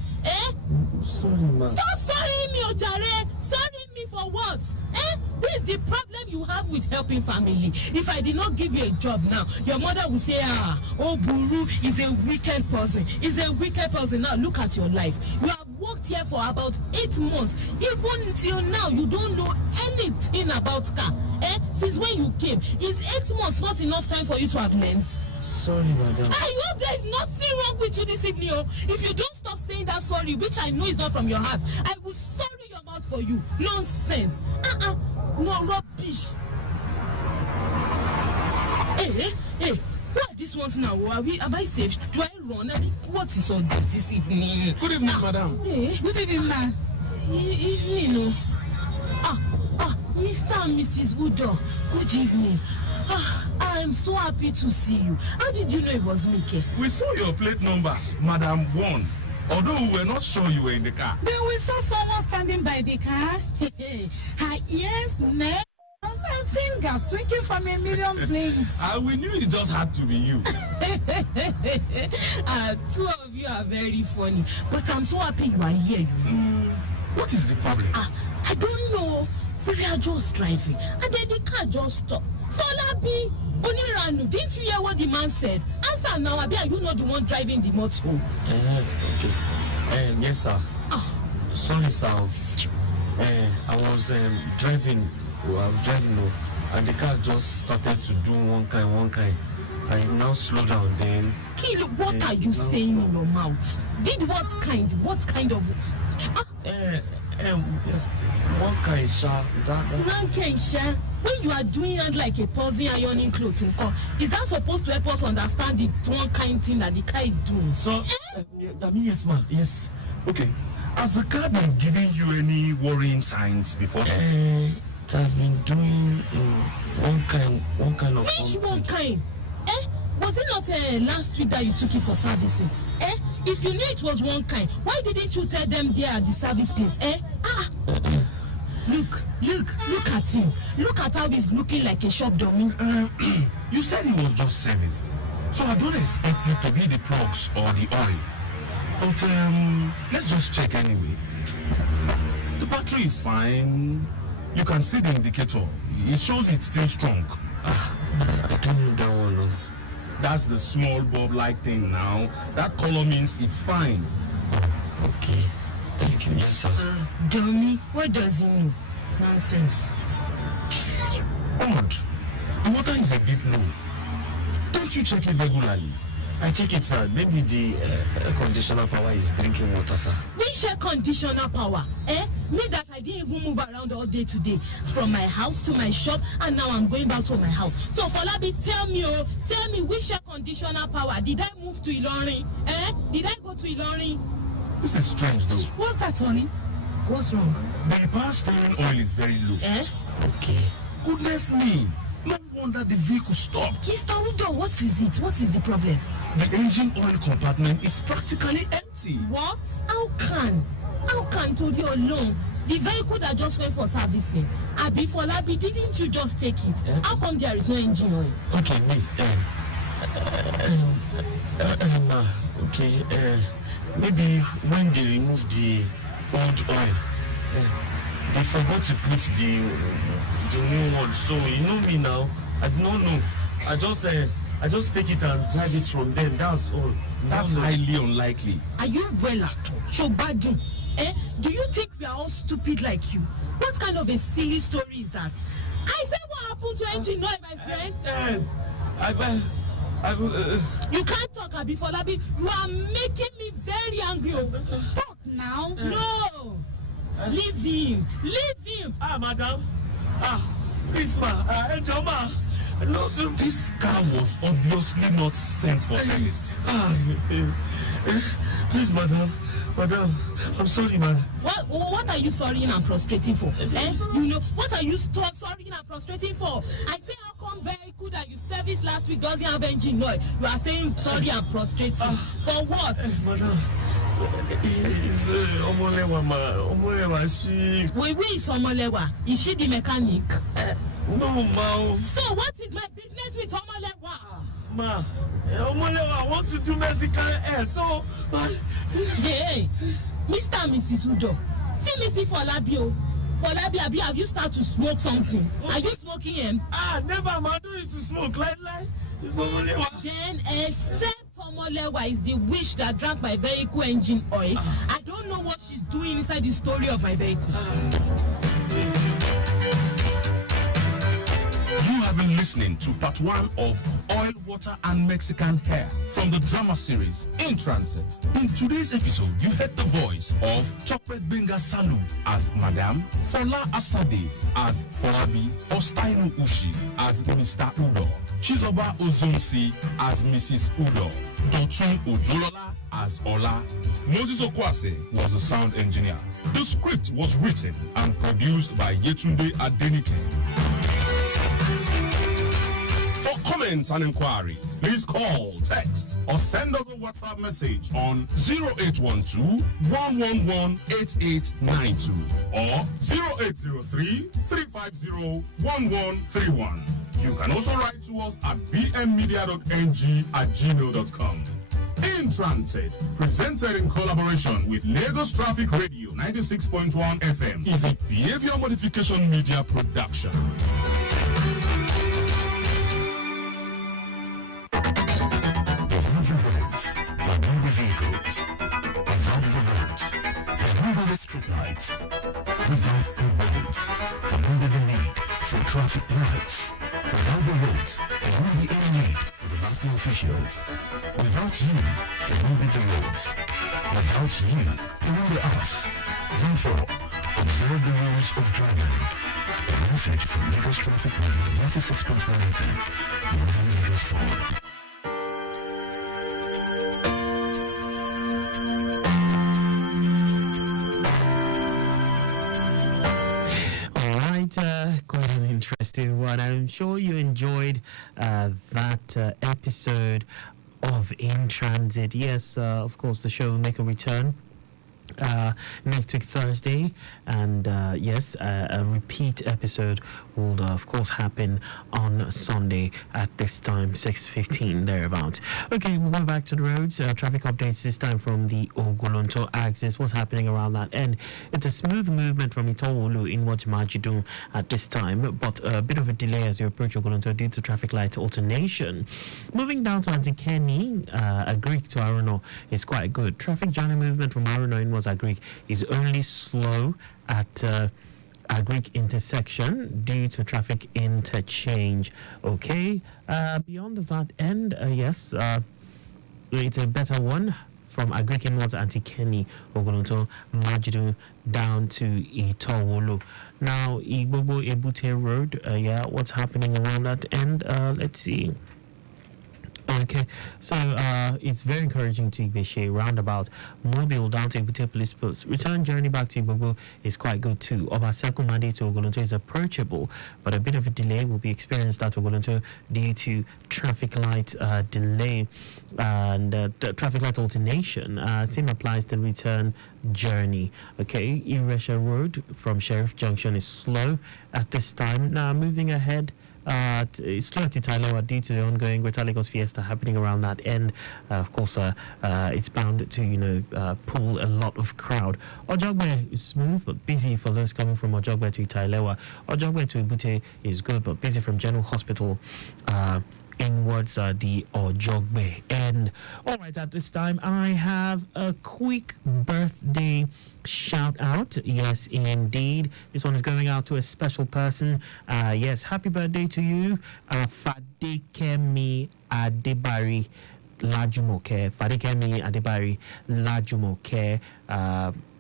Sorry, ma'am. Stop sorrying me, Ojare. Sorrying me for what? This is the problem you have with helping family. If I did not give you a job now, your mother will say, oh, Buru is a wicked person. Is a wicked person. Now look at your life. You have worked here for about 8 months. Even until now, you don't know anything about car. Since when you came, is 8 months not enough time for you to have learned? Sorry, madam. I hope there is nothing wrong with you this evening. If you don't stop saying that sorry, which I know is not from your heart, I will sorry your mouth for you. Nonsense. No rubbish. Hey, what are these ones now? Am I safe? Do I run? What is all this evening? Good evening, madam. Good evening, ma'am. Evening, Mr. and Mrs. Udo, good evening. I am so happy to see you. How did you know it was me, Ke? We saw your plate number, Madam 1. Although we were not sure you were in the car. Then we saw someone standing by the car. Her ears, nails, and fingers twinkling from a million blinks. We knew it just had to be you. Two of you are very funny. But I'm so happy you are here. What is the problem? I don't know. We are just driving. And then the car just stopped. Folabi, Oniranu, didn't you hear what the man said? Answer now, Abi, are you not the one driving the motor? Okay. Yes, sir. Sorry, sir. I was driving. And the car just started to do one kind. I now slow down. Then. Kilo, what are you saying in your mouth? Did what kind? What kind of? Yes. One kind, sir. One kind, sir. When you are doing it like a puzzle ironing clothes, is that supposed to help us understand the one kind thing that the car is doing? So, yes, ma'am. Yes. Okay. Has the car been giving you any worrying signs before? It has been doing one kind of. Which one kind? Was it not last week that you took it for servicing? If you knew it was one kind, why didn't you tell them there at the service place? Look at him. Look at how he's looking like a shop dummy. You said it was just service, so I don't expect it to be the plugs or the oil. But let's just check anyway. The battery is fine. You can see the indicator. It shows it's still strong. I don't know that one. That's the small bulb-like thing now. That color means it's fine. Okay. Thank you. Yes, sir. Dummy, what does he know? Nonsense. Odd. The water is a bit low. Don't you check it regularly? I check it, sir. Maybe the air conditioner power is drinking water, sir. Which air conditioner power? Me that I didn't even move around all day today. From my house to my shop, and now I'm going back to my house. So, Folabi, tell me which air conditioner power? Did I move to Ilorin? Did I go to Ilorin? This is strange, though. What's that, honey? What's wrong? The power steering oil is very low. Okay. Goodness me. No wonder the vehicle stopped. Mr. Udo, what is it? What is the problem? The engine oil compartment is practically empty. What? How can Toby alone? The vehicle that just went for servicing. Abi Folabi, didn't you just take it? How come there is no engine oil? Okay, me. Maybe when they removed the old oil, they forgot to put the new one. So you know me now. I don't know. I just take it and drive it from them. That's all. That's highly unlikely. Are you well at all? Shobadu? Do you think we are all stupid like you? What kind of a silly story is that? I said what happened to engine oil, my friend? You can't talk, Abi Folabi. You are making me very angry. Talk now. No. Leave him. Madam. Please, ma. No, this car was obviously not sent for service. Please, madam. Madam, I'm sorry, man. What are you sorry and prostrating for? You know, what are you sorry and prostrating for? I say, how come vehicle that you serviced last week doesn't have engine noise? You are saying sorry and prostrating. For what? Madam, it's Omolewa, ma. Omolewa, she... Wait, is Omolewa? Is she the mechanic? No, ma. So what is my business with Omolewa? Ma, Omolewa, I want to do Mexican hair, so... Hey, Mr. and Mrs. Udo, see me see for Labio. For Labio, have you started to smoke something? Are you smoking him? Never, ma. I don't used to smoke. Like, it's Omolewa. Then, except Omolewa is the witch that drank my vehicle engine oil. I don't know what she's doing inside the story of my vehicle. You have been listening to part 1 of Oil, Water and Mexican Hair from the drama series In Transit. In today's episode, you heard the voice of Chokpet Benga Salu as Madam, Fola Asade as Forabi, Ostaino Ushi as Mr. Udo, Chizoba Ozunsi as Mrs. Udo, Dotun Ojolola as Ola. Moses Okwase was the sound engineer. The script was written and produced by Yetunde Adenike. For comments and inquiries, please call, text, or send us a WhatsApp message on 0812-111-8892 or 0803-350-1131. You can also write to us at bnmedia.ng@gmail.com. In Transit, presented in collaboration with Lagos Traffic Radio 96.1 FM, is a behavior modification media production. Vehicles. Without the roads, there will be the streetlights. Without the roads, there will be the need for traffic lights. Without the roads, there won't be any need for the national officials. Without you, there won't be the roads. Without you, there won't be us. Therefore, observe the rules of driving. A message from Lagos Traffic Radio 96.1 FM, moving Lagos forward. Quite an interesting one. I'm sure you enjoyed that episode of In Transit. Yes, of course, the show will make a return next week Thursday, and yes, a repeat episode will of course happen on Sunday at this time, 6:15 thereabouts. Okay, we'll go back to the roads. Traffic updates this time from the Ogolonto axis. What's happening around that end? It's a smooth movement from Itowolu inwards Majidun at this time, but a bit of a delay as you approach Ogolonto due to traffic light alternation. Moving down to Antikeni, Agric to Arono is quite good. Traffic journey movement from Arono inwards Agric is only slow at Agric intersection due to traffic interchange. Okay, beyond that end, yes, it's a better one from Agric inwards Antikeni, Ogolonto, Majidu down to Itowolu. Now, Igbobo Ebute Road, yeah, what's happening around that end? Let's see. Okay, so it's very encouraging to Ibeshe roundabout, Mobile down to Ebute Police Post. Return journey back to Igbobo is quite good too. Obaseko Mande to Ogolonto is approachable, but a bit of a delay will be experienced at Ogolonto due to traffic light delay and the traffic light alternation. Same applies to return journey. Okay, Iresha Road from Sheriff Junction is slow at this time. Now moving ahead. It's slow at Itailewa due to the ongoing Greater Lagos Fiesta happening around that end. Of course, it's bound to, pull a lot of crowd. Ojogbe is smooth but busy for those coming from Ojogbe to Itailewa. Ojogbe to Ebute is good but busy from General Hospital inwards the Ojogbe end. All right, at this time, I have a quick birthday shout out. Yes, indeed. This one is going out to a special person. Yes, happy birthday to you, Fadekemi Adebari Lajumoke. Fadekemi Adebari Lajumoke.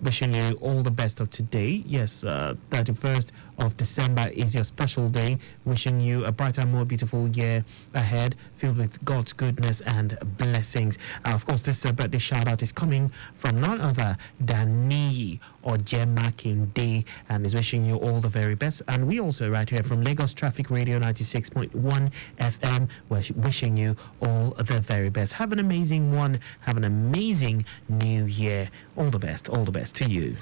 Wishing you all the best of today. Yes, 31st of December is your special day. Wishing you a brighter, more beautiful year ahead, filled with God's goodness and blessings. Of course, this birthday shout out is coming from none other than Nii or Gemma Kinde, and is wishing you all the very best. And we also right here from Lagos Traffic Radio 96.1 FM, we're wishing you all the very best. Have an amazing one. Have an amazing new year. All the best to you.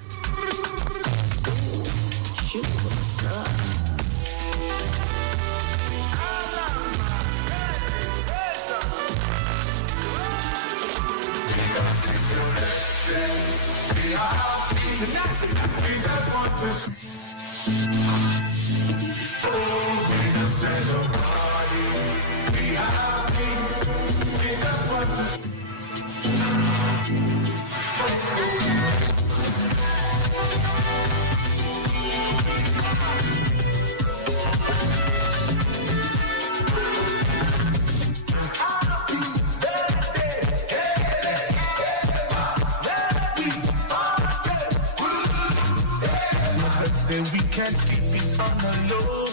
We can't keep it on the low.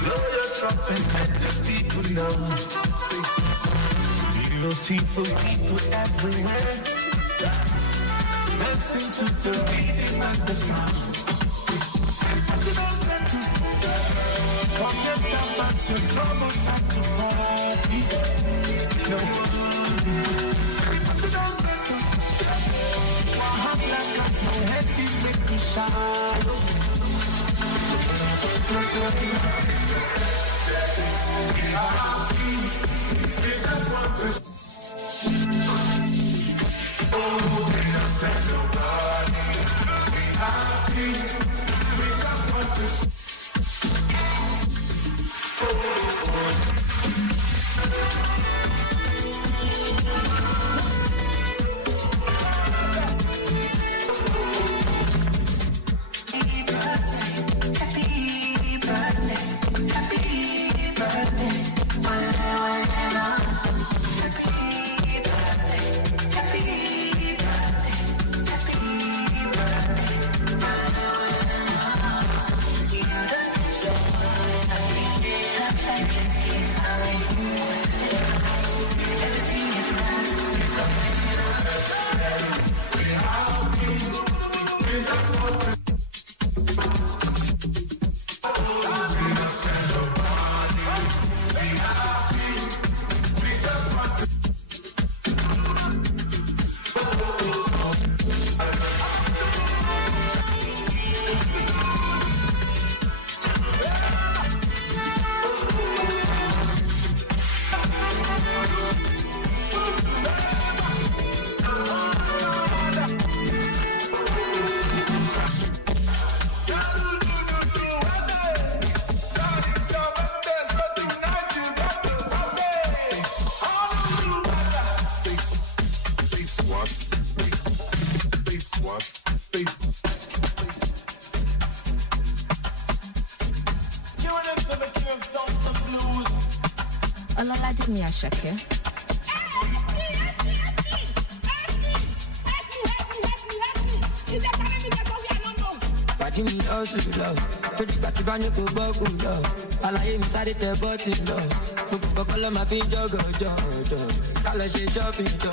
Blow your trumpets, let the people know. Beautiful people everywhere, dancing to the rhythm and the sound. Forget about your trouble, time to party. No. Make me shine. We are happy. We just want to. Oh, we just said nobody. We happy. We just want to. Shake. Pàdé mi ọ̀sùn lọ, torí gbàtúbá ní kò gbọ́kùn lọ. Àlàyé mi sáré tẹ bọ́tì lọ. Gbogbo kọ́kọ́ ló máa fi ń jọ́gọ̀jọ̀. Ká lọ ṣe shopping jọ.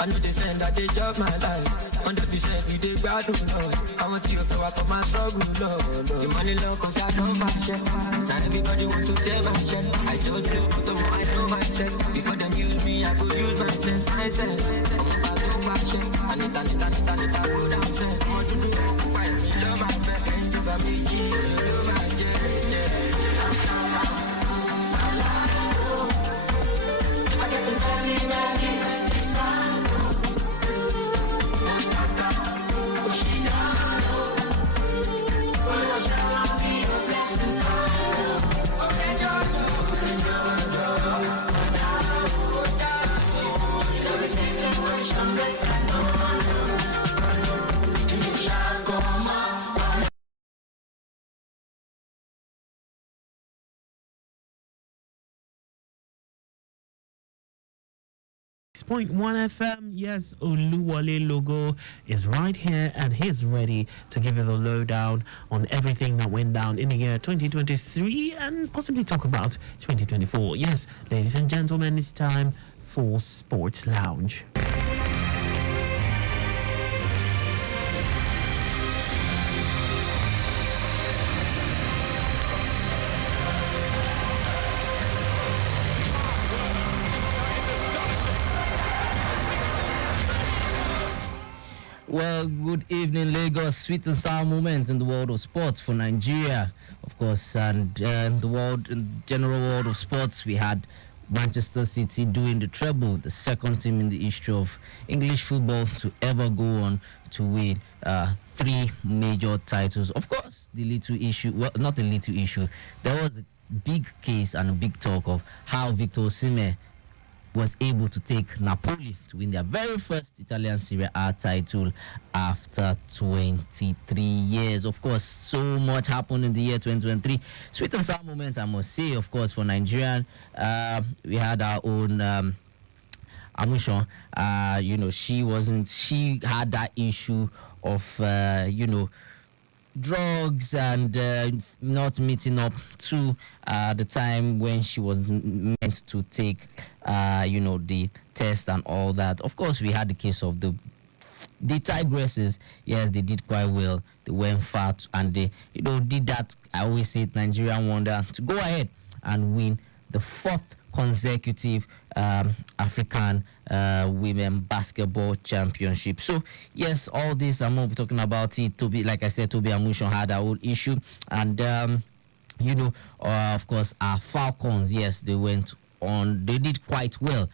I know they send that they chop my life. 100% we dey gbádùn lọ. Àwọn tí o fẹ́ wá kọ́ máa struggle lọ. The money long cause I don't fashion. Now everybody want to tell my shit. I don't play with them, I know myself. Before them use me, I could use my sense. I'm about to fashion. I need to go down, say. More to do, fight me, love my friend. You got me, love my jet. I get to marry, this time. She knows. Well, shall be a blessing time. Okay, situation, 96.1 FM. Yes, Oluwale Logo is right here and he's ready to give you the lowdown on everything that went down in the year 2023 and possibly talk about 2024. Yes, ladies and gentlemen, it's time for Sports Lounge. Well, good evening, Lagos. Sweet and sour moment in the world of sports for Nigeria, of course, and in the general world of sports, we had Manchester City doing the treble, the second team in the history of English football to ever go on to win 3 major titles. Of course, the little issue, well, not a little issue, there was a big case and a big talk of how Victor Osimhen was able to take Napoli to win their very first Italian Serie A title after 23 years. Of course, so much happened in the year 2023. Sweet and sour moments, I must say, of course, for Nigerian. We had our own Amushon. She had that issue of, drugs and not meeting up to the time when she was meant to take the test and all that. Of course, we had the case of the Tigresses. Yes, they did quite well. They went far and they did that, I always say, Nigerian wonder, to go ahead and win the 4th consecutive African women basketball championship. So yes, all this I'm not talking about it. Like I said, Toby Amushon had a whole issue, and of course our Falcons. Yes, they went on. They did quite well,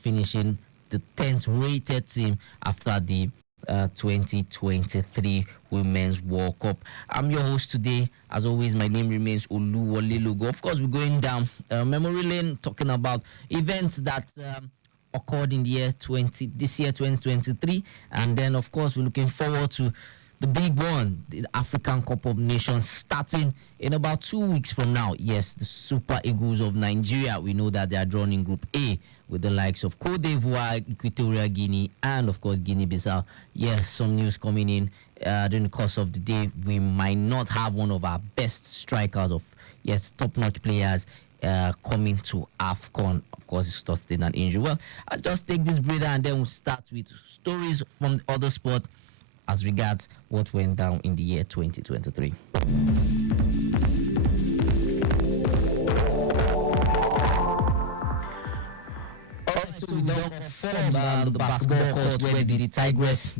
finishing the 10th rated team after the 2023 Women's World Cup. I'm your host today. As always, my name remains Oluwale Logo. Of course, we're going down memory lane, talking about events that occurred in the year 2023, and then of course we're looking forward to the big one, the African Cup of Nations, starting in about 2 weeks from now. Yes, the Super Eagles of Nigeria. We know that they are drawn in Group A with the likes of Cote d'Ivoire, Equatorial Guinea, and of course Guinea-Bissau. Yes, some news coming in during the course of the day. We might not have one of our best strikers of, top-notch players coming to AFCON. Of course, it's sustained an injury. Well, I'll just take this breather and then we'll start with stories from other sport as regards what went down in the year 2023. So we don't confirm the basketball court where the Tigers,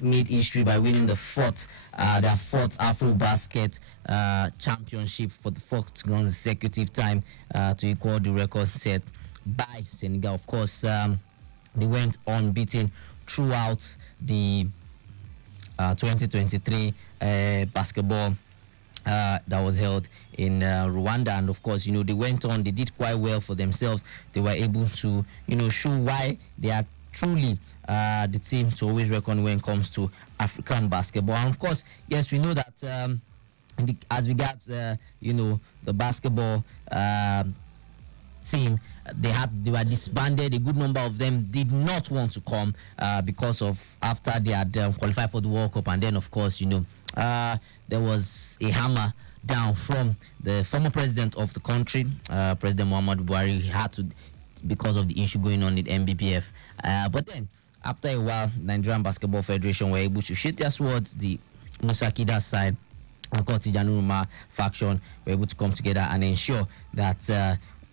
made history by winning their fourth Afro-Basket championship for the 4th consecutive time to equal the record set by Senegal. Of course, they went unbeaten throughout the 2023 basketball that was held in Rwanda, and of course, they went on. They did quite well for themselves. They were able to, show why they are truly the team to always reckon when it comes to African basketball. And of course, yes, we know that as regards, the basketball team, they were disbanded. A good number of them did not want to come because of after they had qualified for the World Cup, and then of course there was a hammer down from the former president of the country, President Muhammadu Buhari. He had to, because of the issue going on in MBPF. But then after a while, Nigerian Basketball Federation were able to shift their swords. The Musa Kida side and Tijani Nkrumah faction were able to come together and ensure that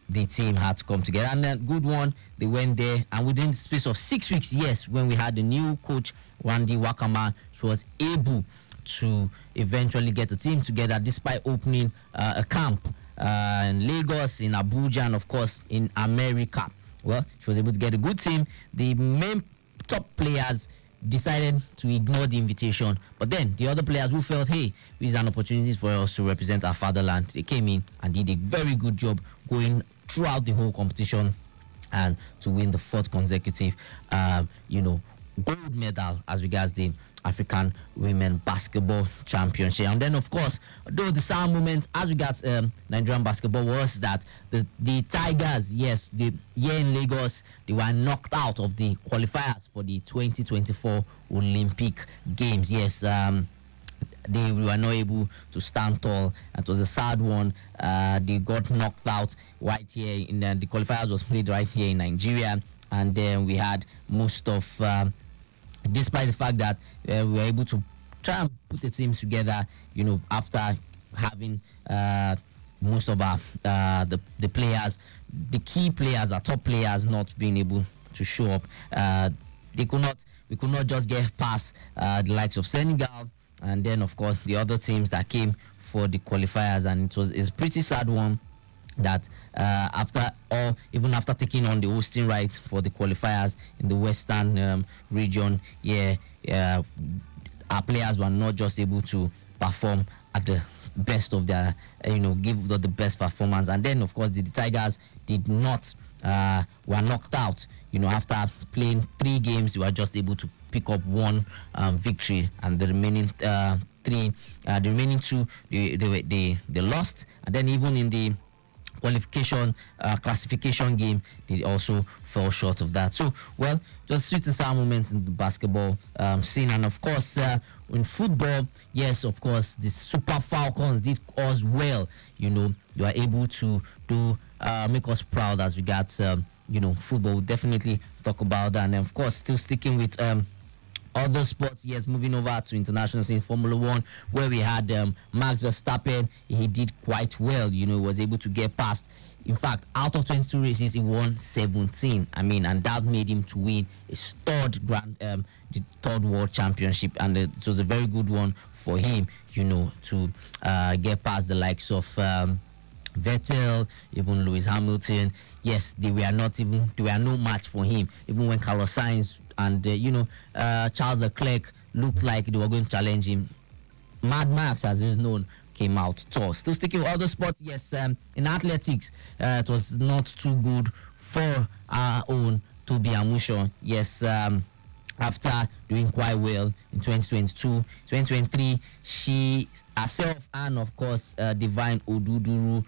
the team had to come together. And then good one, they went there, and within the space of 6 weeks, when we had the new coach Wandi Wakama, she was able to eventually get the team together despite opening a camp in Lagos, in Abuja, and of course in America. Well, she was able to get a good team. The main top players decided to ignore the invitation, but then the other players who felt, hey, this is an opportunity for us to represent our fatherland, they came in and did a very good job going throughout the whole competition and to win the 4th consecutive gold medal as regards the African Women Basketball Championship. And then, of course, though the sad moment as regards Nigerian basketball was that the Tigers, yes, here in Lagos, they were knocked out of the qualifiers for the 2024 Olympic Games. Yes, they were not able to stand tall. It was a sad one. They got knocked out right here in the qualifiers was played right here in Nigeria, and then we had most of, despite the fact that we were able to try and put a team together, after having most of our the players, the key players, our top players, not being able to show up. We could not just get past the likes of Senegal, and then of course the other teams that came for the qualifiers, and it's a pretty sad one that even after taking on the hosting right for the qualifiers in the Western region, our players were not just able to perform at the best of their, give the best performance. And then of course the Tigers did not, were knocked out. After playing 3 games, they were just able to pick up 1 victory, and the remaining 2 they lost. And then even in the classification game, they also fell short of that. So, well, just sweet and sour moments in the basketball scene. And of course, in football, yes, of course, the Super Falcons did us well. You are able to make us proud as regards football. We'll definitely talk about that. And of course, still sticking with other sports, yes, moving over to international scene, Formula 1, where we had Max Verstappen. He did quite well, was able to get past. In fact, out of 22 races, he won 17. And that made him to win his third World Championship, and it was a very good one for him, to get past the likes of Vettel, even Lewis Hamilton. Yes, they were no match for him, even when Carlos Sainz and Charles Leclerc looked like they were going to challenge him. Mad Max, as is known, came out tall. Still sticking with other sports, yes, in athletics, it was not too good for our own Toby Amusho. Yes, after doing quite well in 2022, 2023, she herself and of course Divine Oduduru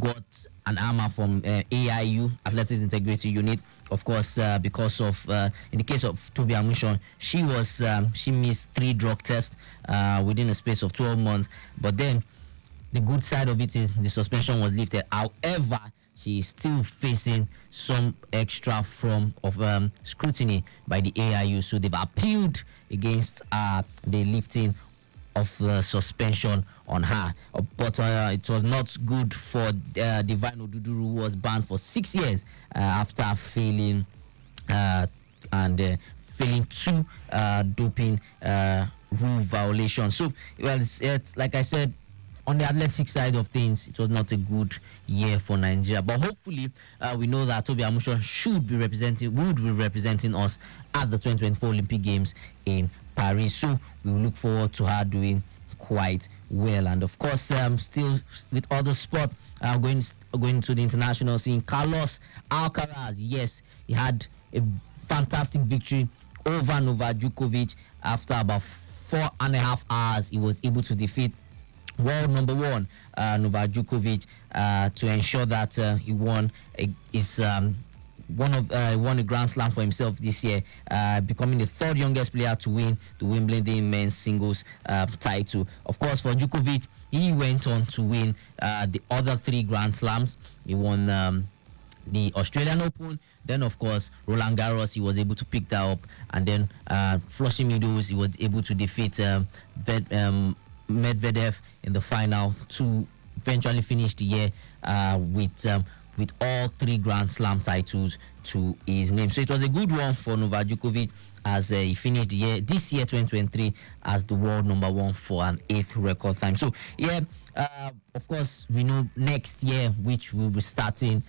got an armor from AIU, Athletics Integrity Unit. Of course, because of in the case of Toby Amusho, she missed 3 drug tests within a space of 12 months. But then the good side of it is the suspension was lifted. However, she is still facing some extra form of scrutiny by the AIU. So they've appealed against the lifting of the suspension on her. But it was not good for Divine Oduduru, who was banned for 6 years after failing and failing 2 doping rule violations. So, well, it's like I said, on the athletic side of things, it was not a good year for Nigeria. But hopefully, we know that Toby Amusho would be representing us at the 2024 Olympic Games in Paris. So we will look forward to her doing quite well. And of course, still with other sport, going to the international scene, Carlos Alcaraz, yes, he had a fantastic victory over Novak Djokovic. After about 4.5 hours, he was able to defeat world number 1 Novak Djokovic to ensure that he won won a Grand Slam for himself this year, becoming the 3rd youngest player to win the Wimbledon men's singles title. Of course, for Djokovic, he went on to win the other 3 Grand Slams. He won the Australian Open. Then, of course, Roland Garros, he was able to pick that up. And then Flushing Meadows, he was able to defeat Medvedev in the final to eventually finish the year with all 3 Grand Slam titles to his name. So it was a good one for Novak Djokovic as he finished the year, this year 2023, as the world number 1 for an 8th record time. So yeah, of course, we know next year, which will be starting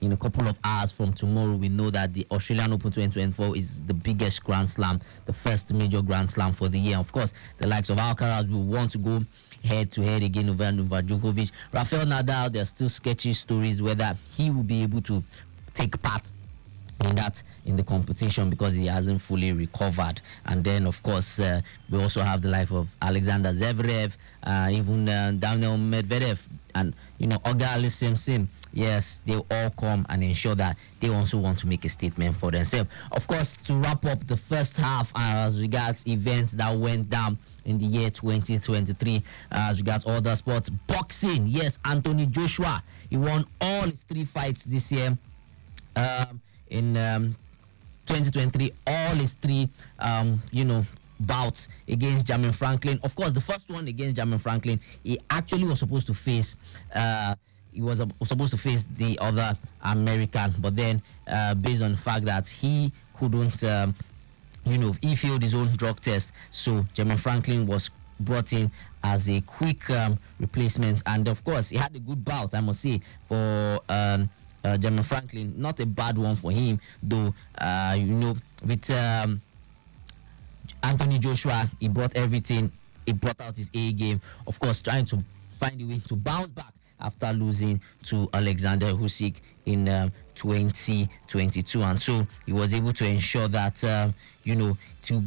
in a couple of hours from tomorrow, we know that the Australian Open 2024 is the biggest Grand Slam, the first major Grand Slam for the year. Of course, the likes of Alcaraz will want to go head-to-head again over Novak Djokovic. Rafael Nadal, there's still sketchy stories whether he will be able to take part in the competition because he hasn't fully recovered. And then of course we also have the life of Alexander Zverev, even Daniel Medvedev, and Oga Simpson. Yes, they all come and ensure that they also want to make a statement for themselves. Of course, to wrap up the first half as regards events that went down in the year 2023, as regards other sports, boxing. Yes, Anthony Joshua, he won all his 3 fights this year. In 2023, all his 3 bouts against Jermaine Franklin. Of course, the first one against Jermaine Franklin, he actually was supposed to face the other American, but then based on the fact that he couldn't he failed his own drug test, so Jermaine Franklin was brought in as a quick replacement. And of course, he had a good bout, I must say, for Jermaine Franklin. Not a bad one for him, though. With Anthony Joshua, he brought everything. He brought out his A game. Of course, trying to find a way to bounce back after losing to Alexander Usyk in 2022, and so he was able to ensure that to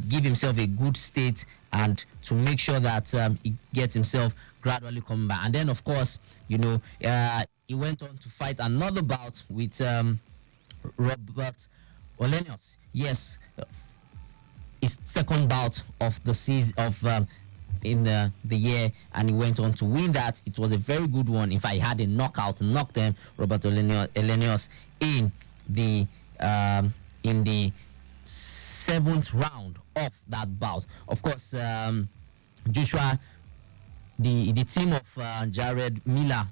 give himself a good state and to make sure that he gets himself gradually coming back. And then of course he went on to fight another bout with Robert Olenius. Yes, his second bout of the season in the year, and he went on to win that. It was a very good one. In fact, he had a knockout, knocked them, Robert Olenius, in the 7th round of that bout. Of course, Joshua, the team of Jared Miller,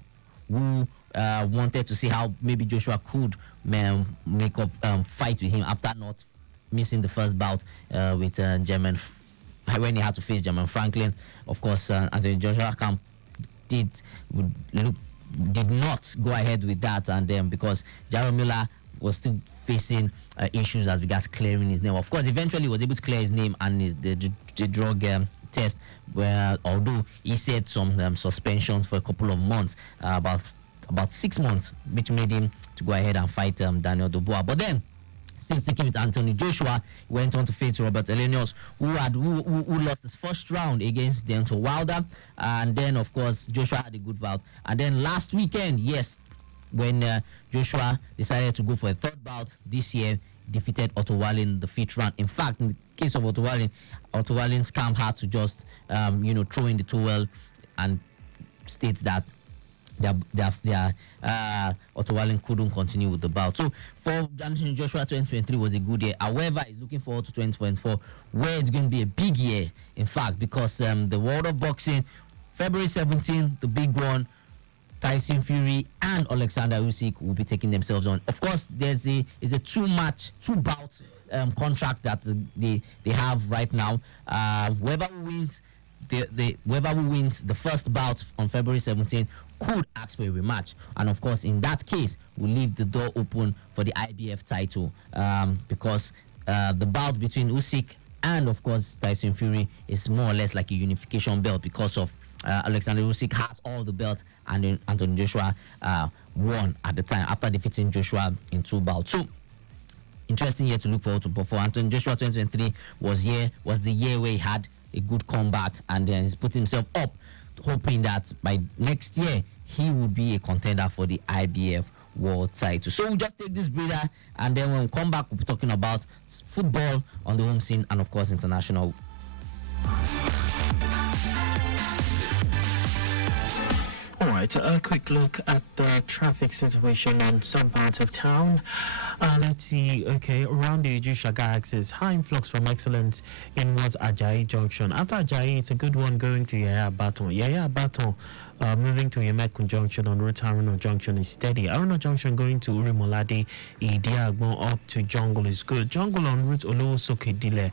who wanted to see how maybe Joshua could make up fight with him after not missing the first bout with Jermaine, when he had to face Jermaine Franklin. Of course, Anthony Joshua did not go ahead with that, and then because Jared Miller was still facing issues as regards clearing his name. Of course, eventually he was able to clear his name and the drug test, where although he served some suspensions for a couple of months, about 6 months, which made him to go ahead and fight Daniel Dubois. But then, still sticking with Anthony Joshua, went on to face Robert Elenius, who lost his first round against Deontay Wilder. And then, of course, Joshua had a good bout. And then last weekend, yes, when Joshua decided to go for a third bout this year, defeated Otto Wallin in the 5th round. In fact, in the case of Otto Wallin's camp had to just, throw in the towel and state that Otto Wallin couldn't continue with the bout. So for Anthony Joshua, 2023 was a good year. However, he's looking forward to 2024, where it's going to be a big year, in fact, because the World of Boxing, February 17, the big one, Tyson Fury and Alexander Usyk will be taking themselves on. Of course, there's a 2-bout contract that they have right now. Whoever wins the first bout on February 17 could ask for a rematch, and of course, in that case, we'll leave the door open for the IBF title, because the bout between Usyk and of course Tyson Fury is more or less like a unification belt, because of Alexander Usyk has all the belts, and then Anthony Joshua won at the time after defeating Joshua in 2 bouts. So interesting year to look forward to. But for Anthony Joshua, 2023 was the year where he had a good comeback, and then he's put himself up, hoping that by next year he would be a contender for the IBF world title. So we'll just take this breather, and then when we come back, we'll be talking about football on the home scene and of course international. Alright, a quick look at the traffic situation on some parts of town. Let's see, around the Ijushaga axis, high influx from Excellence inwards Ajayi Junction. After Ajayi, it's a good one going to Yaya Baton. Moving to Yemekun Junction on route Aruna Junction is steady. Aruna Junction going to Urimolade, Idiagbon up to Jungle is good. Jungle on route Olowosoke Dile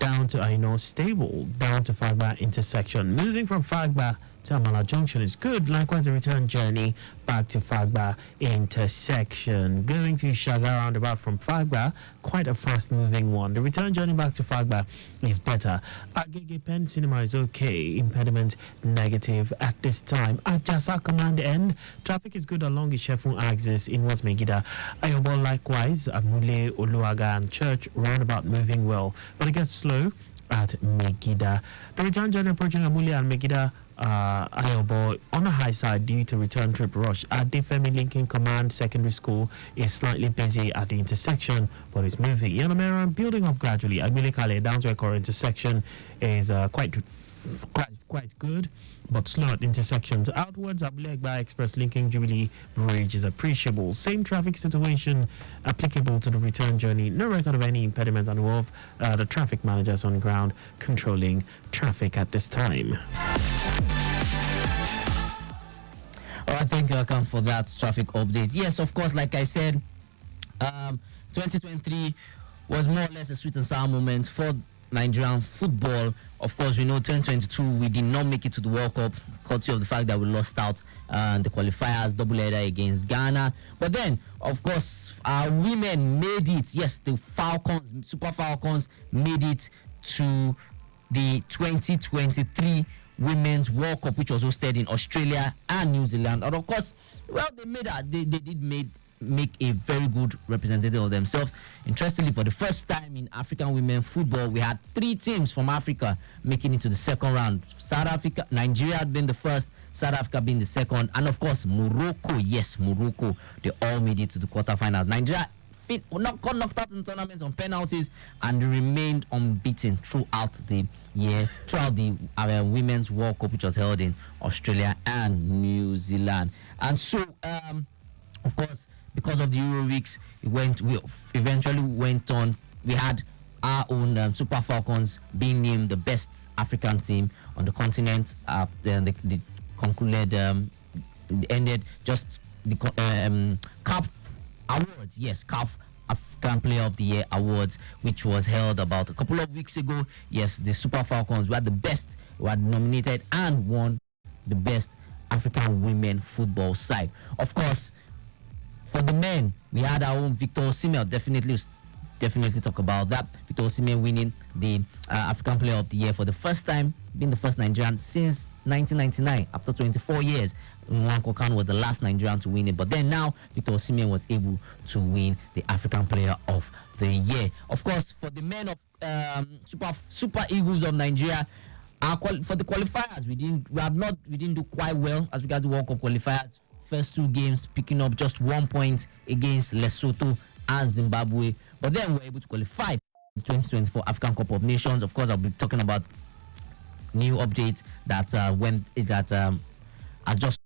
down to Aino stable, down to Fagba intersection. Moving from Fagba to Amala Junction is good. Likewise, the return journey back to Fagba intersection. Going to Shaga roundabout from Fagba, quite a fast moving one. The return journey back to Fagba is better. Agege Pen Cinema is okay. Impediment negative at this time. time. At Jasa Command End, traffic is good along the Shefun axis in West Megida. Ayobo likewise, Amule, Oluwaga and Church roundabout moving well, but it gets slow at Megida. The return journey approaching Amule and Megida Ayobo on the high side due to return trip rush at Defemi Lincoln Command Secondary School is slightly busy at the intersection, but it's moving. Yanameron building up gradually. Agbile Kale down to Ekor intersection is quite good, but slow at intersections. Outwards, Abulegba Express linking Jubilee Bridge is appreciable. Same traffic situation applicable to the return journey. No record of any impediment involved. The traffic managers on ground controlling traffic at this time. All right, thank you, Akan, for that traffic update. Yes, of course, like I said, 2023 was more or less a sweet and sour moment for Nigerian football. Of course, we know 2022 we did not make it to the World Cup, courtesy of the fact that we lost out the qualifiers doubleheader against Ghana. But then, of course, our women made it. Yes, the Falcons, Super Falcons, made it to the 2023 Women's World Cup, which was hosted in Australia and New Zealand. And of course, well, they did make a very good representative of themselves. Interestingly, for the first time in African women football, we had 3 teams from Africa making it to the second round. South Africa, Nigeria had been the first, South Africa being the second, and of course Morocco. Yes, Morocco, they all made it to the quarterfinals. Nigeria got knocked out in tournaments on penalties and remained unbeaten throughout the year, throughout the Women's World Cup, which was held in Australia and New Zealand. And so, of course, because of the Euro weeks, we eventually went on. We had our own Super Falcons being named the best African team on the continent. They concluded, ended just the CAF Awards. Yes, CAF African Player of the Year Awards, which was held about a couple of weeks ago. Yes, the Super Falcons were the best, were nominated and won the best African women football side. Of course, for the men, we had our own Victor Osimhen. Definitely talk about that. Victor Osimhen winning the African Player of the Year for the first time, being the first Nigerian since 1999, after 24 years. Nwankwo Kanu was the last Nigerian to win it, but then now Victor Osimhen was able to win the African Player of the Year. Of course, for the men of Super Eagles of Nigeria, for the qualifiers, we didn't do quite well as regards the World Cup qualifiers. First 2 games picking up just 1 point against Lesotho and Zimbabwe, but then we were able to qualify the 2024 African Cup of Nations. Of course, I'll be talking about new updates that are just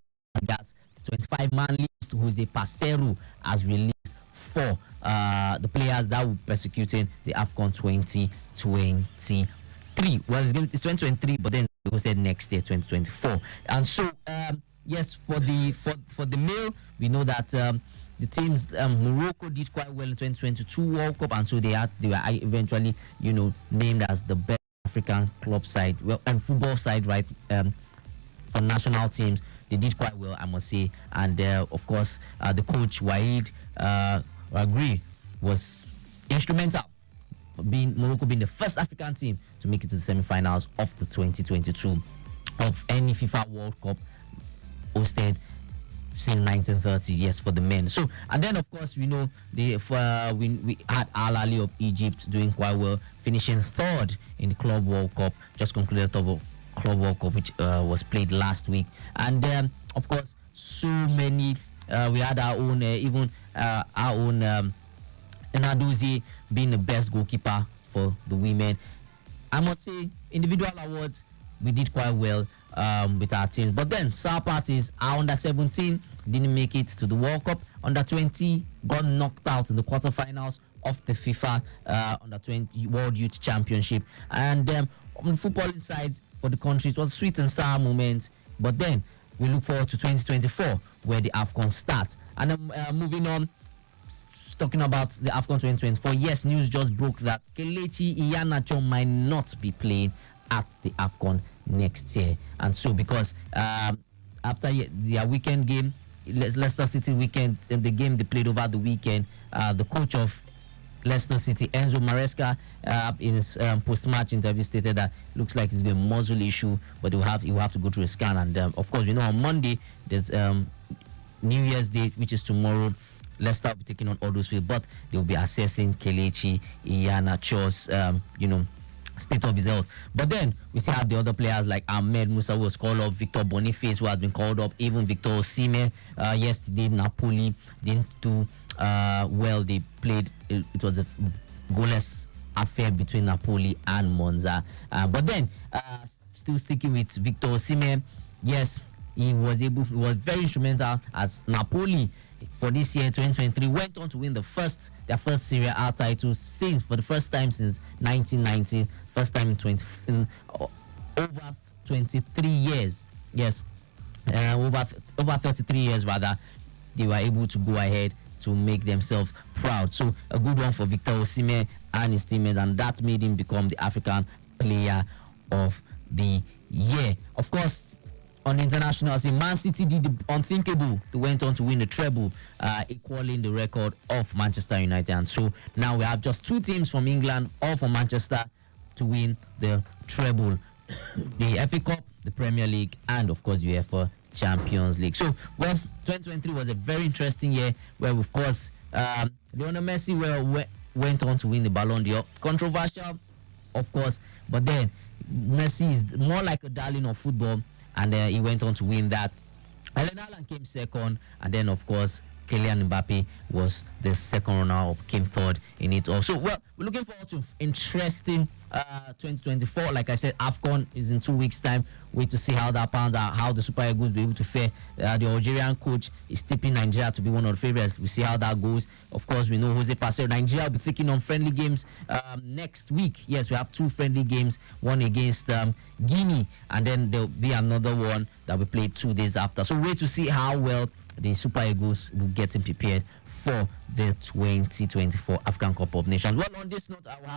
gas. The 25-man list, Jose Paseru, has released for the players that will be persecuting the AFCON 2023. Well, it's 2023, but then it was said next year, 2024. And so, yes, for the male, we know that the teams, Morocco did quite well in 2022 World Cup, and so they were eventually, named as the best African club side, well, and football side, right? For national teams, they did quite well, I must say. And of course, the coach Waid Agri was instrumental, Morocco being the first African team to make it to the semi-finals of the 2022 of any FIFA World Cup hosted since 1930. Yes, for the men. So, and then of course we know we had Al Ahly of Egypt doing quite well, finishing 3rd in the Club World Cup. Just concluded the Club World Cup, which was played last week. And of course, so many. We had our own, our own Enadozie being the best goalkeeper for the women. I must say, individual awards, we did quite well with our teams. But then, South parties, our under 17 didn't make it to the World Cup. Under 20 got knocked out in the quarterfinals of the FIFA under 20 World Youth Championship. And on the footballing side for the country, it was a sweet and sour moment. But then, we look forward to 2024, where the AFCON starts. And then moving on, talking about the AFCON 2024, yes, news just broke that Kelechi Iheanacho might not be playing at the AFCON next year. And so, because after their weekend game, Leicester City weekend, the game they played over the weekend, the coach of Leicester City. Enzo Maresca, in his post-match interview, stated that looks like it's going to be a muscle issue, but he will have to go through a scan. And of course, on Monday there's New Year's Day, which is tomorrow. Leicester will be taking on Huddersfield, but they will be assessing Kelechi Iheanacho's, state of his health. But then we still have the other players like Ahmed Musa, who was called up, Victor Boniface, who has been called up, even Victor Osimhen. Yesterday, Napoli didn't do well. They played, it was a goalless affair between Napoli and Monza. But then, still sticking with Victor Osimhen, yes, he was very instrumental as Napoli for this year 2023 went on to win their first Serie A title for the first time since 1990, first time in over 23 years. Yes, over 33 years rather, they were able to go ahead to make themselves proud. So a good one for Victor Osimhen and his teammates, and that made him become the African Player of the Year. Of course, on the international scene, Man City did the unthinkable. They went on to win the treble, equaling the record of Manchester United. And so now we have just two teams from England, all from Manchester, to win the treble. The FA Cup, the Premier League, and of course UEFA Champions League. So, 2023 was a very interesting year where, of course, Lionel Messi went on to win the Ballon d'Or. Controversial, of course, but then Messi is more like a darling of football, and he went on to win that. Erling Haaland came second, and then, of course, Kylian Mbappe was the second runner-up, came third in it also. Well, we're looking forward to interesting 2024. Like I said, AFCON is in 2 weeks' time. Wait to see how that pans out, how the Super Eagles will be able to fare. The Algerian coach is tipping Nigeria to be one of the favorites. We see how that goes. Of course, we know Jose Paseo. Nigeria will be taking on friendly games next week. Yes, we have two friendly games, one against Guinea, and then there'll be another one that will be played 2 days after. So wait to see how well the Super Eagles will get him prepared for the 2024 African Cup of Nations. Well, on this note, I will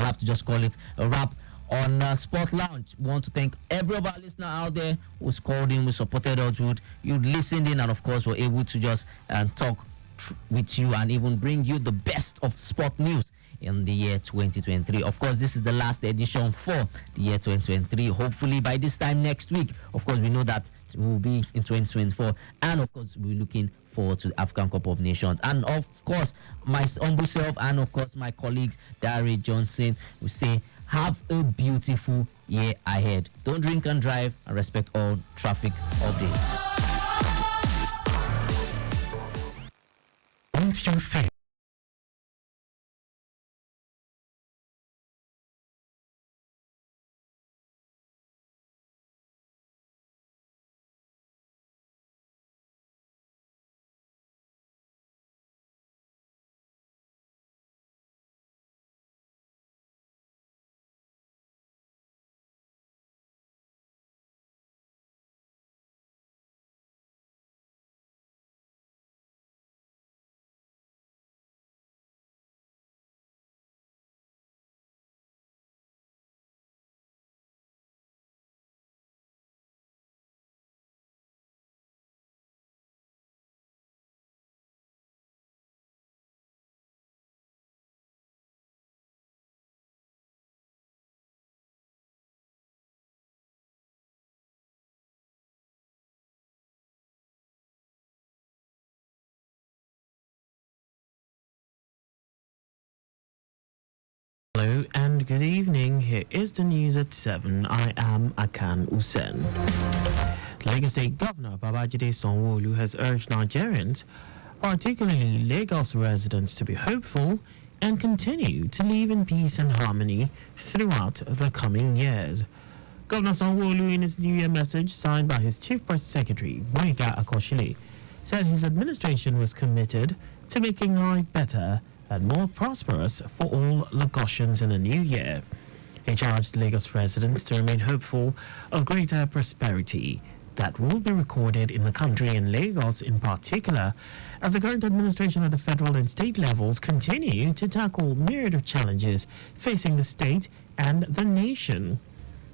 have to just call it a wrap on Sport Lounge. We want to thank every of our listeners out there who's called in, who supported us, who listened in, and of course were able to just talk with you and even bring you the best of sport news in the year 2023. Of course, this is the last edition for the year 2023. Hopefully by this time next week, of course, we know that we will be in 2024, and of course we're looking forward to the African Cup of Nations. And of course, my humble self and of course my colleagues Dari Johnson will say, have a beautiful year ahead. Don't drink and drive, and respect all traffic updates. Don't you think Hello and good evening. Here is the news at 7. I am Akan Usen. Lagos State Governor Babajide Sanwo-Olu has urged Nigerians, particularly Lagos residents, to be hopeful and continue to live in peace and harmony throughout the coming years. Governor Sanwo-Olu, in his New Year message signed by his Chief Press Secretary, Boyega Akoshile, said his administration was committed to making life better and more prosperous for all Lagosians in the new year. He charged Lagos residents to remain hopeful of greater prosperity that will be recorded in the country and Lagos in particular, as the current administration at the federal and state levels continue to tackle myriad of challenges facing the state and the nation.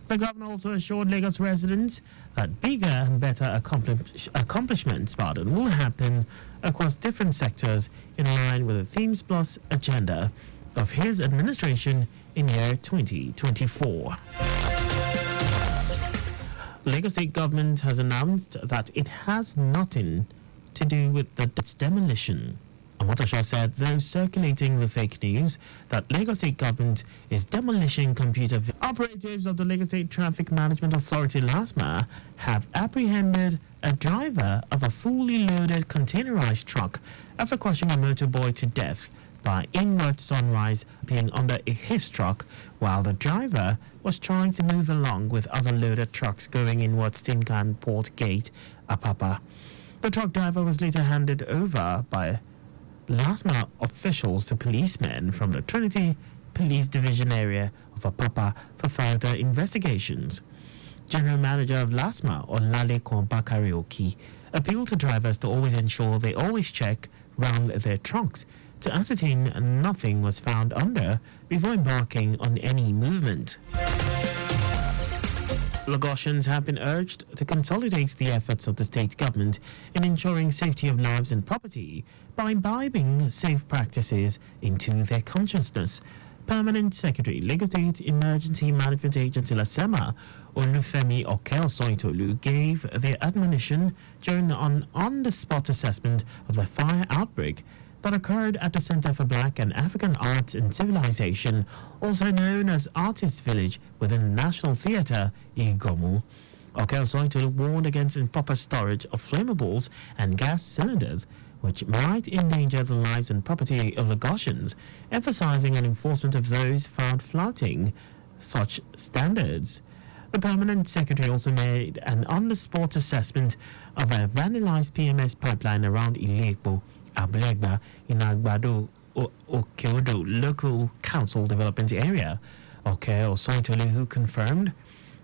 The governor also assured Lagos residents that bigger and better accomplishments will happen across different sectors in line with the Themes Plus agenda of his administration in year 2024. Lagos State government has announced that it has nothing to do with its demolition. Amotosho said those circulating the fake news that Lagos State government is demolishing operatives of the Lagos State Traffic Management Authority LASMA have apprehended a driver of a fully loaded containerized truck after crushing a motorboy to death by inward sunrise being under his truck while the driver was trying to move along with other loaded trucks going inwards Tinkan Port Gate, Apapa. The truck driver was later handed over by LASMA officials to policemen from the Trinity Police Division area of Apapa for further investigations. General Manager of LASMA, Olalekan Bakarioki, appealed to drivers to always ensure they always check round their trunks to ascertain nothing was found under before embarking on any movement. Lagosians have been urged to consolidate the efforts of the state government in ensuring safety of lives and property by imbibing safe practices into their consciousness. Permanent Secretary, Lagos State Emergency Management Agency LASEMA, Olufemi Okeosoitolu, gave the admonition during an on-the-spot assessment of the fire outbreak that occurred at the Center for Black and African Arts and Civilization, also known as Artists Village within the National Theatre, Igomu. Okeosoitolu warned against improper storage of flammables and gas cylinders, which might endanger the lives and property of Lagosians, emphasizing on enforcement of those found flouting such standards. The Permanent Secretary also made an on-the-spot assessment of a vandalized PMS pipeline around Ilekbo, Ablegba, in Agbado, Okeodo Local Council Development Area. Okeosoitolu, who confirmed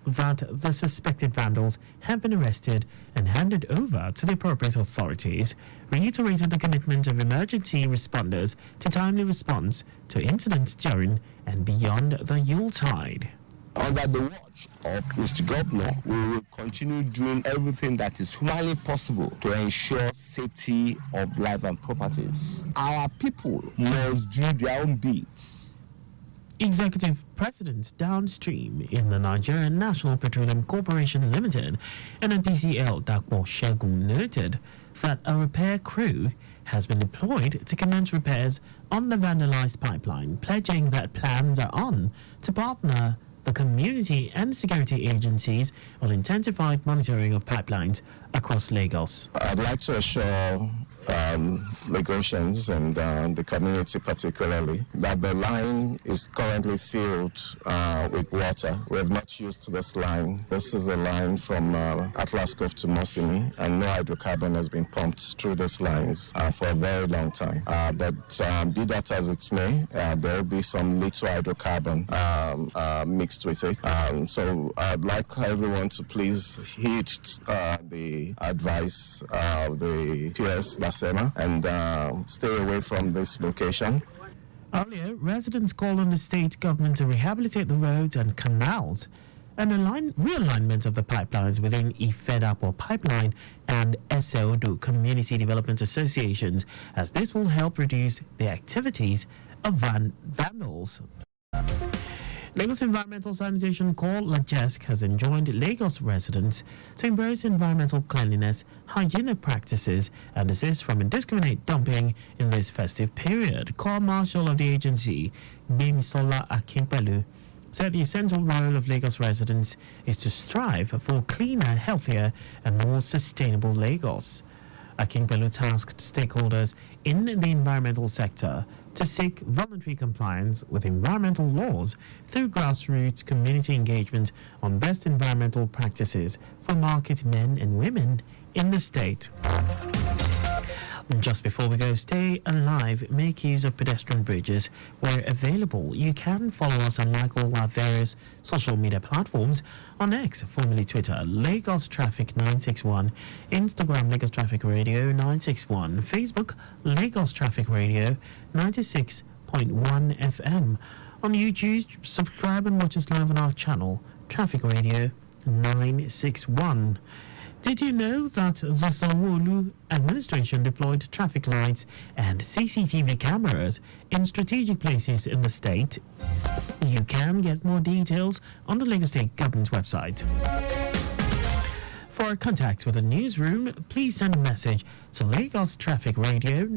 that the suspected vandals have been arrested and handed over to the appropriate authorities, reiterated the commitment of emergency responders to timely response to incidents during and beyond the Yuletide. Under the watch of Mr. Governor, we will continue doing everything that is humanly possible to ensure safety of life and properties. Our people must do their own bits. Executive President downstream in the Nigerian National Petroleum Corporation Limited, NNPCL, Dapo Shegun, noted that a repair crew has been deployed to commence repairs on the vandalized pipeline, pledging that plans are on to partner the community and security agencies on intensified monitoring of pipelines across Lagos. I'd like to assure Lagosians and the community particularly that the line is currently filled with water. We have not used this line. This is a line from Atlas Cove to Mosimi, and no hydrocarbon has been pumped through these lines for a very long time. But be that as it may, there will be some little hydrocarbon mixed with it. So I'd like everyone to please heed the advice of the PS LASEMA and stay away from this location. Earlier, residents called on the state government to rehabilitate the roads and canals and realignment of the pipelines within Ifedapo Pipeline and Eseodo Community Development Associations, as this will help reduce the activities of vandals. Lagos Environmental Sanitation Corps LAGESC has enjoined Lagos residents to embrace environmental cleanliness, hygienic practices, and desist from indiscriminate dumping in this festive period. Corps Marshal of the agency, Bimisola Akinpelu, said the essential role of Lagos residents is to strive for cleaner, healthier, and more sustainable Lagos. Akinpelu tasked stakeholders in the environmental sector to seek voluntary compliance with environmental laws through grassroots community engagement on best environmental practices for market men and women in the state. Just before we go, stay alive, make use of pedestrian bridges where available. You can follow us on our various social media platforms on X, formerly Twitter, Lagos Traffic 961, Instagram, Lagos Traffic Radio 961, Facebook, Lagos Traffic Radio 96.1 FM. On YouTube, subscribe and watch us live on our channel, Traffic Radio 961. Did you know that the Sanwo-Olu administration deployed traffic lights and CCTV cameras in strategic places in the state? You can get more details on the Lagos State Government's website. For contact with the newsroom, please send a message to Lagos Traffic Radio